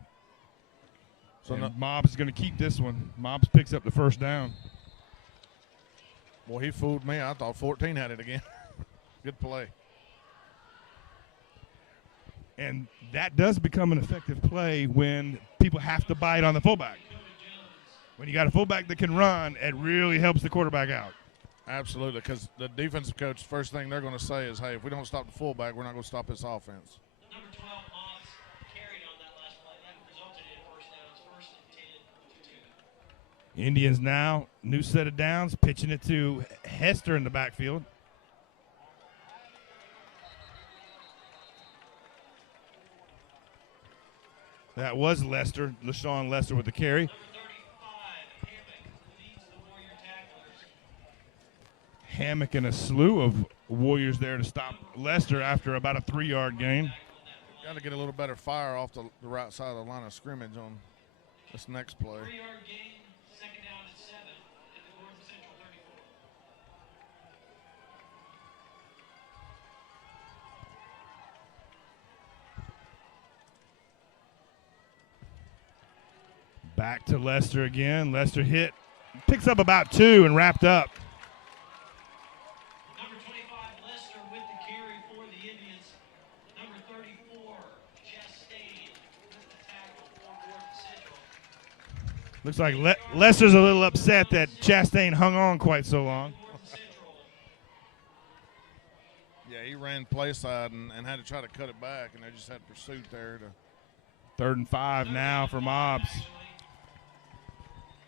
So Mobbs is going to keep this one. Mobbs picks up the first down. Well, he fooled me. I thought 14 had it again. Good play. And that does become an effective play when people have to bite on the fullback. When you got a fullback that can run, it really helps the quarterback out. Absolutely, because the defensive coach, first thing they're going to say is, hey, if we don't stop the fullback, we're not going to stop this offense. Number 12, Moss carried on that last play. That resulted in first downs, first and 10 to 2. Indians now, new set of downs, pitching it to Hester in the backfield. That was Lester, LaShawn Lester with the carry. Number 35, Hammock leads the Warrior tacklers. Hammock and a slew of Warriors there to stop Lester after about a 3-yard gain. Got to get a little better fire off the right side of the line of scrimmage on this next play. 3-yard gain, second down and 7 at the Gordon Central 34. Back to Lester again. Lester hit, picks up about 2 and wrapped up. Number 25, Lester with the carry for the Indians. Number 34, Chastain with the tackle for Gordon Central. Looks like Lester's a little upset that Chastain hung on quite so long. Gordon Central. Yeah, he ran play side and had to try to cut it back, and they just had pursuit there. 3rd and 5 now for Mobbs.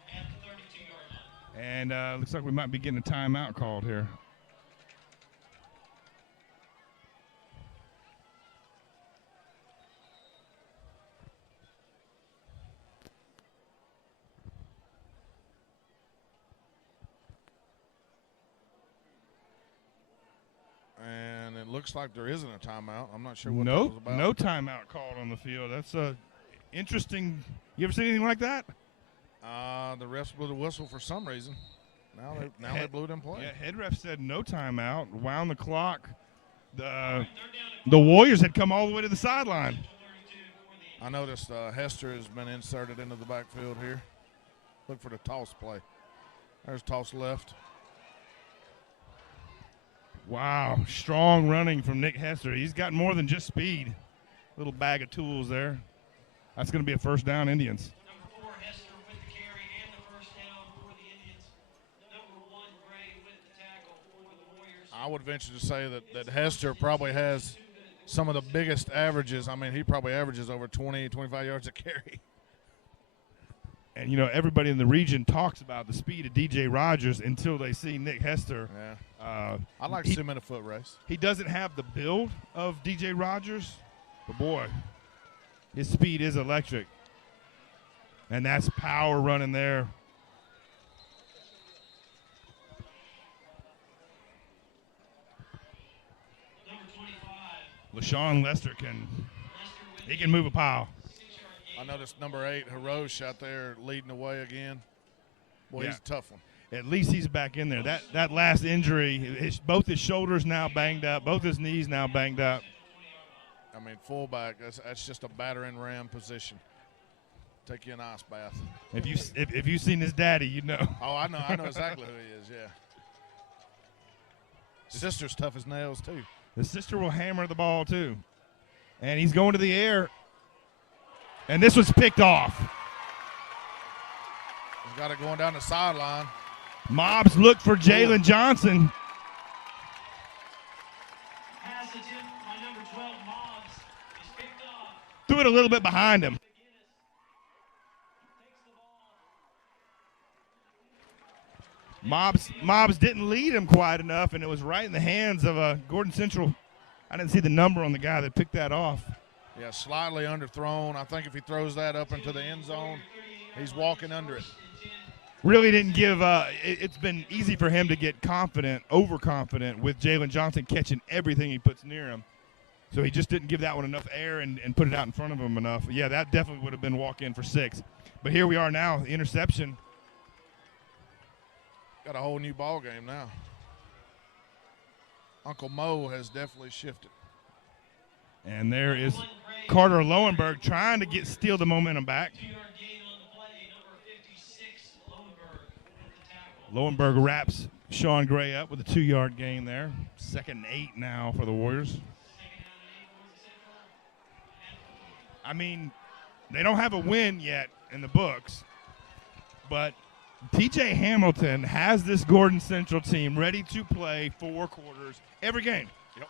At the 32-yard line. And looks like we might be getting a timeout called here. And it looks like there isn't a timeout. I'm not sure what that was about. No timeout called on the field. That's interesting. You ever seen anything like that? The refs blew the whistle for some reason. Now they blew it in play. Yeah, head ref said no timeout, wound the clock. The Warriors had come all the way to the sideline. I noticed Hester has been inserted into the backfield here. Look for the toss play. There's toss left. Wow, strong running from Nick Hester. He's got more than just speed. Little bag of tools there. That's going to be a first down, Indians. Number 4, Hester with the carry and the first down for the Indians. Number 1, Gray with the tackle for the Warriors. I would venture to say that Hester probably has some of the biggest averages. I mean, he probably averages over 20, 25 yards a carry. And, you know, everybody in the region talks about the speed of DJ Rogers until they see Nick Hester. Yeah. I'd like to see him in a foot race. He doesn't have the build of DJ Rogers, but, boy, his speed is electric. And that's power running there. Number 25. LaShawn Lester can move a pile. I noticed number 8, Hirosh, out there leading the way again. Boy, he's a tough one. At least he's back in there. That last injury, both his shoulders now banged up, both his knees now banged up. I mean, fullback, that's just a battering ram position. Take you an ice bath. If you've seen his daddy, you know. Oh, I know exactly who he is, yeah. Sister's tough as nails, too. The sister will hammer the ball, too. And he's going to the air. And this was picked off. He's got it going down the sideline. Mobbs looked for Jalen Johnson. Pass attempt by number 12, Mobbs, is picked off. Threw it a little bit behind him. Mobbs didn't lead him quite enough, and it was right in the hands of Gordon Central. I didn't see the number on the guy that picked that off. Yeah, slightly underthrown. I think if he throws that up into the end zone, He's walking under it. Really didn't give it's been easy for him to get confident, overconfident with Jalen Johnson catching everything he puts near him. So he just didn't give that one enough air and put it out in front of him enough. Yeah, that definitely would have been walk-in for 6. But here we are now, the interception. Got a whole new ball game now. Uncle Mo has definitely shifted. And there is Carter Lowenberg trying to steal the momentum back. Lowenberg wraps Sean Gray up with a 2-yard gain there. 2nd and 8 now for the Warriors. I mean, they don't have a win yet in the books, but TJ Hamilton has this Gordon Central team ready to play 4 quarters every game. Yep.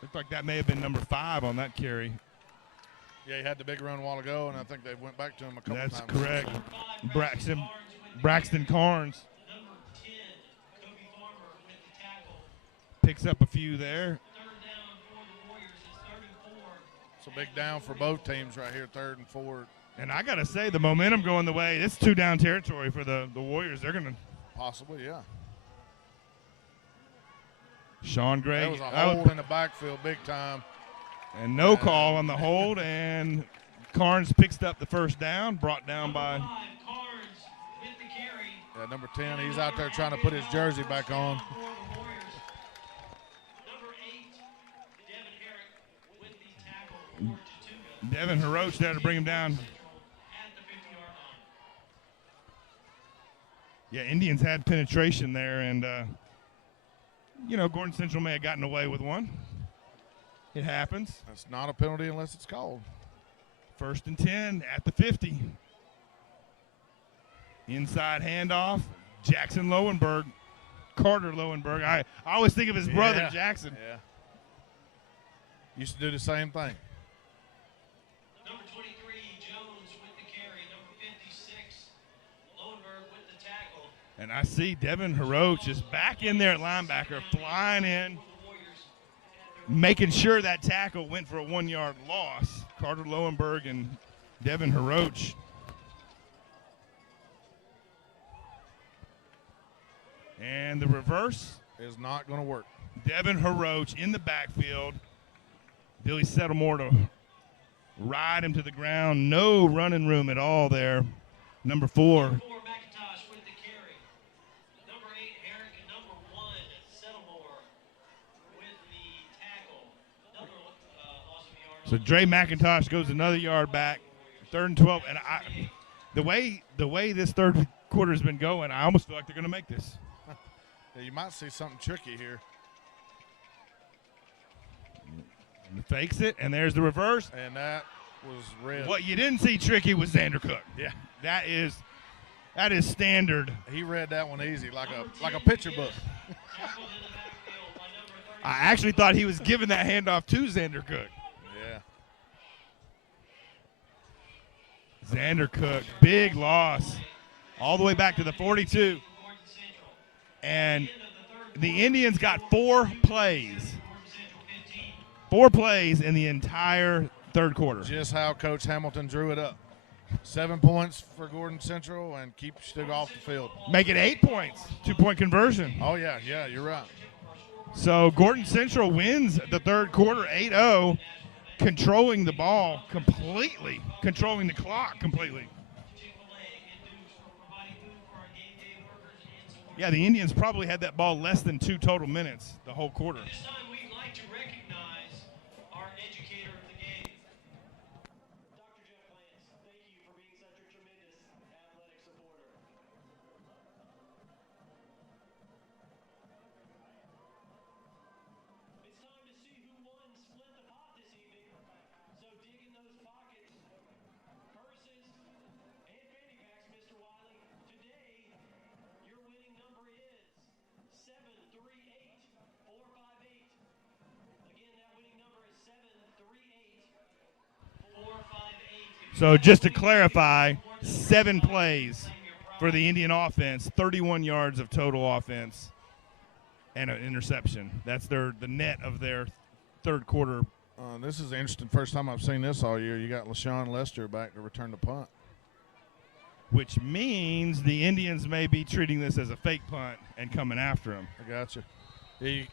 Looked like that may have been number 5 on that carry. Yeah, he had the big run a while ago, and I think they went back to him a couple times. That's correct. Braxton Carnes picks up a few there. It's a big down for both teams right here, 3rd and 4. And I got to say, the momentum going the way, it's 2-down territory for the Warriors. They're going to. Possibly, yeah. Sean Gray. That was a hold in the backfield big time. And no call on the hold, and Carnes picks up the first down, brought down by. Yeah, number 10, he's out there trying to put his jersey back on. Devin Heroach there to bring him down. Yeah, Indians had penetration there, and, Gordon Central may have gotten away with one. It happens. That's not a penalty unless it's called. 1st and 10 at the 50. Inside handoff. Jackson Lowenberg. Carter Lowenberg. I always think of his brother, Jackson. Yeah. Used to do the same thing. Number 23, Jones with the carry. Number 56, Lowenberg with the tackle. And I see Devin Heroach is back in there at linebacker, flying in, making sure that tackle went for a 1-yard loss. Carter Lowenberg and Devin Heroach. And the reverse is not going to work. Devin Heroach in the backfield. Billy Settlemore to ride him to the ground. No running room at all there. Number 4. Number 4, McIntosh with the carry. Number 8, Herrick, and number 1, Settlemore with the tackle. Another loss of yards. So Dre McIntosh goes another yard back. 3rd and 12. And the way this third quarter has been going, I almost feel like they're going to make this. Yeah, you might see something tricky here. Fakes it, and there's the reverse. And that was red. What you didn't see tricky was Xander Cook. Yeah. That is standard. He read that one easy, like a picture book. I actually thought he was giving that handoff to Xander Cook. Yeah. Xander Cook, big loss. All the way back to the 42. And the Indians got 4 plays. 4 plays in the entire third quarter. Just how Coach Hamilton drew it up. 7 points for Gordon Central and keep Chattooga off the field. Make it 8 points. 2-point conversion. Oh, yeah, you're right. So Gordon Central wins the third quarter 8-0, controlling the ball completely, controlling the clock completely. Yeah, the Indians probably had that ball less than 2 total minutes the whole quarter. This time we'd like to recognize our educator of the game. Dr. Jeff Lance, thank you for being such a tremendous athletic supporter. It's time to see who won Split the Pot this evening. So dig in those pockets. Purses and fanny packs, Mr. Wiley. Today, your winning number is 738458. Again, that winning number is 738458. So just to clarify, 7 plays for the Indian offense, 31 yards of total offense, and an interception. That's the net of their third quarter This is interesting. First time I've seen this all year. You got LaShawn Lester back to return the punt. Which means the Indians may be treating this as a fake punt and coming after him. I got you. You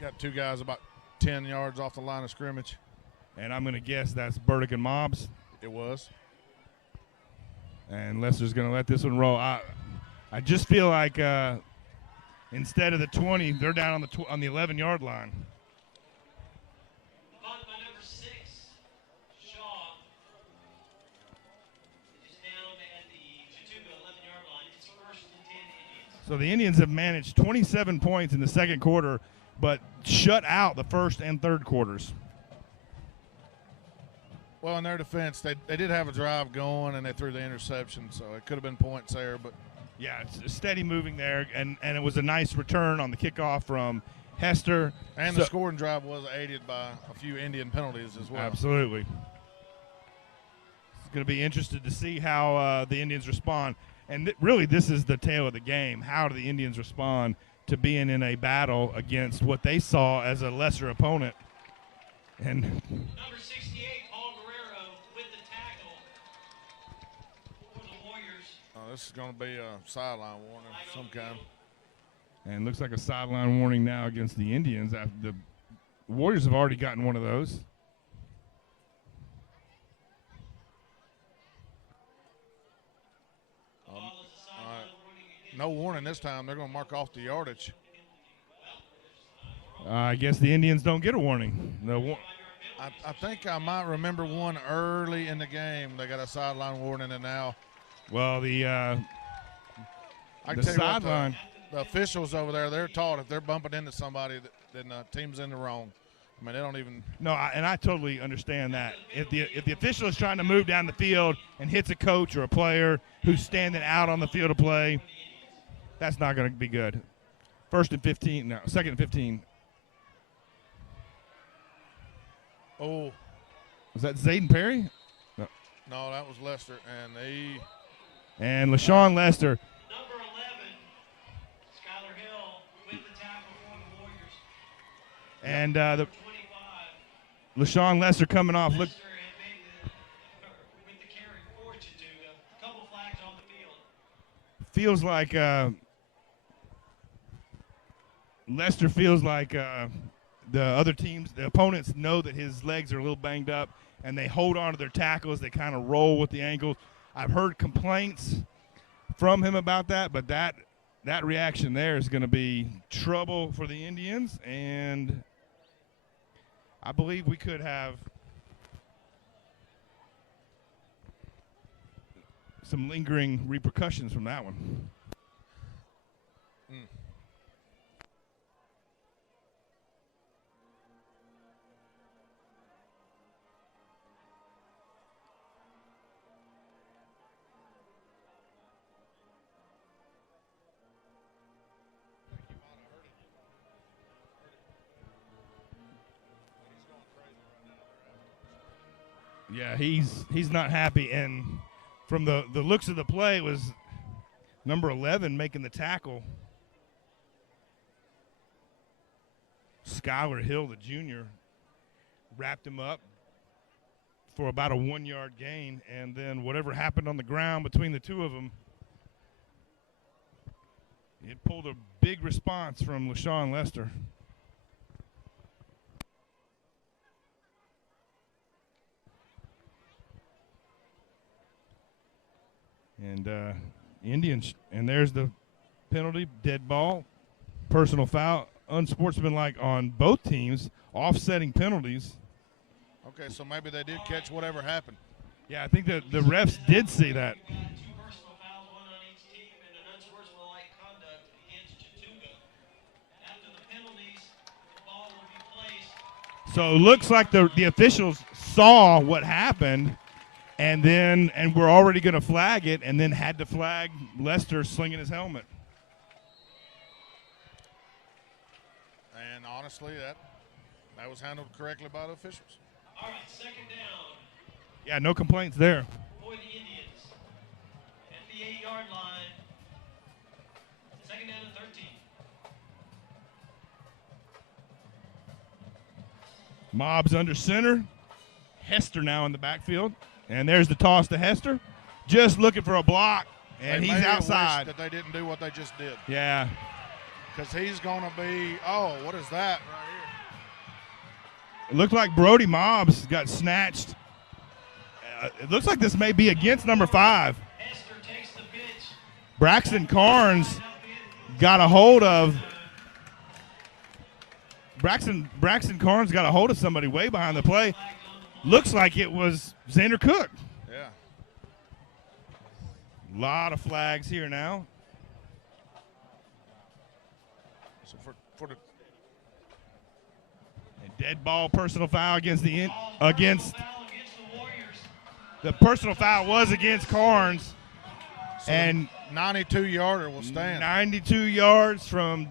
got two guys about 10 yards off the line of scrimmage. And I'm going to guess that's Burdick and Mobbs. It was. And Lester's going to let this one roll. I just feel like instead of the 20, they're down on the 11-yard line. Punt by number 6, Shaw. Is down at the Chattooga 11-yard line. It's first and 10 Indians. So the Indians have managed 27 points in the second quarter, but shut out the first and third quarters. Well, in their defense, they did have a drive going, and they threw the interception, so it could have been points there. But yeah, it's steady moving there, and it was a nice return on the kickoff from Hester. And the scoring drive was aided by a few Indian penalties as well. Absolutely. It's going to be interested to see how the Indians respond. And really, this is the tale of the game. How do the Indians respond to being in a battle against what they saw as a lesser opponent? And Number 68, Paul Guerrero, with the tackle for the Warriors. This is going to be a sideline warning of some kind. And looks like a sideline warning now against the Indians. After the Warriors have already gotten one of those. No warning this time. They're going to mark off the yardage. I guess the Indians don't get a warning. I think I might remember one early in the game. They got a sideline warning, and now. Well, the sideline. The officials over there, they're taught if they're bumping into somebody, then the team's in the wrong. I mean, they don't even. No, and I totally understand that. If the official is trying to move down the field and hits a coach or a player who's standing out on the field of play, that's not going to be good. Second and 15. Oh. Was that Zayden Perry? No. No, that was Lester. And LaShawn Lester. Number 11, Skylar Hill, with the tackle for the Warriors. And the 25. LaShawn Lester coming off. Look. Lester had made with the carry for Chattooga. A couple flags on the field. Feels like Lester feels like the other teams, the opponents know that his legs are a little banged up, and they hold on to their tackles. They kind of roll with the ankles. I've heard complaints from him about that, but that reaction there is going to be trouble for the Indians, and I believe we could have some lingering repercussions from that one. Yeah, he's not happy, and from the looks of the play was number 11 making the tackle. Skylar Hill, the junior, wrapped him up for about a 1-yard gain, and then whatever happened on the ground between the two of them, it pulled a big response from LaShawn Lester. And Indians, and there's the penalty, dead ball, personal foul, unsportsmanlike on both teams, offsetting penalties. Okay, so maybe they did catch whatever happened. Yeah, I think that the refs did see that. Two personal fouls, one on each team, and an unsportsmanlike conduct against Chattooga. After the penalties, the ball will be placed. So it looks like the officials saw what happened, and we're already going to flag it, and then had to flag Lester slinging his helmet. And honestly, that was handled correctly by the officials. All right, second down Yeah, no complaints there. for the Indians. At the 8-yard line. Second down and 13. Mobbs under center. Hester now in the backfield. And there's the toss to Hester. Just looking for a block, and he's outside. Wish that they didn't do what they just did. Yeah. Because he's going to be, oh, what is that right here? It looked like Brody Mobbs got snatched. It looks like this may be against number 5. Braxton Carnes got a hold of Carnes got a hold of somebody way behind the play. Looks like it was Xander Cook. Yeah. A lot of flags here now. So for the dead ball personal foul against the personal foul was against Carnes. So and 92-yarder will stand. 92 yards from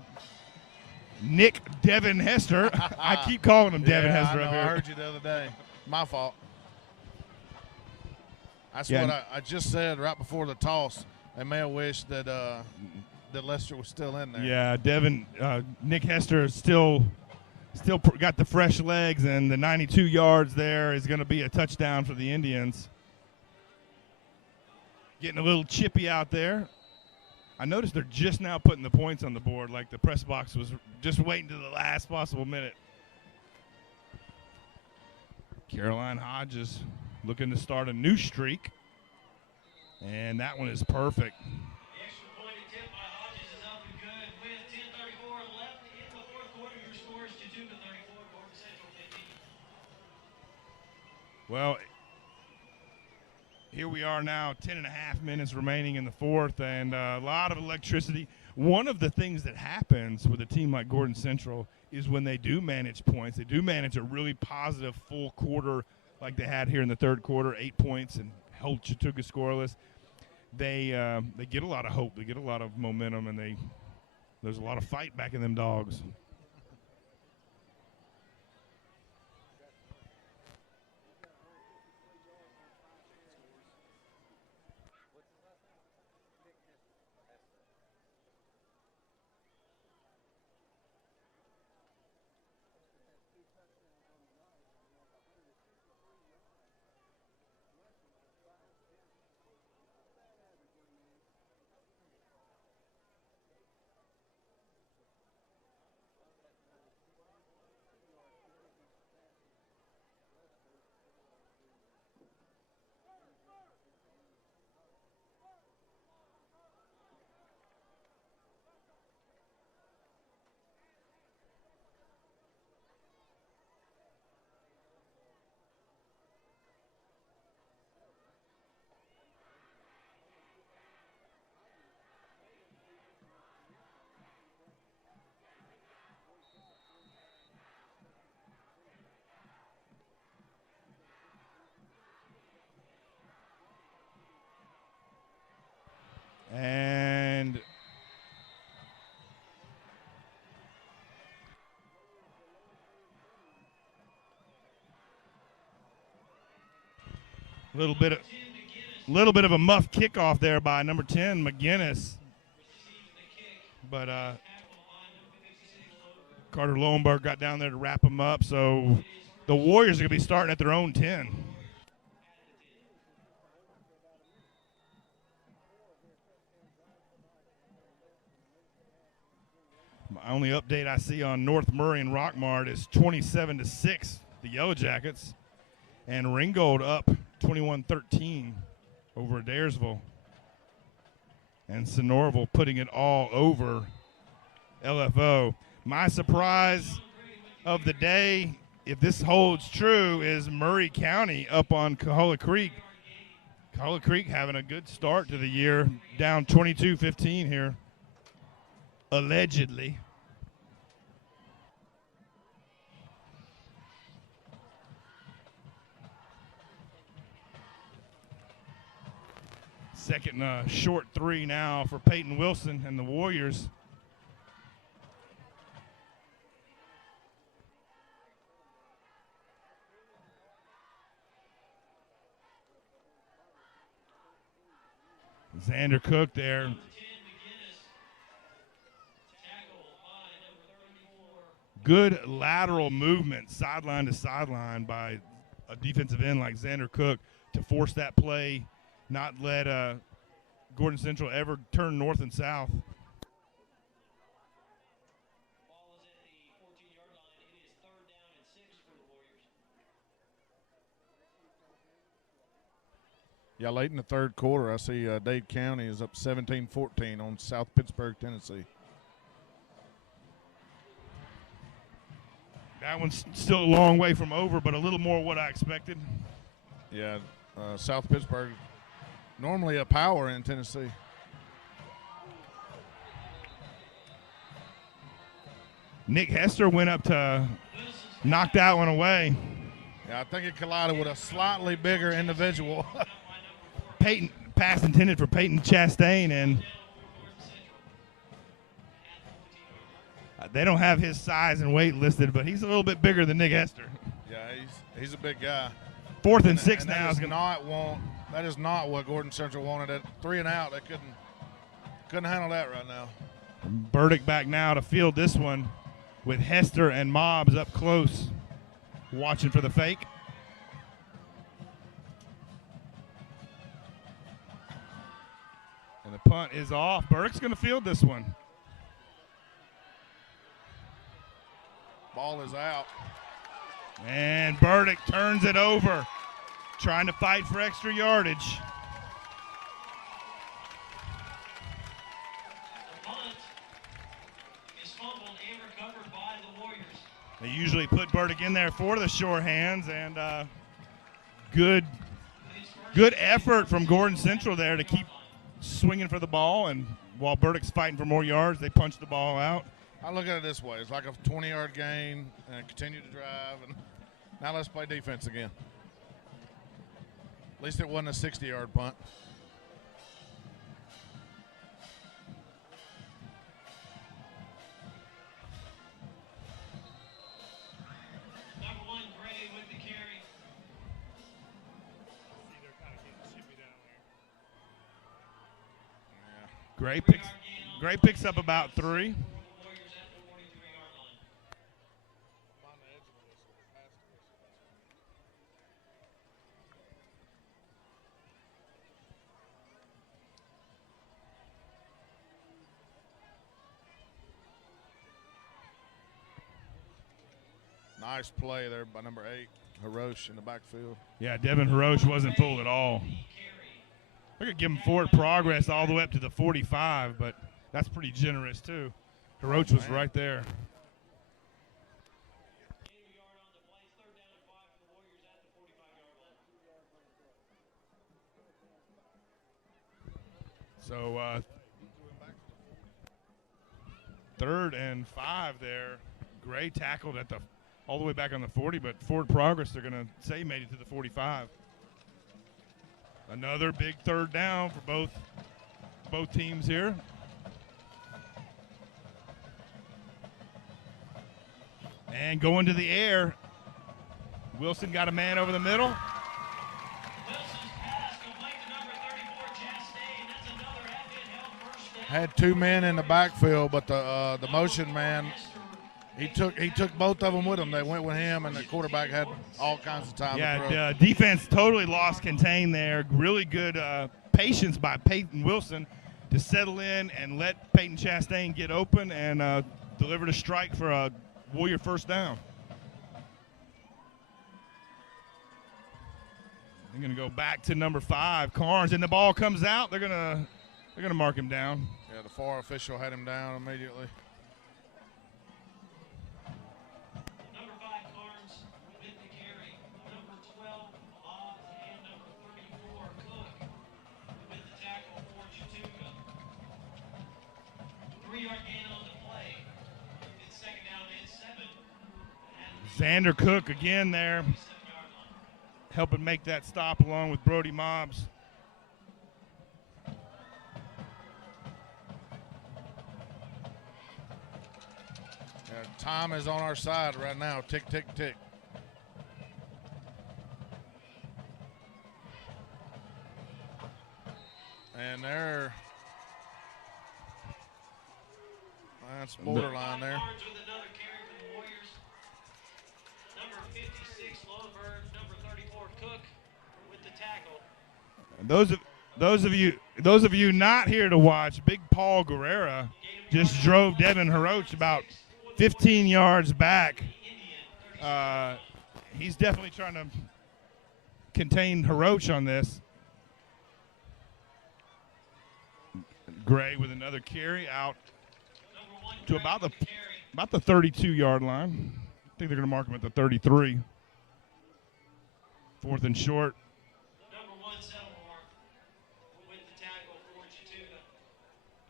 Nick Devin Hester. I keep calling him Devin Hester up here. I heard you the other day. My fault. That's what I just said right before the toss. They may have wished that that Lester was still in there. Yeah, Nick Hester still got the fresh legs, and the 92 yards there is going to be a touchdown for the Indians. Getting a little chippy out there. I noticed they're just now putting the points on the board, like the press box was just waiting to the last possible minute. Caroline Hodges looking to start a new streak, and that one is perfect. The extra point attempt by Hodges is up and good with 10:34 left in the fourth quarter. Your score is Chattooga 34, Gordon Central 15. Well, here we are now, 10.5 minutes remaining in the fourth, and a lot of electricity. One of the things that happens with a team like Gordon Central is when they do manage points, they do manage a really positive full quarter like they had here in the third quarter, 8 points, and held Chattooga scoreless. They get a lot of hope, they get a lot of momentum, and there's a lot of fight back in them dogs. And a little bit of a muff kickoff there by number 10, McGinnis. But Carter Lowenberg got down there to wrap them up. So the Warriors are going to be starting at their own 10. My only update I see on North Murray and Rockmart is 27-6, the Yellow Jackets. And Ringgold up 21-13 over Adairsville. And Sonoraville putting it all over LFO. My surprise of the day, if this holds true, is Murray County up on Cahola Creek. Cahola Creek having a good start to the year, down 22-15 here, allegedly. Second short three now for Peyton Wilson and the Warriors. Xander Cook there. Good lateral movement, sideline to sideline by a defensive end like Xander Cook to force that play, not let Gordon Central ever turn north and south. Ball is at the 14-yard line. It is 3rd down and 6 for the Warriors. Yeah, late in the third quarter, I see Dade County is up 17-14 on South Pittsburgh, Tennessee. That one's still a long way from over, but a little more what I expected. Yeah, South Pittsburgh, normally a power in Tennessee. Nick Hester went up to knock that one away. Yeah, I think it collided with a slightly bigger individual. Peyton, pass intended for Peyton Chastain, and they don't have his size and weight listed, but he's a little bit bigger than Nick Hester. Yeah, he's a big guy. 4th and 6 now. That is not what Gordon Central wanted. At 3 and out, they couldn't handle that right now. Burdick back now to field this one with Hester and Mobbs up close, watching for the fake. And the punt is off. Burdick's going to field this one. Ball is out. And Burdick turns it over, trying to fight for extra yardage. The punt is fumbled and recovered by the Warriors. They usually put Burdick in there for the sure hands, and good effort from Gordon Central there to keep swinging for the ball. And while Burdick's fighting for more yards, they punch the ball out. I look at it this way. It's like a 20-yard gain and continue to drive. And now let's play defense again. At least it wasn't a 60-yard punt. Number 1, Gray with the carry. Gray picks up about 3. Nice play there by number 8, Hirosh in the backfield. Yeah, Devin Hirosh wasn't fooled at all. I could give him forward progress all the way up to the 45, but that's pretty generous too. Hirosh was right there. So 3rd and 5 there. Gray tackled at all the way back on the 40, but forward progress, they're going to say made it to the 45. Another big 3rd down for both teams here. And going to the air. Wilson got a man over the middle. Wilson's pass complete to number 34, Chastain. That's another half-hit first down. Had 2 men in the backfield, but the motion man, he took both of them with him. They went with him, and the quarterback had all kinds of time to throw. Yeah, defense totally lost contain there. Really good patience by Peyton Wilson to settle in and let Peyton Chastain get open and delivered a strike for a Warrior first down. They're going to go back to number 5, Carnes, and the ball comes out. They're going to mark him down. Yeah, the FAR official had him down immediately. Number 5, Carnes with the carry. Number 12, Hobbs, and number 34, Cook with the tackle for Chattooga. 3-yard gain on the play. It's 2nd down and 7. Xander Cook again there, helping make that stop along with Brody Mobbs. Time is on our side right now. Tick, tick, tick. And that's borderline there. With another carry for the Warriors. Those of you not here to watch, Big Paul Guerrera just drove Devin Haroch about 15 yards back. He's definitely trying to contain Haroch on this. Gray with another carry out to about the 32-yard line. I think they're going to mark him at the 33. 4th and short. Number 1, Settlemore with the tackle for Chattooga.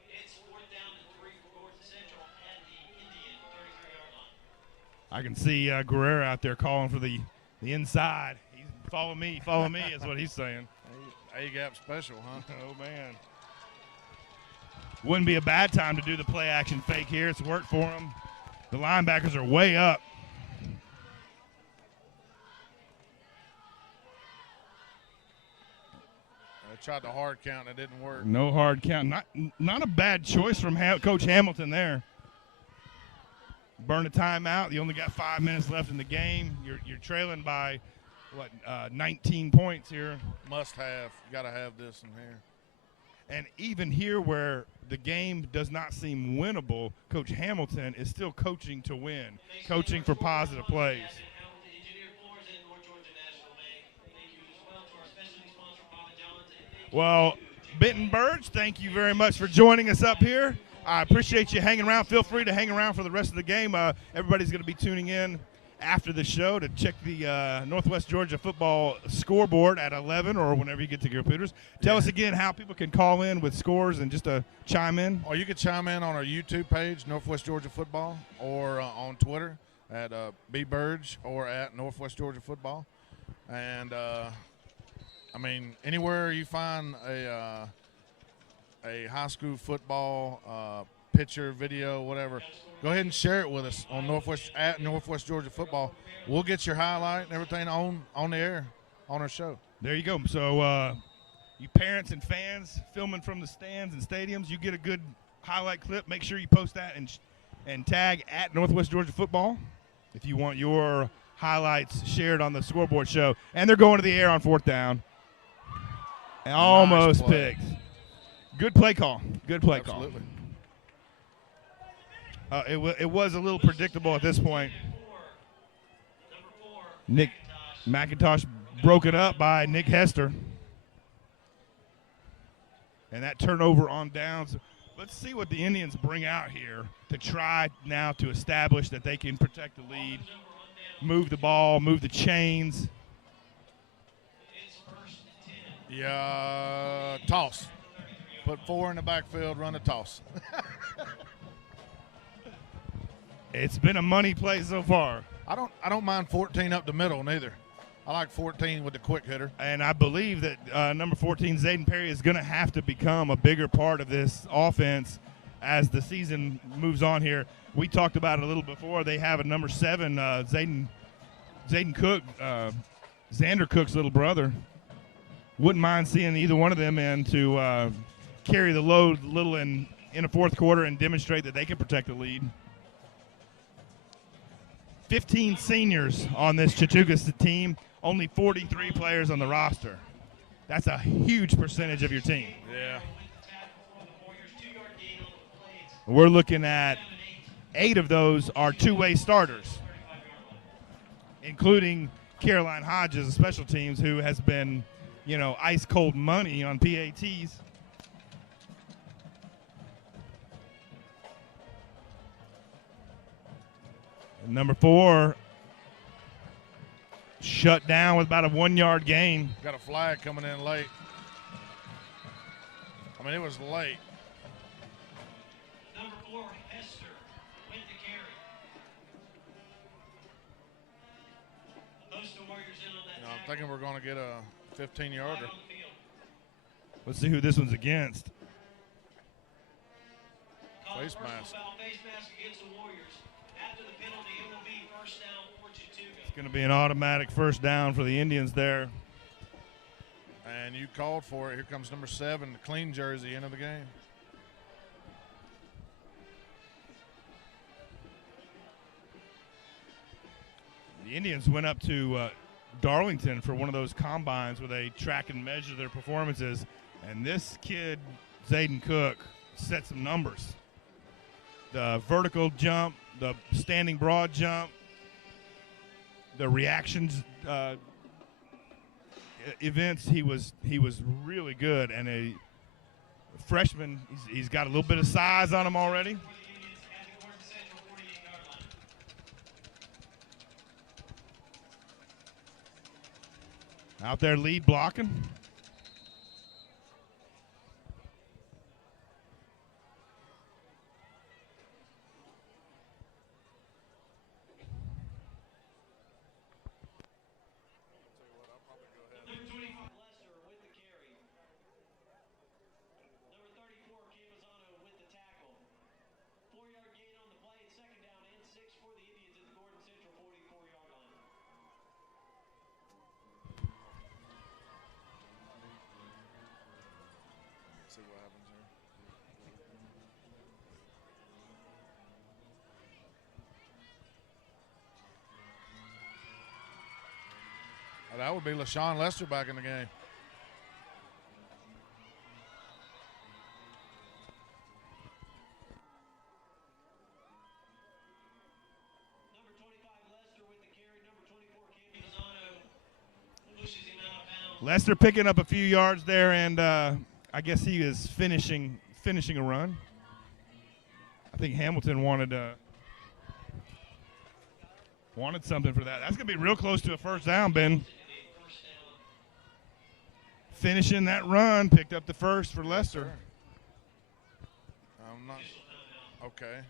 It's 4th down and 3 for North Central at the Indian 33-yard line. I can see Guerrero out there calling for the inside. He's follow me is what he's saying. A-gap special, huh? Oh, man. Wouldn't be a bad time to do the play action fake here. It's worked for him. The linebackers are way up. I tried the hard count and it didn't work. No hard count. Not a bad choice from Coach Hamilton there. Burn a timeout. You only got 5 minutes left in the game. You're trailing by, 19 points here. Must have. You got to have this in here. And even here where the game does not seem winnable, Coach Hamilton is still coaching to win, coaching for positive plays. Well, Benton Burge, thank you very much for joining us up here. I appreciate you hanging around. Feel free to hang around for the rest of the game. Everybody's going to be tuning in after the show to check the Northwest Georgia football scoreboard at 11 or whenever you get to your computers. Tell us again how people can call in with scores and just chime in. Or you can chime in on our YouTube page, Northwest Georgia Football, or on Twitter at bburge or at Northwest Georgia Football. And, anywhere you find a high school football picture, video, whatever, go ahead and share it with us on Northwest Georgia Football. We'll get your highlight and everything on the air on our show. There you go. So you parents and fans filming from the stands and stadiums, you get a good highlight clip. Make sure you post that and tag at Northwest Georgia Football if you want your highlights shared on the scoreboard show. And they're going to the air on 4th down. Almost picked. Good play call. Good play call. It was a little predictable at this point. Nick McIntosh broke it up by Nick Hester. And that turnover on downs. Let's see what the Indians bring out here to try now to establish that they can protect the lead, move the ball, move the chains. Yeah, toss. Put 4 in the backfield, run a toss. It's been a money play so far. I don't mind 14 up the middle neither. I like 14 with the quick hitter. And I believe that number 14, Zayden Perry, is going to have to become a bigger part of this offense as the season moves on here. We talked about it a little before. They have a number 7, Zayden Cook, Xander Cook's little brother. Wouldn't mind seeing either one of them in to carry the load a little in the 4th quarter and demonstrate that they can protect the lead. 15 seniors on this Chattooga team, only 43 players on the roster. That's a huge percentage of your team. Yeah. We're looking at 8 of those are two-way starters, including Caroline Hodges of special teams, who has been, ice cold money on PATs. Number 4 shut down with about a 1-yard gain. Got a flag coming in late. It was late. Number 4, Hester, with the carry. Postal Warriors in on that. I'm thinking we're going to get a 15-yarder. Let's see who this one's against. Face mask. Face mask against the Warriors. After the penalty, it will be first down for Chattooga. It's going to be an automatic first down for the Indians there. And you called for it. Here comes number 7, the clean jersey, end of the game. The Indians went up to Darlington for one of those combines where they track and measure their performances. And this kid, Zayden Cook, set some numbers. The vertical jump, the standing broad jump, the reactions events, he was really good. And a freshman, he's got a little bit of size on him already. Out there lead blocking. See what happens here. Oh, that would be LaShawn Lester back in the game. Number 25, Lester with the carry. Number 24, Cam Pisano pushes him out of bounds. Lester picking up a few yards there, and I guess he is finishing a run. I think Hamilton wanted something for that. That's going to be real close to a first down, Ben. Finishing that run, picked up the first for Lester. I'm not. Okay.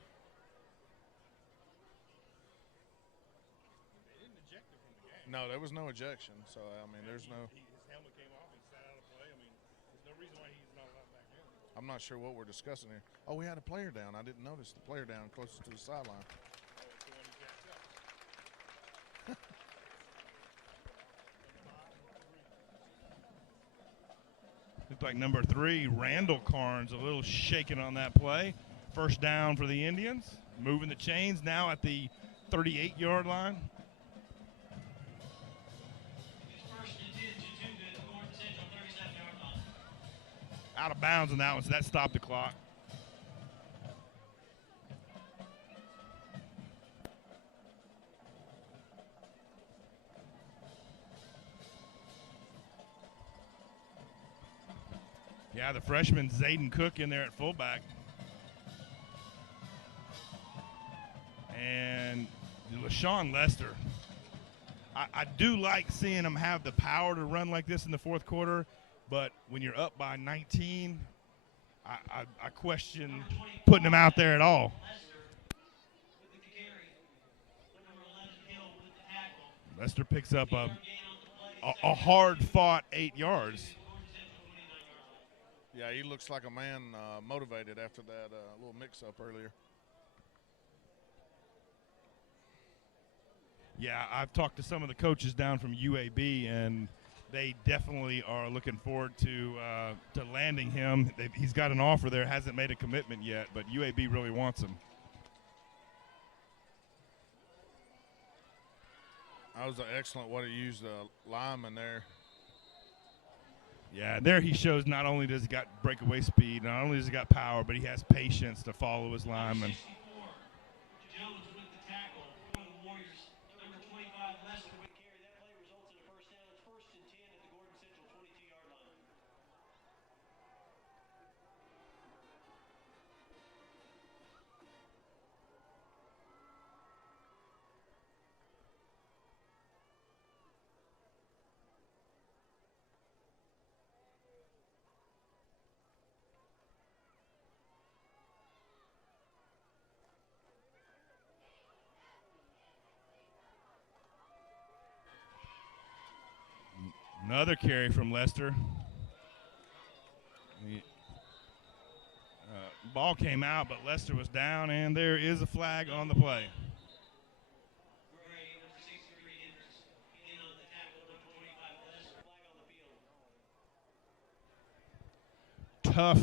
No, there was no ejection. So, I mean, there's no. His helmet came off and sat out of play. I mean, there's no reason why he's not allowed back in. I'm not sure what we're discussing here. Oh, we had a player down. I didn't notice the player down closest to the sideline. Looked like number 3, Randall Carnes, a little shaken on that play. First down for the Indians. Moving the chains now at the 38-yard line. First and 10, Chattooga at the Gordon Central 37-yard line. Out of bounds on that one, so that stopped the clock. Yeah, the freshman Zayden Cook in there at fullback. And LaShawn Lester. I do like seeing him have the power to run like this in the fourth quarter, but when you're up by 19, I question putting him out there at all. Lester picks up a hard-fought 8 yards. Yeah, he looks like a man motivated after that little mix-up earlier. Yeah, I've talked to some of the coaches down from UAB, and they definitely are looking forward to landing him. He's got an offer there, hasn't made a commitment yet, but UAB really wants him. That was excellent what he used the lineman there. Yeah, there he shows not only does he got breakaway speed, not only does he got power, but he has patience to follow his lineman. Jones with the tackle for the Warriors. Number 25, Lester with carry. That play results in a first down. It's first and 10 at the Gordon Central 22-yard line. Another carry from Lester. Ball came out, but Lester was down, and there is a flag on the play. Tough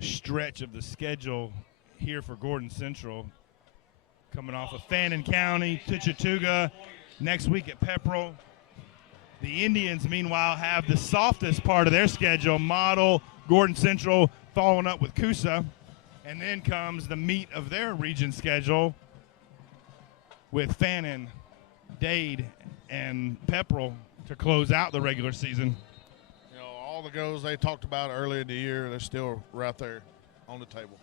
stretch of the schedule here for Gordon Central. Coming off of Fannin County to Chattooga, next week at Pepperell, The Indians, meanwhile, have the softest part of their schedule, Model, Gordon Central, following up with Coosa. And then comes the meat of their region schedule with Fannin, Dade, and Pepperell to close out the regular season. You know, all the goals they talked about earlier in the year, they're still right there on the table.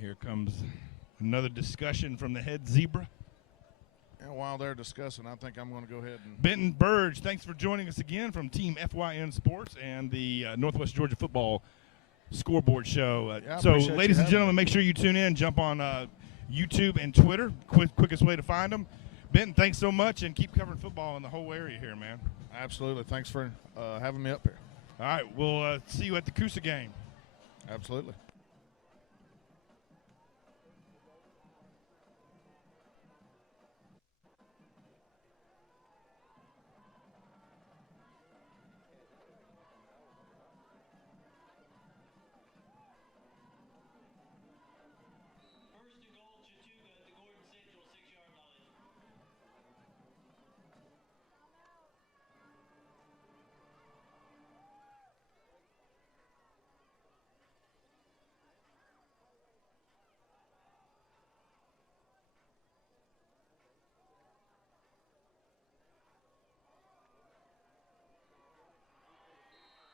Here comes another discussion from the head zebra. And while they're discussing, I think I'm going to go ahead and... Benton Burge, thanks for joining us again from Team FYN Sports and the Northwest Georgia Football Scoreboard Show. So, ladies and gentlemen, make sure you tune in. Jump on YouTube and Twitter. Quickest way to find them. Benton, thanks so much, and keep covering football in the whole area here, man. Absolutely. Thanks for having me up here. All right, we'll see you at the Coosa game. Absolutely. First and goal, Chattooga at the Gordon Central 6-yard line.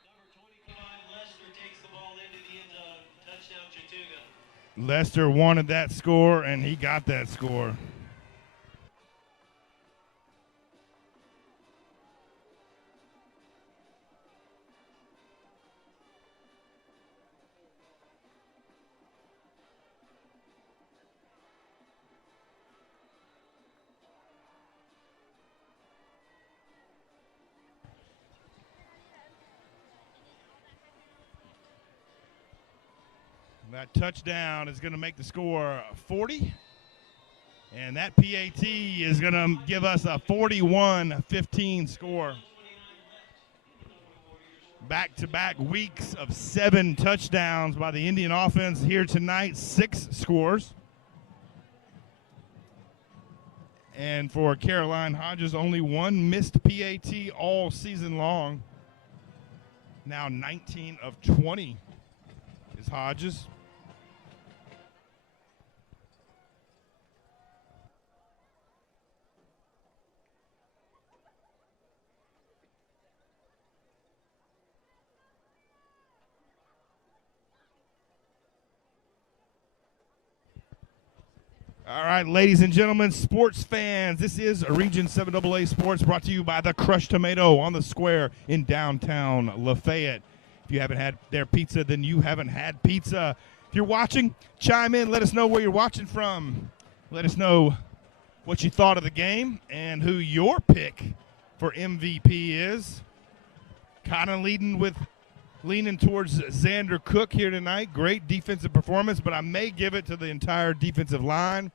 Number 25, Lester takes the ball into the end zone. Touchdown, Chattooga. Lester wanted that score, and he got that score. That touchdown is going to make the score 40. And that PAT is going to give us a 41-15 score. Back-to-back weeks of 7 touchdowns by the Indian offense here tonight, 6 scores. And for Caroline Hodges, only 1 missed PAT all season long. Now 19 of 20 is Hodges. All right, ladies and gentlemen, sports fans, this is Region 7 AA Sports brought to you by the Crushed Tomato on the Square in downtown Lafayette. If you haven't had their pizza, then you haven't had pizza. If you're watching, chime in. Let us know where you're watching from. Let us know what you thought of the game and who your pick for MVP is. Kind of leaning towards Xander Cook here tonight. Great defensive performance, but I may give it to the entire defensive line.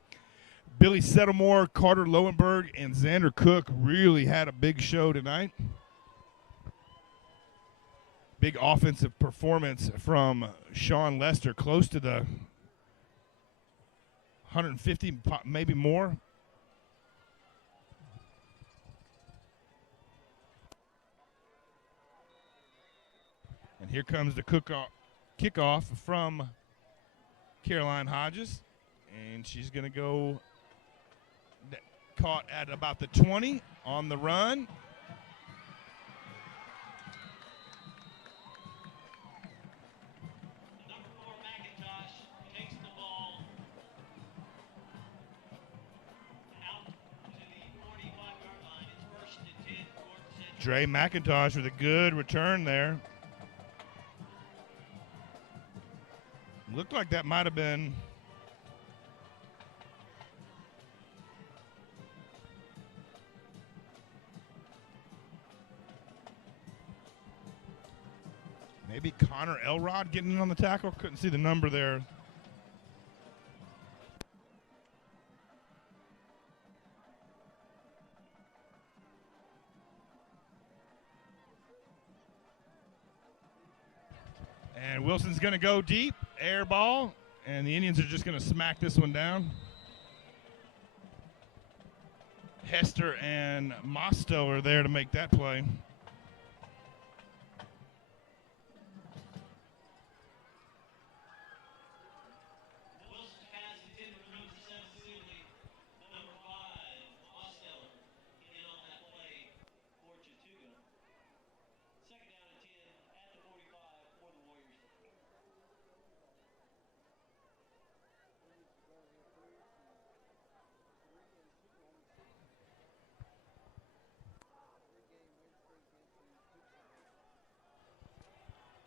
Billy Settlemore, Carter Lowenberg, and Xander Cook really had a big show tonight. Big offensive performance from Sean Lester, close to the 150, maybe more. And here comes the kickoff from Caroline Hodges. And she's going to go caught at about the 20 on the run. Number 4, McIntosh, takes the ball out to the 45-yard line. It's 1st and 10, Gordon Central. Dre McIntosh with a good return there. Looked like that might have been maybe Connor Elrod getting in on the tackle. Couldn't see the number there. And Wilson's going to go deep, air ball, and the Indians are just going to smack this one down. Hester and Mosto are there to make that play. Wilson has intended for number 7, Sibley. Number 5, Mosteller, in on that play for Chattooga. Second down and 10 at the 45 for the Warriors.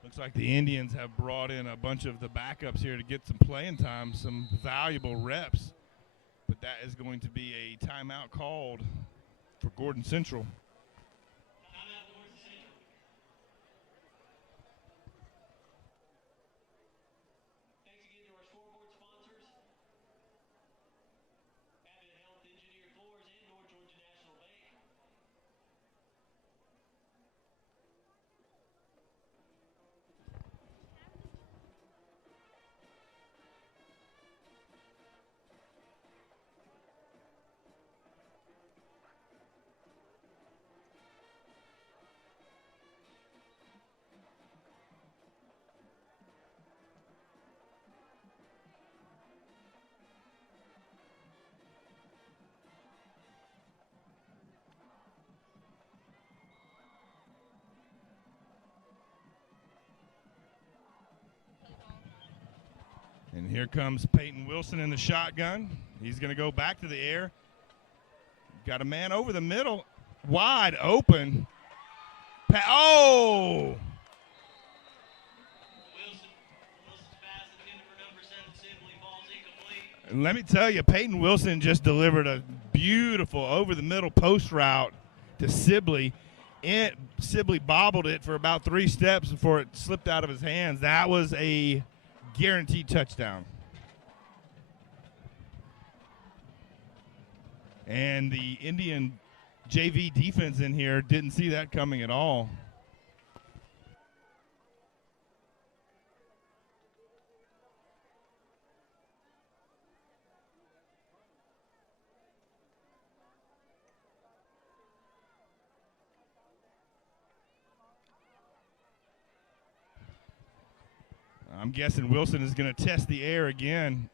Looks like the Indians have brought in a bunch of the backups here to get some playing time, some valuable reps. But that is going to be a timeout called for Gordon Central. Timeout for Gordon Central. Thanks again to our scoreboard sponsors. Abbott Health Engineered Floors and North Georgia National Bank. And here comes Peyton Wilson in the shotgun. He's going to go back to the air. Got a man over the middle, wide open. Oh! Wilson's pass intended for number 7, Sibley, falls incomplete. And let me tell you, Peyton Wilson just delivered a beautiful over-the-middle post route to Sibley. Sibley bobbled it for about 3 steps before it slipped out of his hands. That was a guaranteed touchdown. And the Indian JV defense in here didn't see that coming at all. I'm guessing Wilson is going to test the air again.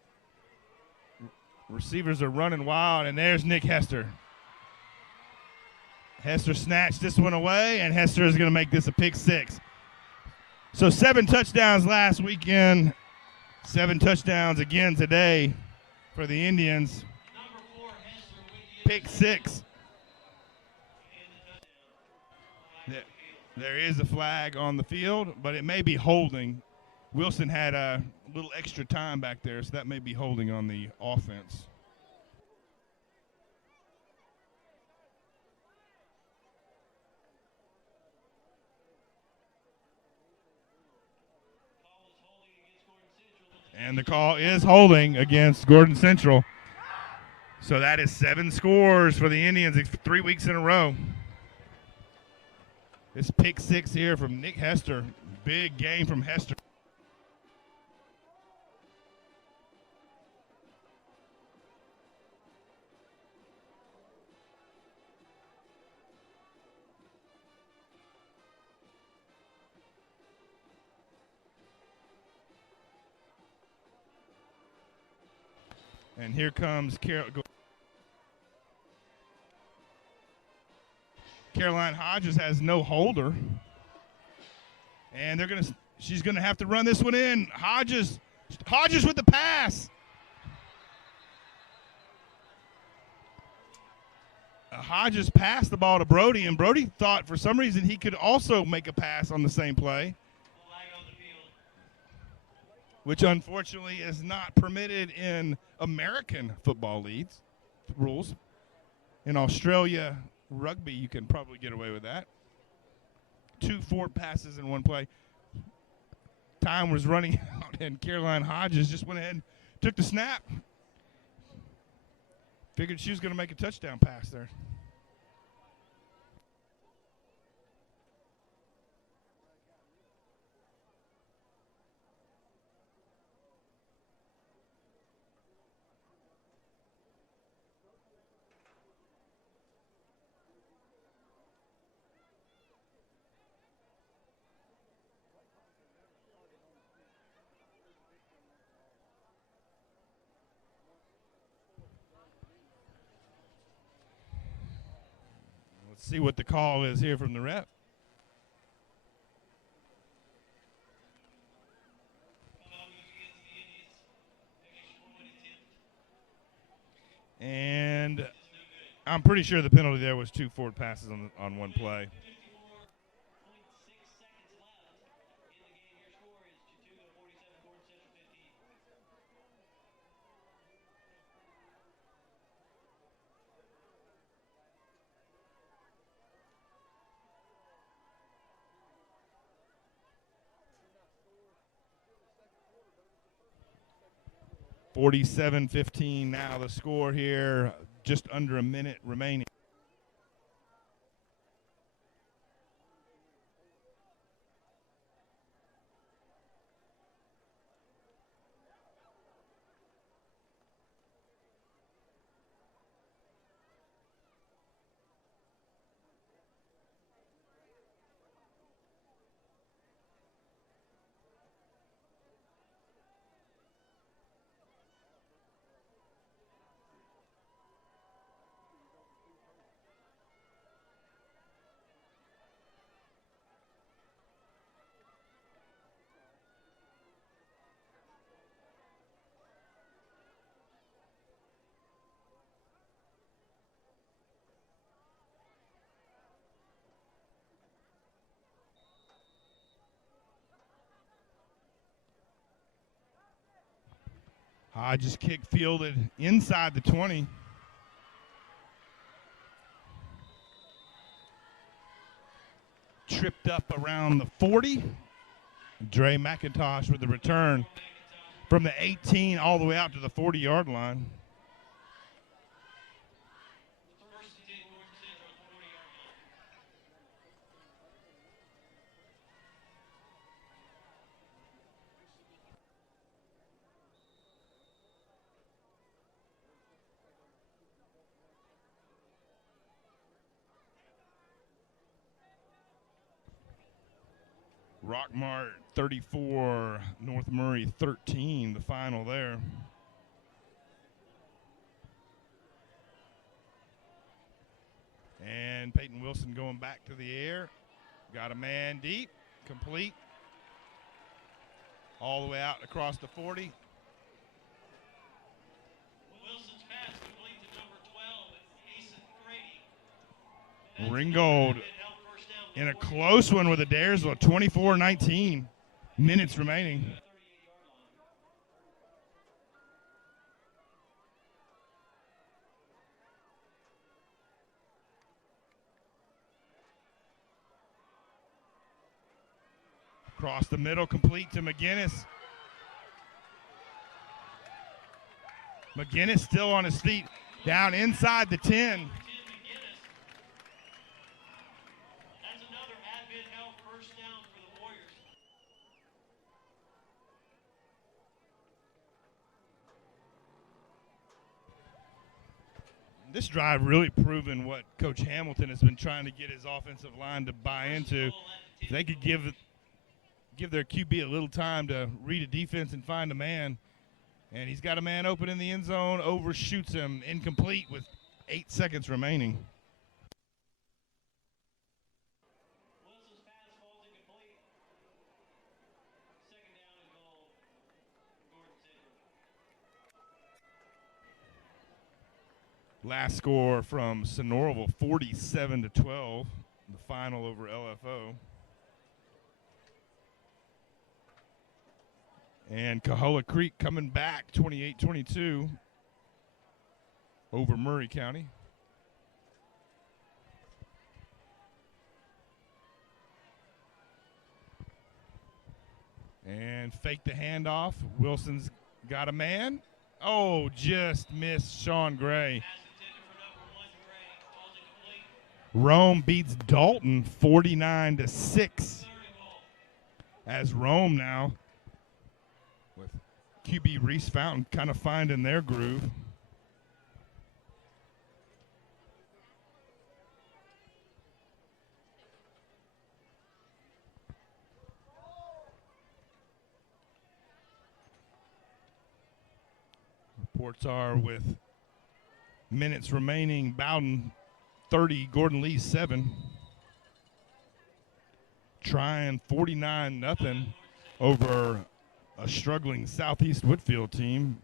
Receivers are running wild, and there's Nick Hester. Hester snatched this one away, and Hester is going to make this a pick 6. So 7 touchdowns last weekend, 7 touchdowns again today for the Indians. Number 4, Hester with the Pick 6. There is a flag on the field, but it may be holding. Wilson had a little extra time back there, so that may be holding on the offense. And the call is holding against Gordon Central. So that is 7 scores for the Indians 3 weeks in a row. This pick 6 here from Nick Hester. Big game from Hester. And here comes Caroline Hodges has no holder. And she's gonna have to run this one in. Hodges with the pass. Hodges passed the ball to Brody, and Brody thought for some reason he could also make a pass on the same play, which unfortunately is not permitted in American football leagues rules. In Australia rugby, you can probably get away with that. 2 forward passes in one play. Time was running out, and Caroline Hodges just went ahead and took the snap. Figured she was going to make a touchdown pass there. See what the call is here from the rep. And I'm pretty sure the penalty there was 2 forward passes on one play. 47-15 now the score here, just under a minute remaining. Hodges kick fielded inside the 20. Tripped up around the 40. Dre McIntosh with the return from the 18 all the way out to the 40-yard line. Rockmart 34, North Murray 13, the final there. And Peyton Wilson going back to the air. Got a man deep, complete. All the way out across the 40. Wilson's pass complete to number 12, Hasten Grady. Ringgold in a close one with Adairsville, 24-19 minutes remaining. Across the middle, complete to McGinnis. McGinnis still on his feet, down inside the 10. This drive really proven what Coach Hamilton has been trying to get his offensive line to buy into. If they could give their QB a little time to read a defense and find a man, and he's got a man open in the end zone, overshoots him, incomplete with 8 seconds remaining. Wilson's pass falls incomplete. Second down and goal. Gordon Central. Last score from Sonoraville, 47-12, the final over LFO. And Cahola Creek coming back 28-22 over Murray County. And fake the handoff. Wilson's got a man. Oh, just missed Sean Gray. Rome beats Dalton 49-6. As Rome now with QB Reese Fountain kind of finding their groove. Reports are with minutes remaining, Bowden 30, Gordon Lee 7. Trying 49-0 over a struggling Southeast Whitfield team.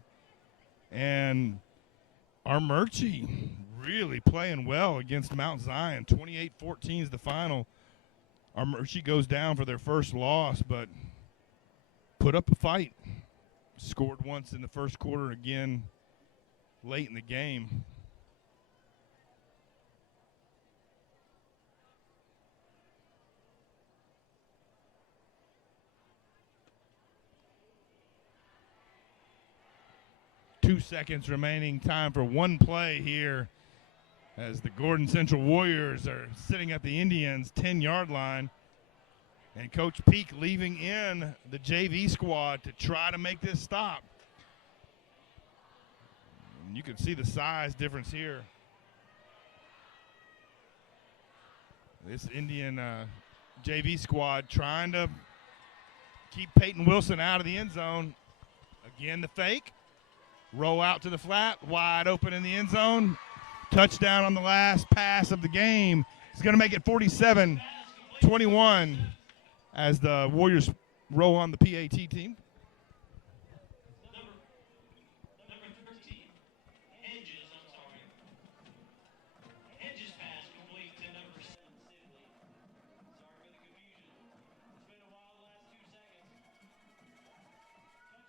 And our Murchie really playing well against Mount Zion. 28-14 is the final. Our Murchie goes down for their first loss, but put up a fight. Scored once in the first quarter, again late in the game. Two seconds remaining, time for one play here as the Gordon Central Warriors are sitting at the Indians' 10-yard line. And Coach Peak leaving in the JV squad to try to make this stop. And you can see the size difference here. This Indian JV squad trying to keep Peyton Wilson out of the end zone. Again, the fake. Roll out to the flat, wide open in the end zone. Touchdown on the last pass of the game. He's going to make it 47-21 as the Warriors roll on the PAT team. Number 13, Hedges, Hedges pass complete to number 7, Sidley. Sorry for the confusion. It's been a while the last 2 seconds.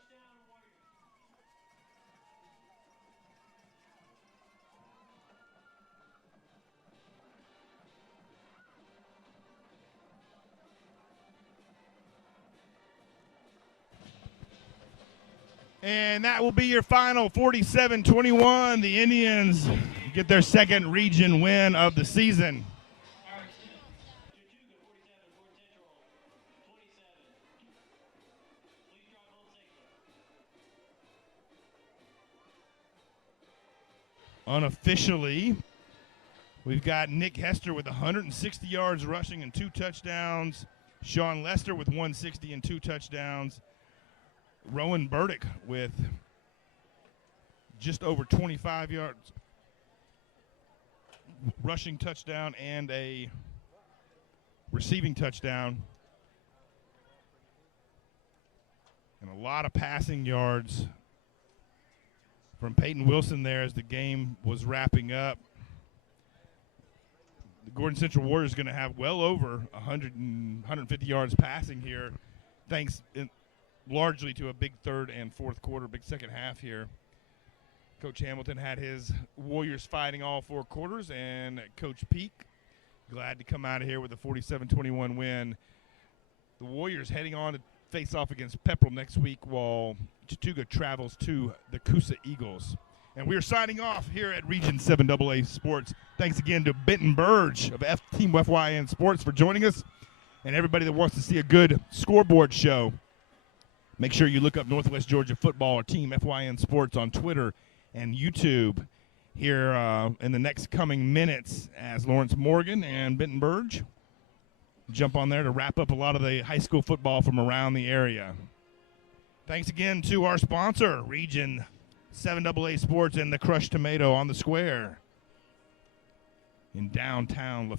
Touchdown, Warriors. And that will be your final, 47-21. The Indians get their second region win of the season. Chattooga 47, 27. Please drive home safely. Unofficially, we've got Nick Hester with 160 yards rushing and 2 touchdowns. Sean Lester with 160 and 2 touchdowns. Rowan Burdick with just over 25 yards rushing touchdown and a receiving touchdown. And a lot of passing yards from Peyton Wilson there as the game was wrapping up. The Gordon Central Warriors going to have well over 150 yards passing here, thanks largely to a big third and fourth quarter, big second half here. Coach Hamilton had his Warriors fighting all 4 quarters, and Coach Peak glad to come out of here with a 47-21 win. The Warriors heading on to face off against Pepperell next week while Chattooga travels to the Coosa Eagles. And we are signing off here at Region 7 AA Sports. Thanks again to Benton Burge of Team FYN Sports for joining us, and everybody that wants to see a good scoreboard show. Make sure you look up Northwest Georgia Football or Team FYN Sports on Twitter and YouTube here in the next coming minutes as Lawrence Morgan and Benton Burge jump on there to wrap up a lot of the high school football from around the area. Thanks again to our sponsor, Region 7 AA Sports and the Crushed Tomato on the Square in downtown